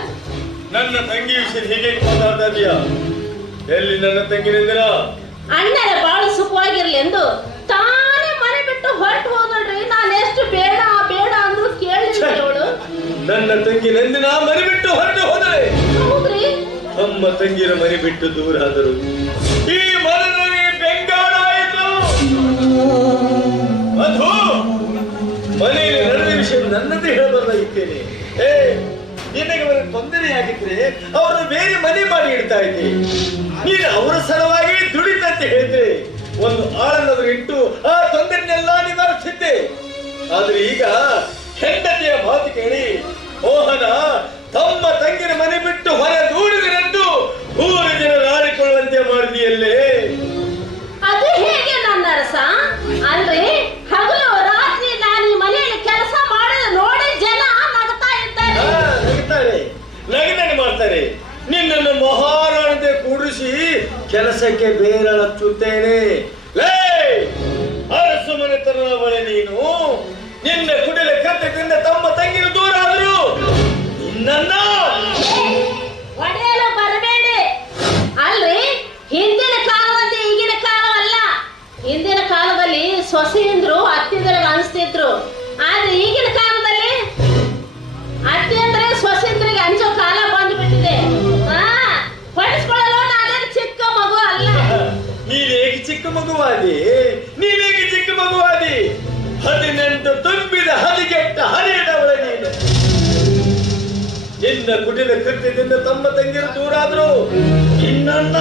ನನ್ನ ತಂಗಿ ವಿಷಯ ಹೀಗೆ ಮಾತಾಡ್ತಾ ಇದೀಯಾ? ಎಲ್ಲಿ ನನ್ನ ತಂಗಿ ನಿಂದಿರ? ಅಣ್ಣರ ಬಾಳು ಸುಖವಾಗಿರ್ಲಿ ಎಂದು ತಾನೇ ಮನೆ ಬಿಟ್ಟು ಹೊರಟು ಹೋದಳ್ರಿ. ನಾನು ಎಷ್ಟು ಬೇಡ ಬೇಡ ಅಂದ್ರು ಕೇಳಲಿಲ್ಲ ಅವಳು. ನನ್ನ ತಂಗಿ ನಂದಿನ ಮನೆ ಬಿಟ್ಟು ಹೊರಟು ಹೋದರೆ ಹೌದ್ರಿ, ನಮ್ಮ ತಂಗಿರ ಮನೆ ಬಿಟ್ಟು ದೂರ ಆದರು. ಈ ಮನೆಯಲ್ಲಿ ಬೆಂಗಾಡಾಯಿತು. ಮಧು, ಮನೆಯಲ್ಲಿ ನಡೆದ ವಿಷಯ ನನ್ನದೇ ಹೇಳಬಾರ್ದಾಗಿದ್ದೇನೆ. ನಿನಗೆ ಅವರಿಗೆ ತೊಂದರೆಯಾಗಿದ್ರೆ ಅವರನ್ನು ಬೇರೆ ಮನೆ ಮಾಡಿ ಇಡ್ತಾ ಇದ್ದೆ. ನೀನು ಅವರ ಸಲುವಾಗಿ ದುಡಿತಂತೆ ಹೇಳಿದ್ರೆ ಒಂದು ಆಳನ್ನು ಇಟ್ಟು ಆ ತೊಂದರೆನೆಲ್ಲ ನಿವಾರಿಸಿದ್ದೆ. ಆದ್ರೆ ಈಗ ಹೆಂಡತಿಯ ಮಾತು ಕೇಳಿ ಮೋಹನ ತಮ್ಮ ತಂಗಿನ ಮನೆ ಬಿಟ್ಟು ಹೊರ ದೂಡಿದರೆಂದು ಊರು ಜನ ಆಡಿಕೊಳ್ಳುವಂತೆ ಮಾಡಿದೆಯಲ್ಲೇ. ಅದು ಹೇಗೆ ನನ್ನ ಅರಸ? ಅಂದ್ರೆ ಹಗಲು ರಾತ್ರಿ ನಾನು ಈ ಮನೆಯಲ್ಲಿ ಕೆಲಸ ಮಾಡಿದ ನೋಡಿ ಜನ ನಗ್ತಾ ಇದ್ದಾರೆ. ನಗತಾನೆ ಮಾಡ್ತಾರೆ. ನಿನ್ನನ್ನು ಮಹಾರಾಣತೆ ಕೂಡಿಸಿ ಕೆಲಸಕ್ಕೆ ಬೇರೆ ಹಚ್ಚುತ್ತೇನೆ. ಲೇ ಅರಸು ಮನೆತನದ ಬಳಿ ನೀನು ನಿನ್ನ ಕುಡಿಲ ಕರ್ತದಿಂದ ತಮ್ಮ ತಂಗಿನ ದೂರ ಆದರು. ನಿನ್ನ ಒಡೆಯಲು ಬರಬೇಡಿ. ಅಲ್ರಿ, ಹಿಂದಿನ ಕಾಲದಂತೆ ಈಗಿನ ಕಾಲವಲ್ಲ. ಹಿಂದಿನ ಕಾಲದಲ್ಲಿ ಸೊಸೆಯಂದ್ರು ಅತ್ತಿಂದ್ರಿಗೆ ಅನಿಸ್ತಿದ್ರು. ಆದ್ರೆ ಈಗಿನ ಕಾಲದಲ್ಲಿ ಅತ್ತಿಯಂದ್ರೆ ಸೊಸೆಯಂದ್ರಿಗೆ ಅಂಚೋ ಕಾಲ ಬಂದ್ಬಿಟ್ಟಿದೆ. ಪಡಿಸ್ಕೊಳ್ಳಲು ನಾನೇನು ಚಿಕ್ಕ ಮಗು ಅಲ್ಲ. ನೀನೇಗೆ ಚಿಕ್ಕ ಮಗುವಾದಿ? ನೀನೇಗೆ ಚಿಕ್ಕ ಮಗುವಾದಿ? 18 ತುಂಬಿದ ಹದಿಗೆಟ್ಟ ಹರಿಯದವಳ ನೀನು. ನಿನ್ನ ಕುಟಿಲ ಕೃತ್ಯದಿಂದ ತಮ್ಮ ತಂಗಿರು ದೂರ ಆದ್ರು. ನಿನ್ನನ್ನ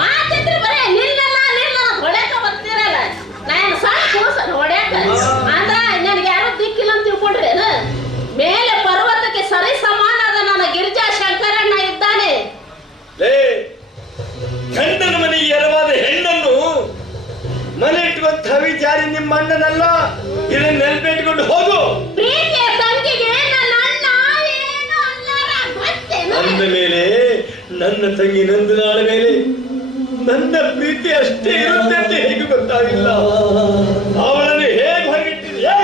ಮಾತಿದ್ರೆ ಬರೇ ನಿಲ್ಲಲ್ಲ ನಿಲ್ಲ ಹೊಡ್ಯಾಕ ಬರ್ತೀರಲ್ಲ. ನಾನು ಸಾಕು ಹೊಡ್ಯಾಕ ಅಂದ್ರ ನನಗೆ ಯಾರು ದಿಕ್ಕಿಲ್ಲ ಅಂತ ತಿಳ್ಕೊಂಡ್ರೇನ? ಮೇಲೆ ಪರ್ವತಕ್ಕೆ ಸರಿ ಸಮಾನದ ನನ್ನ ಗಿರಿಜಾ ಶಂಕರಣ್ಣ ಇದ್ದಾನೆ. ಲೇ ಗಂಡನ ಮನೆಗೆ ಎರವಾದ ಹೆಣ್ಣನ್ನು ಮನೆ ಇಟ್ಟುವಂತ ವಿಚಾರಿ ನಿಮ್ಮ ಅಣ್ಣನಲ್ಲ. ಇದನ್ನ ನೆನಪಿಟ್ಕೊಂಡು ಹೋಗು. ಪ್ರೀತಿಯ ತಂಗಿಗೆ ನನ್ನ ಅಣ್ಣ ಏನು ಅಲ್ಲಾರ ಗೊತ್ತೇನು? ಅಂದ ಮೇಲೆ ನನ್ನ ತಂಗಿ ನಂದನಾಳ ಮೇಲೆ ನನ್ನ ಪ್ರೀತಿ ಅಷ್ಟೇ ಇರುತ್ತೆ ಅಂತ ಹೇಗೆ ಗೊತ್ತಾಗಿಲ್ಲ. ಅವಳನ್ನು ಹೇಗೆ ಹೊರಗಿಟ್ಟಿದೆ?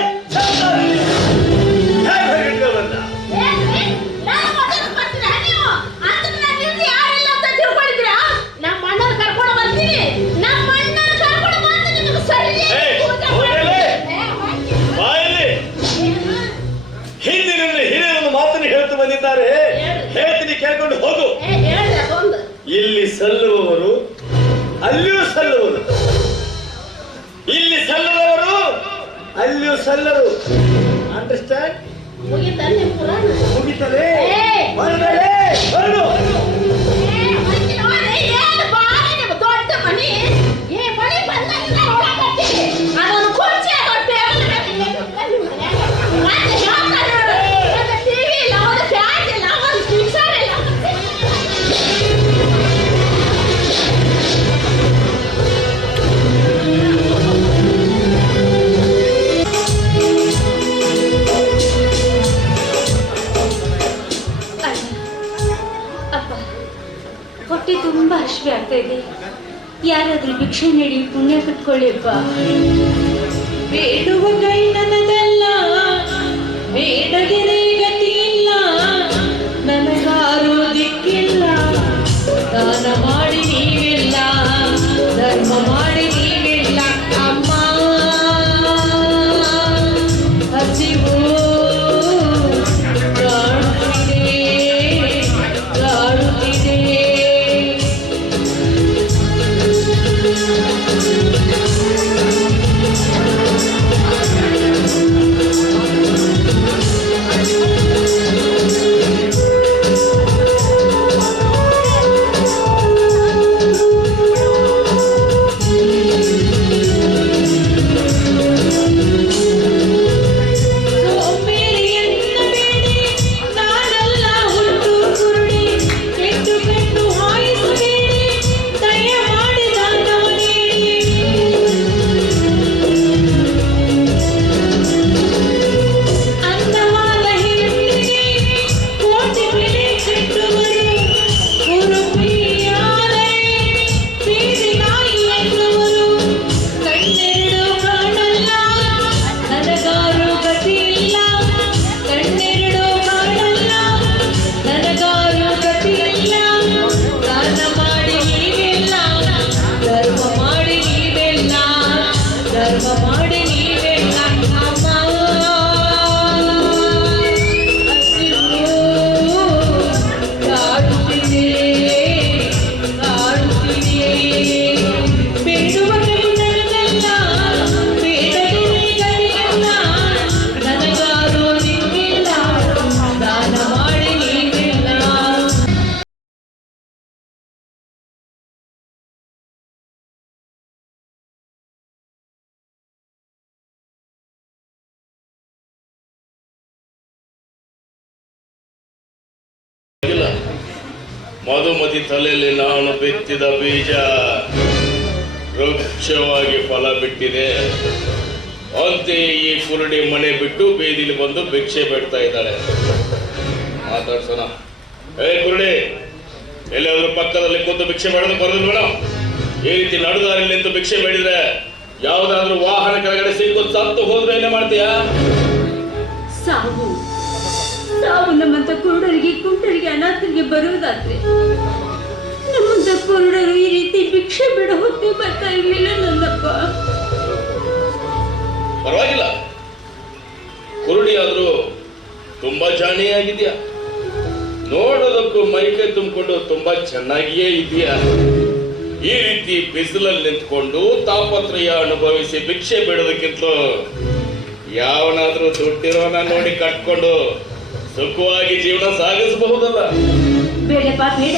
ಇಲ್ಲಿ ಸಲ್ಲುವವರು ಅಲ್ಲಿಯೂ ಸಲ್ಲುವರು, ಇಲ್ಲಿ ಸಲ್ಲದವರು ಅಲ್ಲಿಯೂ ಸಲ್ಲರು. ಅಂಡರ್ಸ್ಟ್ಯಾಂಡ್? ಮುಗಿತಾ ನಿಮ್ ಪುರಾಣ? ಮುಗಿತದೆ. ಏ! ಹೊರಗಡೆ ಹೊರಡು. ಹೊಟ್ಟೆ ತುಂಬಾ ಹಶ್ವೆ ಆಗ್ತಾ ಇದೆ. ಯಾರಾದ್ರೂ ಭಿಕ್ಷೆ ನೀಡಿ ಪುಣ್ಯ ಕಟ್ಕೊಳ್ಳಿಪ್ಪ. ಬೇಡುವ ಕೈ ನನ್ನದಲ್ಲ, ಬೇಡಗೆರೆ ಗತಿ ಇಲ್ಲ, ನನಗಾರು ದಿಕ್ಕಿಲ್ಲ. ದಾನ ಮಾಡಿ ನೀವೆಲ್ಲ, ಧರ್ಮ ಮಾಡಿ ನೀವೆಲ್ಲ. ಅಮ್ಮ ಹಸಿವು ಕಾಡುತ್ತಿದೆ, ಕಾಡುತ್ತಿದೆ. ಮಧುಮತಿ ತಲೆಯಲ್ಲಿ ನಾನು ಬಿತ್ತಿದ ಬೀಜ ವೃಕ್ಷವಾಗಿ ಫಲ ಬಿಟ್ಟಿದೆ. ಅಂತೆಯೇ ಈ ಕುರುಡಿ ಮನೆ ಬಿಟ್ಟು ಬೀದಿಲಿ ಬಂದು ಭಿಕ್ಷೆ ಬೇಡ್ತಾ ಇದ್ದಾಳೆ. ಮಾತಾಡ್ಸೋಣ. ಕುರುಡಿ, ಎಲ್ಲಾದ್ರೂ ಪಕ್ಕದಲ್ಲಿ ಕೂತು ಭಿಕ್ಷೆ ಬೇಡೋದು ಬರೋದು ಬೇಡ. ಈ ರೀತಿ ನಡುದಾರಿಯಲ್ಲಿ ನಿಂತು ಭಿಕ್ಷೆ ಬೇಡಿದ್ರೆ ಯಾವ್ದಾದ್ರೂ ವಾಹನ ಕೆಳಗಡೆ ಸಿಕ್ಕು ಸತ್ತು ಹೋದ್ರೆ ಏನೇ ಮಾಡ್ತೀಯಾ? ಸಾವು ಸಾವು ನಮ್ಮಂತ ಕುರುಡರಿಗೆ, ಕುಂಟರಿಗೆ, ಅನಾಥರಿಗೆ ಬರುವುದಾದ್ರೆ ನಮ್ಮಂತ ಕುರುಡರು ಈ ರೀತಿ ಭಿಕ್ಷೆ ಬೇಡ ಹೊತ್ತೆ ಬರ್ತಾ ಇರ್ಲಿಲ್ಲ ನನ್ನಪ್ಪ. ಪರವಾಗಿಲ್ಲ, ಕುರುಡಿ ಆದ್ರೂ ತುಂಬಾ ಜಾಣಿಯಾಗಿದ್ಯಾ. ನೋಡೋದಕ್ಕೂ ಮೈಕೈ ತುಂಬಿಕೊಂಡು ತುಂಬಾ ಚೆನ್ನಾಗಿಯೇ ಇದೆಯಾ. ಈ ರೀತಿ ಬಿಸಿಲಲ್ಲಿ ನಿಂತ್ಕೊಂಡು ತಾಪತ್ರಯ ಅನುಭವಿಸಿ ಭಿಕ್ಷೆ ಬೇಡೋದಕ್ಕಿಂತಲೂ ಯಾವನಾದ್ರೂ ದುಡ್ಡಿರೋನ ನೋಡಿ ಕಟ್ಕೊಂಡು ಸುಖವಾಗಿ ಜೀವನ ಸಾಗಿಸಬಹುದಲ್ಲ. ಬೇಡಪ್ಪ ಬೇಡ,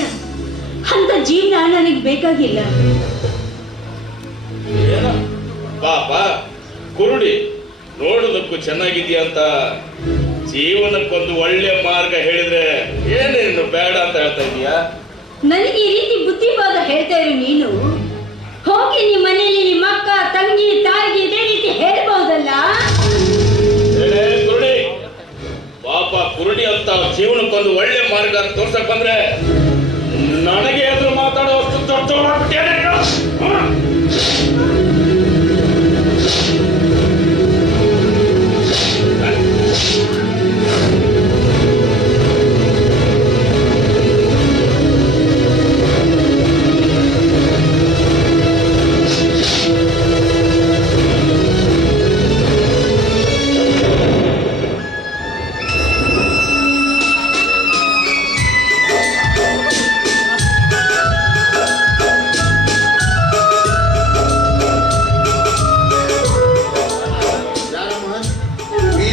ಅಂತ ಜೀವನ ನನಗೆ ಬೇಕಾಗಿಲ್ಲ. ಏನ ಪಾಪ ಕುರುಡಿ ನೋಡೋದಕ್ಕೂ ಚೆನ್ನಾಗಿದ್ಯಾ ಅಂತ ಜೀವನಕ್ಕೊಂದು ಒಳ್ಳೆ ಮಾರ್ಗ ಹೇಳಿದ್ರೆ ಏನೇನು ಬೇಡ ಅಂತ ಹೇಳ್ತಾ ಇದೀಯಾ? ನನಗೆ ಈ ರೀತಿ ಬುದ್ಧಿವಾದ ಹೇಳ್ತಾ ಇರು ನೀನು. ಹೋಗಿ ನಿಮ್ಮ ಮನೆಯಲ್ಲಿ ನಿಮ್ಮ ಅಕ್ಕ, ತಂಗಿ, ತಾಯಿಗೆ ಇದೇ ರೀತಿ ಹೇಳ್ಬಹುದಲ್ಲ. ಕುರುಡಿ ಪಾಪ ಕುರುಡಿ ಅಂತ ಜೀವನಕ್ಕೊಂದು ಒಳ್ಳೆ ಮಾರ್ಗ ತೋರ್ಸಕ್ ಬಂದ್ರೆ ನನಗೆ ಎದುರು ಮಾತಾಡೋ ಅಷ್ಟು ದೊಡ್ಡ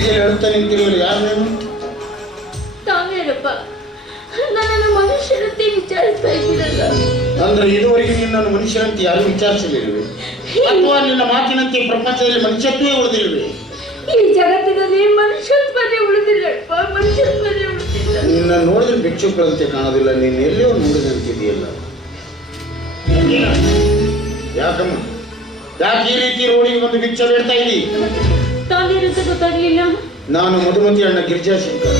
ಬೀದಿಯಲ್ಲಿ ಹೇಳ್ತಾ ನಿಂತಿರಲಿಲ್ಲ, ಯಾರು ನೀನು? ತಾವೇನಪ್ಪ ನನ್ನನ್ನು ಮನುಷ್ಯರಂತೆ ವಿಚಾರಿಸ್ತಾ ಇದ್ದೀರಲ್ಲ. ಅಂದ್ರೆ ಇದುವರೆಗೆ ನಿನ್ನನ್ನು ಮನುಷ್ಯರಂತೆ ಯಾರು ವಿಚಾರಿಸಲಿಲ್ವೇ? ಅಥವಾ ನಿನ್ನ ಮಾತಿನಂತೆ ಪ್ರಪಂಚದಲ್ಲಿ ಮನುಷ್ಯತ್ವೇ ಉಳಿದಿಲ್ವೇ? ಈ ಜಗತ್ತಿನಲ್ಲಿ ಮನುಷ್ಯತ್ವನೇ ಉಳಿದಿಲ್ಲಪ್ಪ, ಮನುಷ್ಯತ್ವನೇ ಉಳಿದಿಲ್ಲ. ನಿನ್ನ ನೋಡಿದ್ರೆ ಭಿಕ್ಷುಕರಂತೆ ಕಾಣೋದಿಲ್ಲ, ನೀನು ಎಲ್ಲಿಯೋ ನೋಡಿದಂತಿದೆಯಲ್ಲ. ಯಾಕಮ್ಮ, ಯಾಕೆ ಈ ರೀತಿ ರೋಡಿಗೆ ಒಂದು ಭಿಕ್ಷೆ ಬೇಡ್ತಾ ಇದ್ದೀ? ತಾವೇನಂತ ಗೊತ್ತಾಗ್ಲಿಲ್ಲ. ನಾನು ಮಧುಮತಿ ಅಣ್ಣ ಗಿರಿಜಾಶಂಕರ್.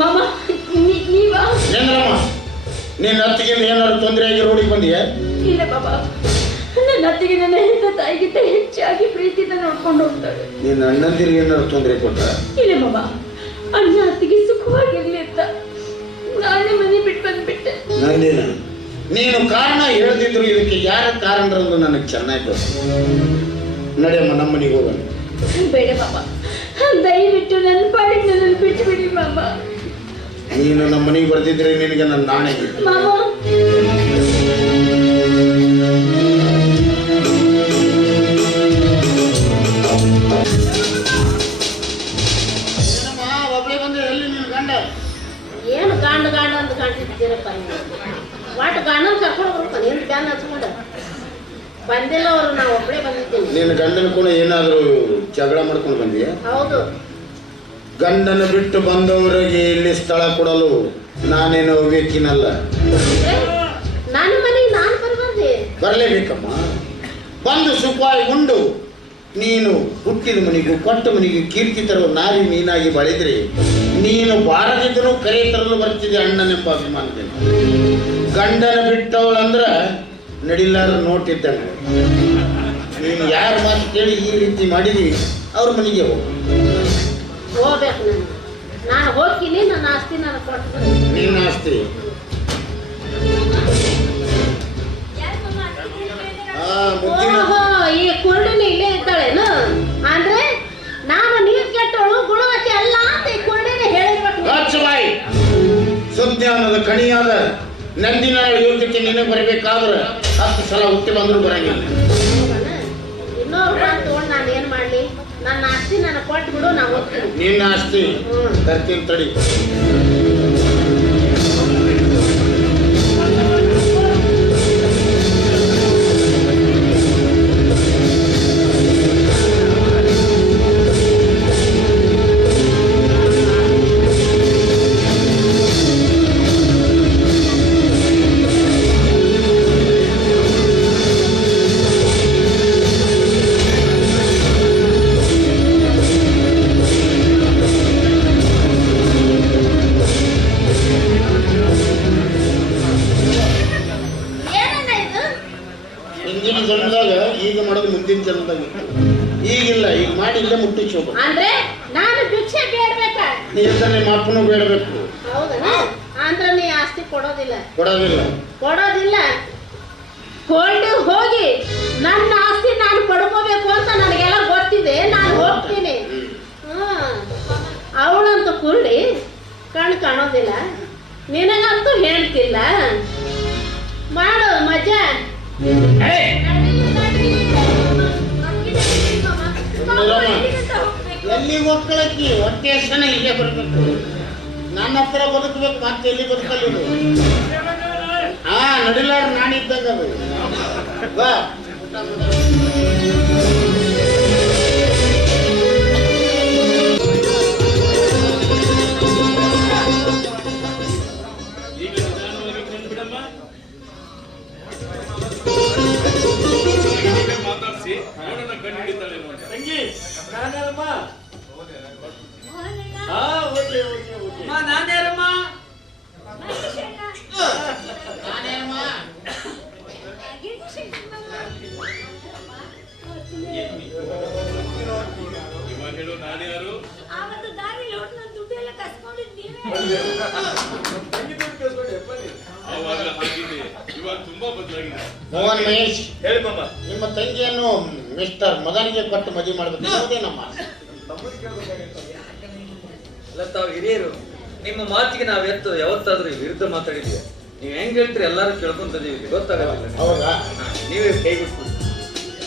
ಮಾಮ ನೀವಾ? ಏನ್ರಮ್ಮ, ನಿನ್ನ ಅತ್ತಿಗೆಯಿಂದ ಏನಾದ್ರು ತೊಂದರೆಯಾಗಿ ರೋಡಿಗೆ ಬಂದಿಯಾ? ಇಲ್ಲ ಬಾಬಾ, ನನ್ನ ಅತ್ತಿಗೆ ನನ್ನ ಹೆತ್ತ ತಾಯಿಗಿಂತ ಹೆಚ್ಚಾಗಿ ಪ್ರೀತಿಯಿಂದ ನೋಡ್ಕೊಂಡು ಹೋಗ್ತಾಳೆ. ನಿನ್ನ ಅಣ್ಣಂದಿರಿಗೆ ಏನಾದ್ರು ತೊಂದರೆ ಕೊಟ್ಟ? ಇಲ್ಲ ಬಾಬಾ, ಅಣ್ಣ ಅತ್ತಿಗೆ ಸುಖವಾಗಿರ್ಲಿ ಅಂತ ನಾನೇ ಮನೆ ಬಿಟ್ಟು ಬಂದ್ಬಿಟ್ಟೆ. ನಂದಿನ, ನೀನು ಕಾರಣ ಹೇಳ್ದಿದ್ರು ಇದಕ್ಕೆ ಯಾರ ಕಾರಣರನ್ನು ನನಗೆ ಚೆನ್ನಾಗಿ ಗೊತ್ತು. ನಡೆಯಮ್ಮ, ನಮ್ಮನಿಗೆ ಹೋಗೋಣ. ಬೇಡ ಬಾಬಾ, ದಯವಿಟ್ಟು ನನ್ನ ಪಾಡಿಗೆ ನನ್ನನ್ನು ಬಿಟ್ಟು ಬಿಡಿ ಮಾಮ. ನೀನು ನಮ್ಮ ಮನೆಗೆ ಬರ್ದಿದ್ರೆ ನಿನಗೆ ನನ್ನ ನಾಣೆ ಮಾಮ. ಒಬ್ಬಳೆ ಬಂದ್ರೆ ಎಲ್ಲಿ ನಿನ್ನ ಗಂಡ? ಏನು ಗಾಂಡ ಗಾಂಡ ಅಂತ ಕಾಣ್ತಿದ್ದೀರಪ್ಪ ನೀವು? ಒಟ್ಟು ಗಾಂಡನ ಕರ್ಕೊಂಡು ಬರ್ಬೇಕು, ನಿನ್ನ ಬ್ಯಾನ್ ಹಚ್ಕೊಂಡು ಬಂದಿಲ್ಲ ಅವರು, ನಾವು ಒಬ್ಬಳೇ ಬಂದಿದ್ದೀನಿ. ನಿನ್ನ ಗಂಡನ ಕೂಡ ಏನಾದರೂ ಜಗಳ ಮಾಡ್ಕೊಂಡು ಬಂದೀಯ? ಹೌದು. ಗಂಡನ ಬಿಟ್ಟು ಬಂದವರಿಗೆ ಇಲ್ಲಿ ಸ್ಥಳ ಕೊಡಲು ನಾನೇನು ಬೇಕಿನಲ್ಲ. ನನ್ನ ಮನೆಗೆ ನಾನು ಬರಬಾರ್ದೆ? ಬರಲೇಬೇಕಮ್ಮ. ಬಂದು ಸುಖವಾಗಿ ಉಂಡು ನೀನು ಹುಟ್ಟಿದ ಮನೆಗೂ ಕೊಟ್ಟ ಮನೆಗೂ ಕೀರ್ತಿ ತರುವ ನಾರಿ ನೀನಾಗಿ ಬಾಳಿದ್ರೆ ನೀನು ಬಾರದಿದ್ದರೂ ಕರೆ ತರಲು ಬರ್ತಿದ್ದೆ ಅಣ್ಣನೆಂಬ ಅಭಿಮಾನದಿಂದ. ಗಂಡನ ಬಿಟ್ಟವಳಂದ್ರೆ ನಡಿಲಾರ ನೋಟ್ ಇದ್ದಂಗೆ. ನೀನು ಯಾರ ಮಾತು ಕೇಳಿ ಈ ರೀತಿ ಮಾಡಿದೀವಿ ಅವ್ರ ಮನೆಗೆ ಹೋಗು. ಹೋಗ್ಬೇಕು ನಾನು ಹೋಗ್ತೀನಿ, ನನ್ನ ಆಸ್ತಿ ನಾನು ಕೊಟ್ಟು. ನಿನ್ನ ಆಸ್ತಿ ಮುದ್ದಿನ ಈ ಕುರುಡಿನಿ ಇಲ್ಲೇ ಇದ್ದಾಳೇನು? ಅಂದ್ರೆ ನಾನು ನೀರು ಕೆಟ್ಟವಳು ಗುಣವತಿ ಅಲ್ಲ ಅಂತ ಈ ಕುರುಡಿನೇ ಹೇಳಿರ್ಬೇಕು. ಬಾಯಿ ಸುಜ್ಞಾನದ ಕಣಿಯಾದ ನಂದಿನ ಯೋಗ್ಯತೆ ನಿನಗೆ ಬರಬೇಕಾದ್ರೆ 10 ಸಲ ಹುಟ್ಟಿ ಬಂದ್ರು ಬರಂಗಿಲ್ಲ. ಇನ್ನೊಬ್ರು ತಗೊಂಡು ನಾನು ಏನ್ ಮಾಡ್ಲಿ? ನನ್ನ ಆಸ್ತಿ ನಾನು ಕೊಟ್ಟು ಬಿಡು, ನಾ ಹೋಗ್ತೀನಿ. ನಿನ್ನ ಆಸ್ತಿ ತರ್ತೀನಿ ತಡಿ. ಹಿಂದಿನ ಜನ್ಮದಾಗ ಈಗ ಮಾಡೋದು ಮುಂದಿನ ಜನ್ಮದಾಗ ಈಗಿಲ್ಲ. ಈಗ ಮಾಡಿ ಇಲ್ಲೇ ಮುಟ್ಟಿಸಿ ಹೋಗ. ಅಂದ್ರೆ ನಾನು ಭಿಕ್ಷೆ ಬೇಡಬೇಕ? ನೀ ಮಾಪನು ಬೇಡಬೇಕು. ಹೌದಾ? ಅಂದ್ರೆ ನೀ ಆಸ್ತಿ ಕೊಡೋದಿಲ್ಲ? ಕೊಡೋದಿಲ್ಲ. ಕೊಡೋದಿಲ್ಲ. ಕೊಂಡು ಹೋಗಿ ನನ್ನ ಆಸ್ತಿ ನಾನು ಪಡ್ಕೋಬೇಕು ಅಂತ ನನಗೆಲ್ಲ ಗೊತ್ತಿದೆ, ನಾನು ಹೋಗ್ತೀನಿ. ಅವಳಂತೂ ಕುರುಡಿ, ಕಣ್ಣು ಕಾಣೋದಿಲ್ಲ, ನಿನಗಂತೂ ಹೇಳ್ತಿಲ್ಲ. ಮಾಡು ಮಜಾ. ಎಲ್ಲಿ ಹೋಗ್ಕೊಳಕ್ಕಿ? ಹೊಟ್ಟೆ ಕ್ಷಣ ಇಲ್ಲೇ ಬರ್ಬೇಕು. ನನ್ನ ಹತ್ರ ಬದುಕಬೇಕು, ಮತ್ತೆ ಎಲ್ಲಿ ಬದುಕಲ್ಲ. ನಡಿಲಾರ ನಾಣಿದ್ದಂಗ ಅದು. ಬಾ ಮಾತಾಡಿಸಿ ನೋಡೋಣ ಕಣ್ಣು ಹಿಡಿತಾಳೆ ತಂಗಿ. ನಾನ್ಯಾರಮ್ಮ? ಇವಾಗ ಹೇಳು, ನಾನು ಯಾರು? ಅವಾಗ ಹಾಗಿದೆ, ಇವಾಗ ತುಂಬಾ ಬದಲಾಗಿದೆ. ಮೋಹನ್ ಮಹೇಶ್, ಹೇಳಿ ಮಾಮ. ನಿಮ್ಮ ತಂಗಿಯನ್ನು ಮಿಸ್ಟರ್ ಮದನ್ಗೆ ಕೊಟ್ಟು ಮದುವೆ ಮಾಡಬೇಕು ಯಾವುದೇ ನಮ್ಮ ಅಲ್ಲ, ತಾವು ಹಿರಿಯರು, ನಿಮ್ಮ ಮಾತಿಗೆ ನಾವು ಯಾವತ್ತಾದ್ರೂ ವಿರುದ್ಧ ಮಾತಾಡಿದ್ವಿ. ನೀವು ಹೆಂಗ್ ಹೇಳ್ತೀರಿ ಎಲ್ಲರೂ ಕೇಳ್ಕೊಂತದೀವಿ, ಗೊತ್ತಾಗಲ್ಲ. ಹೌದಾ? ನೀವೇ ಕೈಬಿಟ್ಟು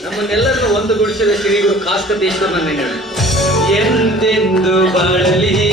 ನಮ್ಮನ್ನೆಲ್ಲರನ್ನು ಒಂದು ಗುಡಿಸಿದ ಶ್ರೀಗುರು ಕಾಸ್ಕತೇಶ್ವರನ ನೆನೆ ಎಂದೇ ಮಾತೆಂದು ಬಾಳಲಿ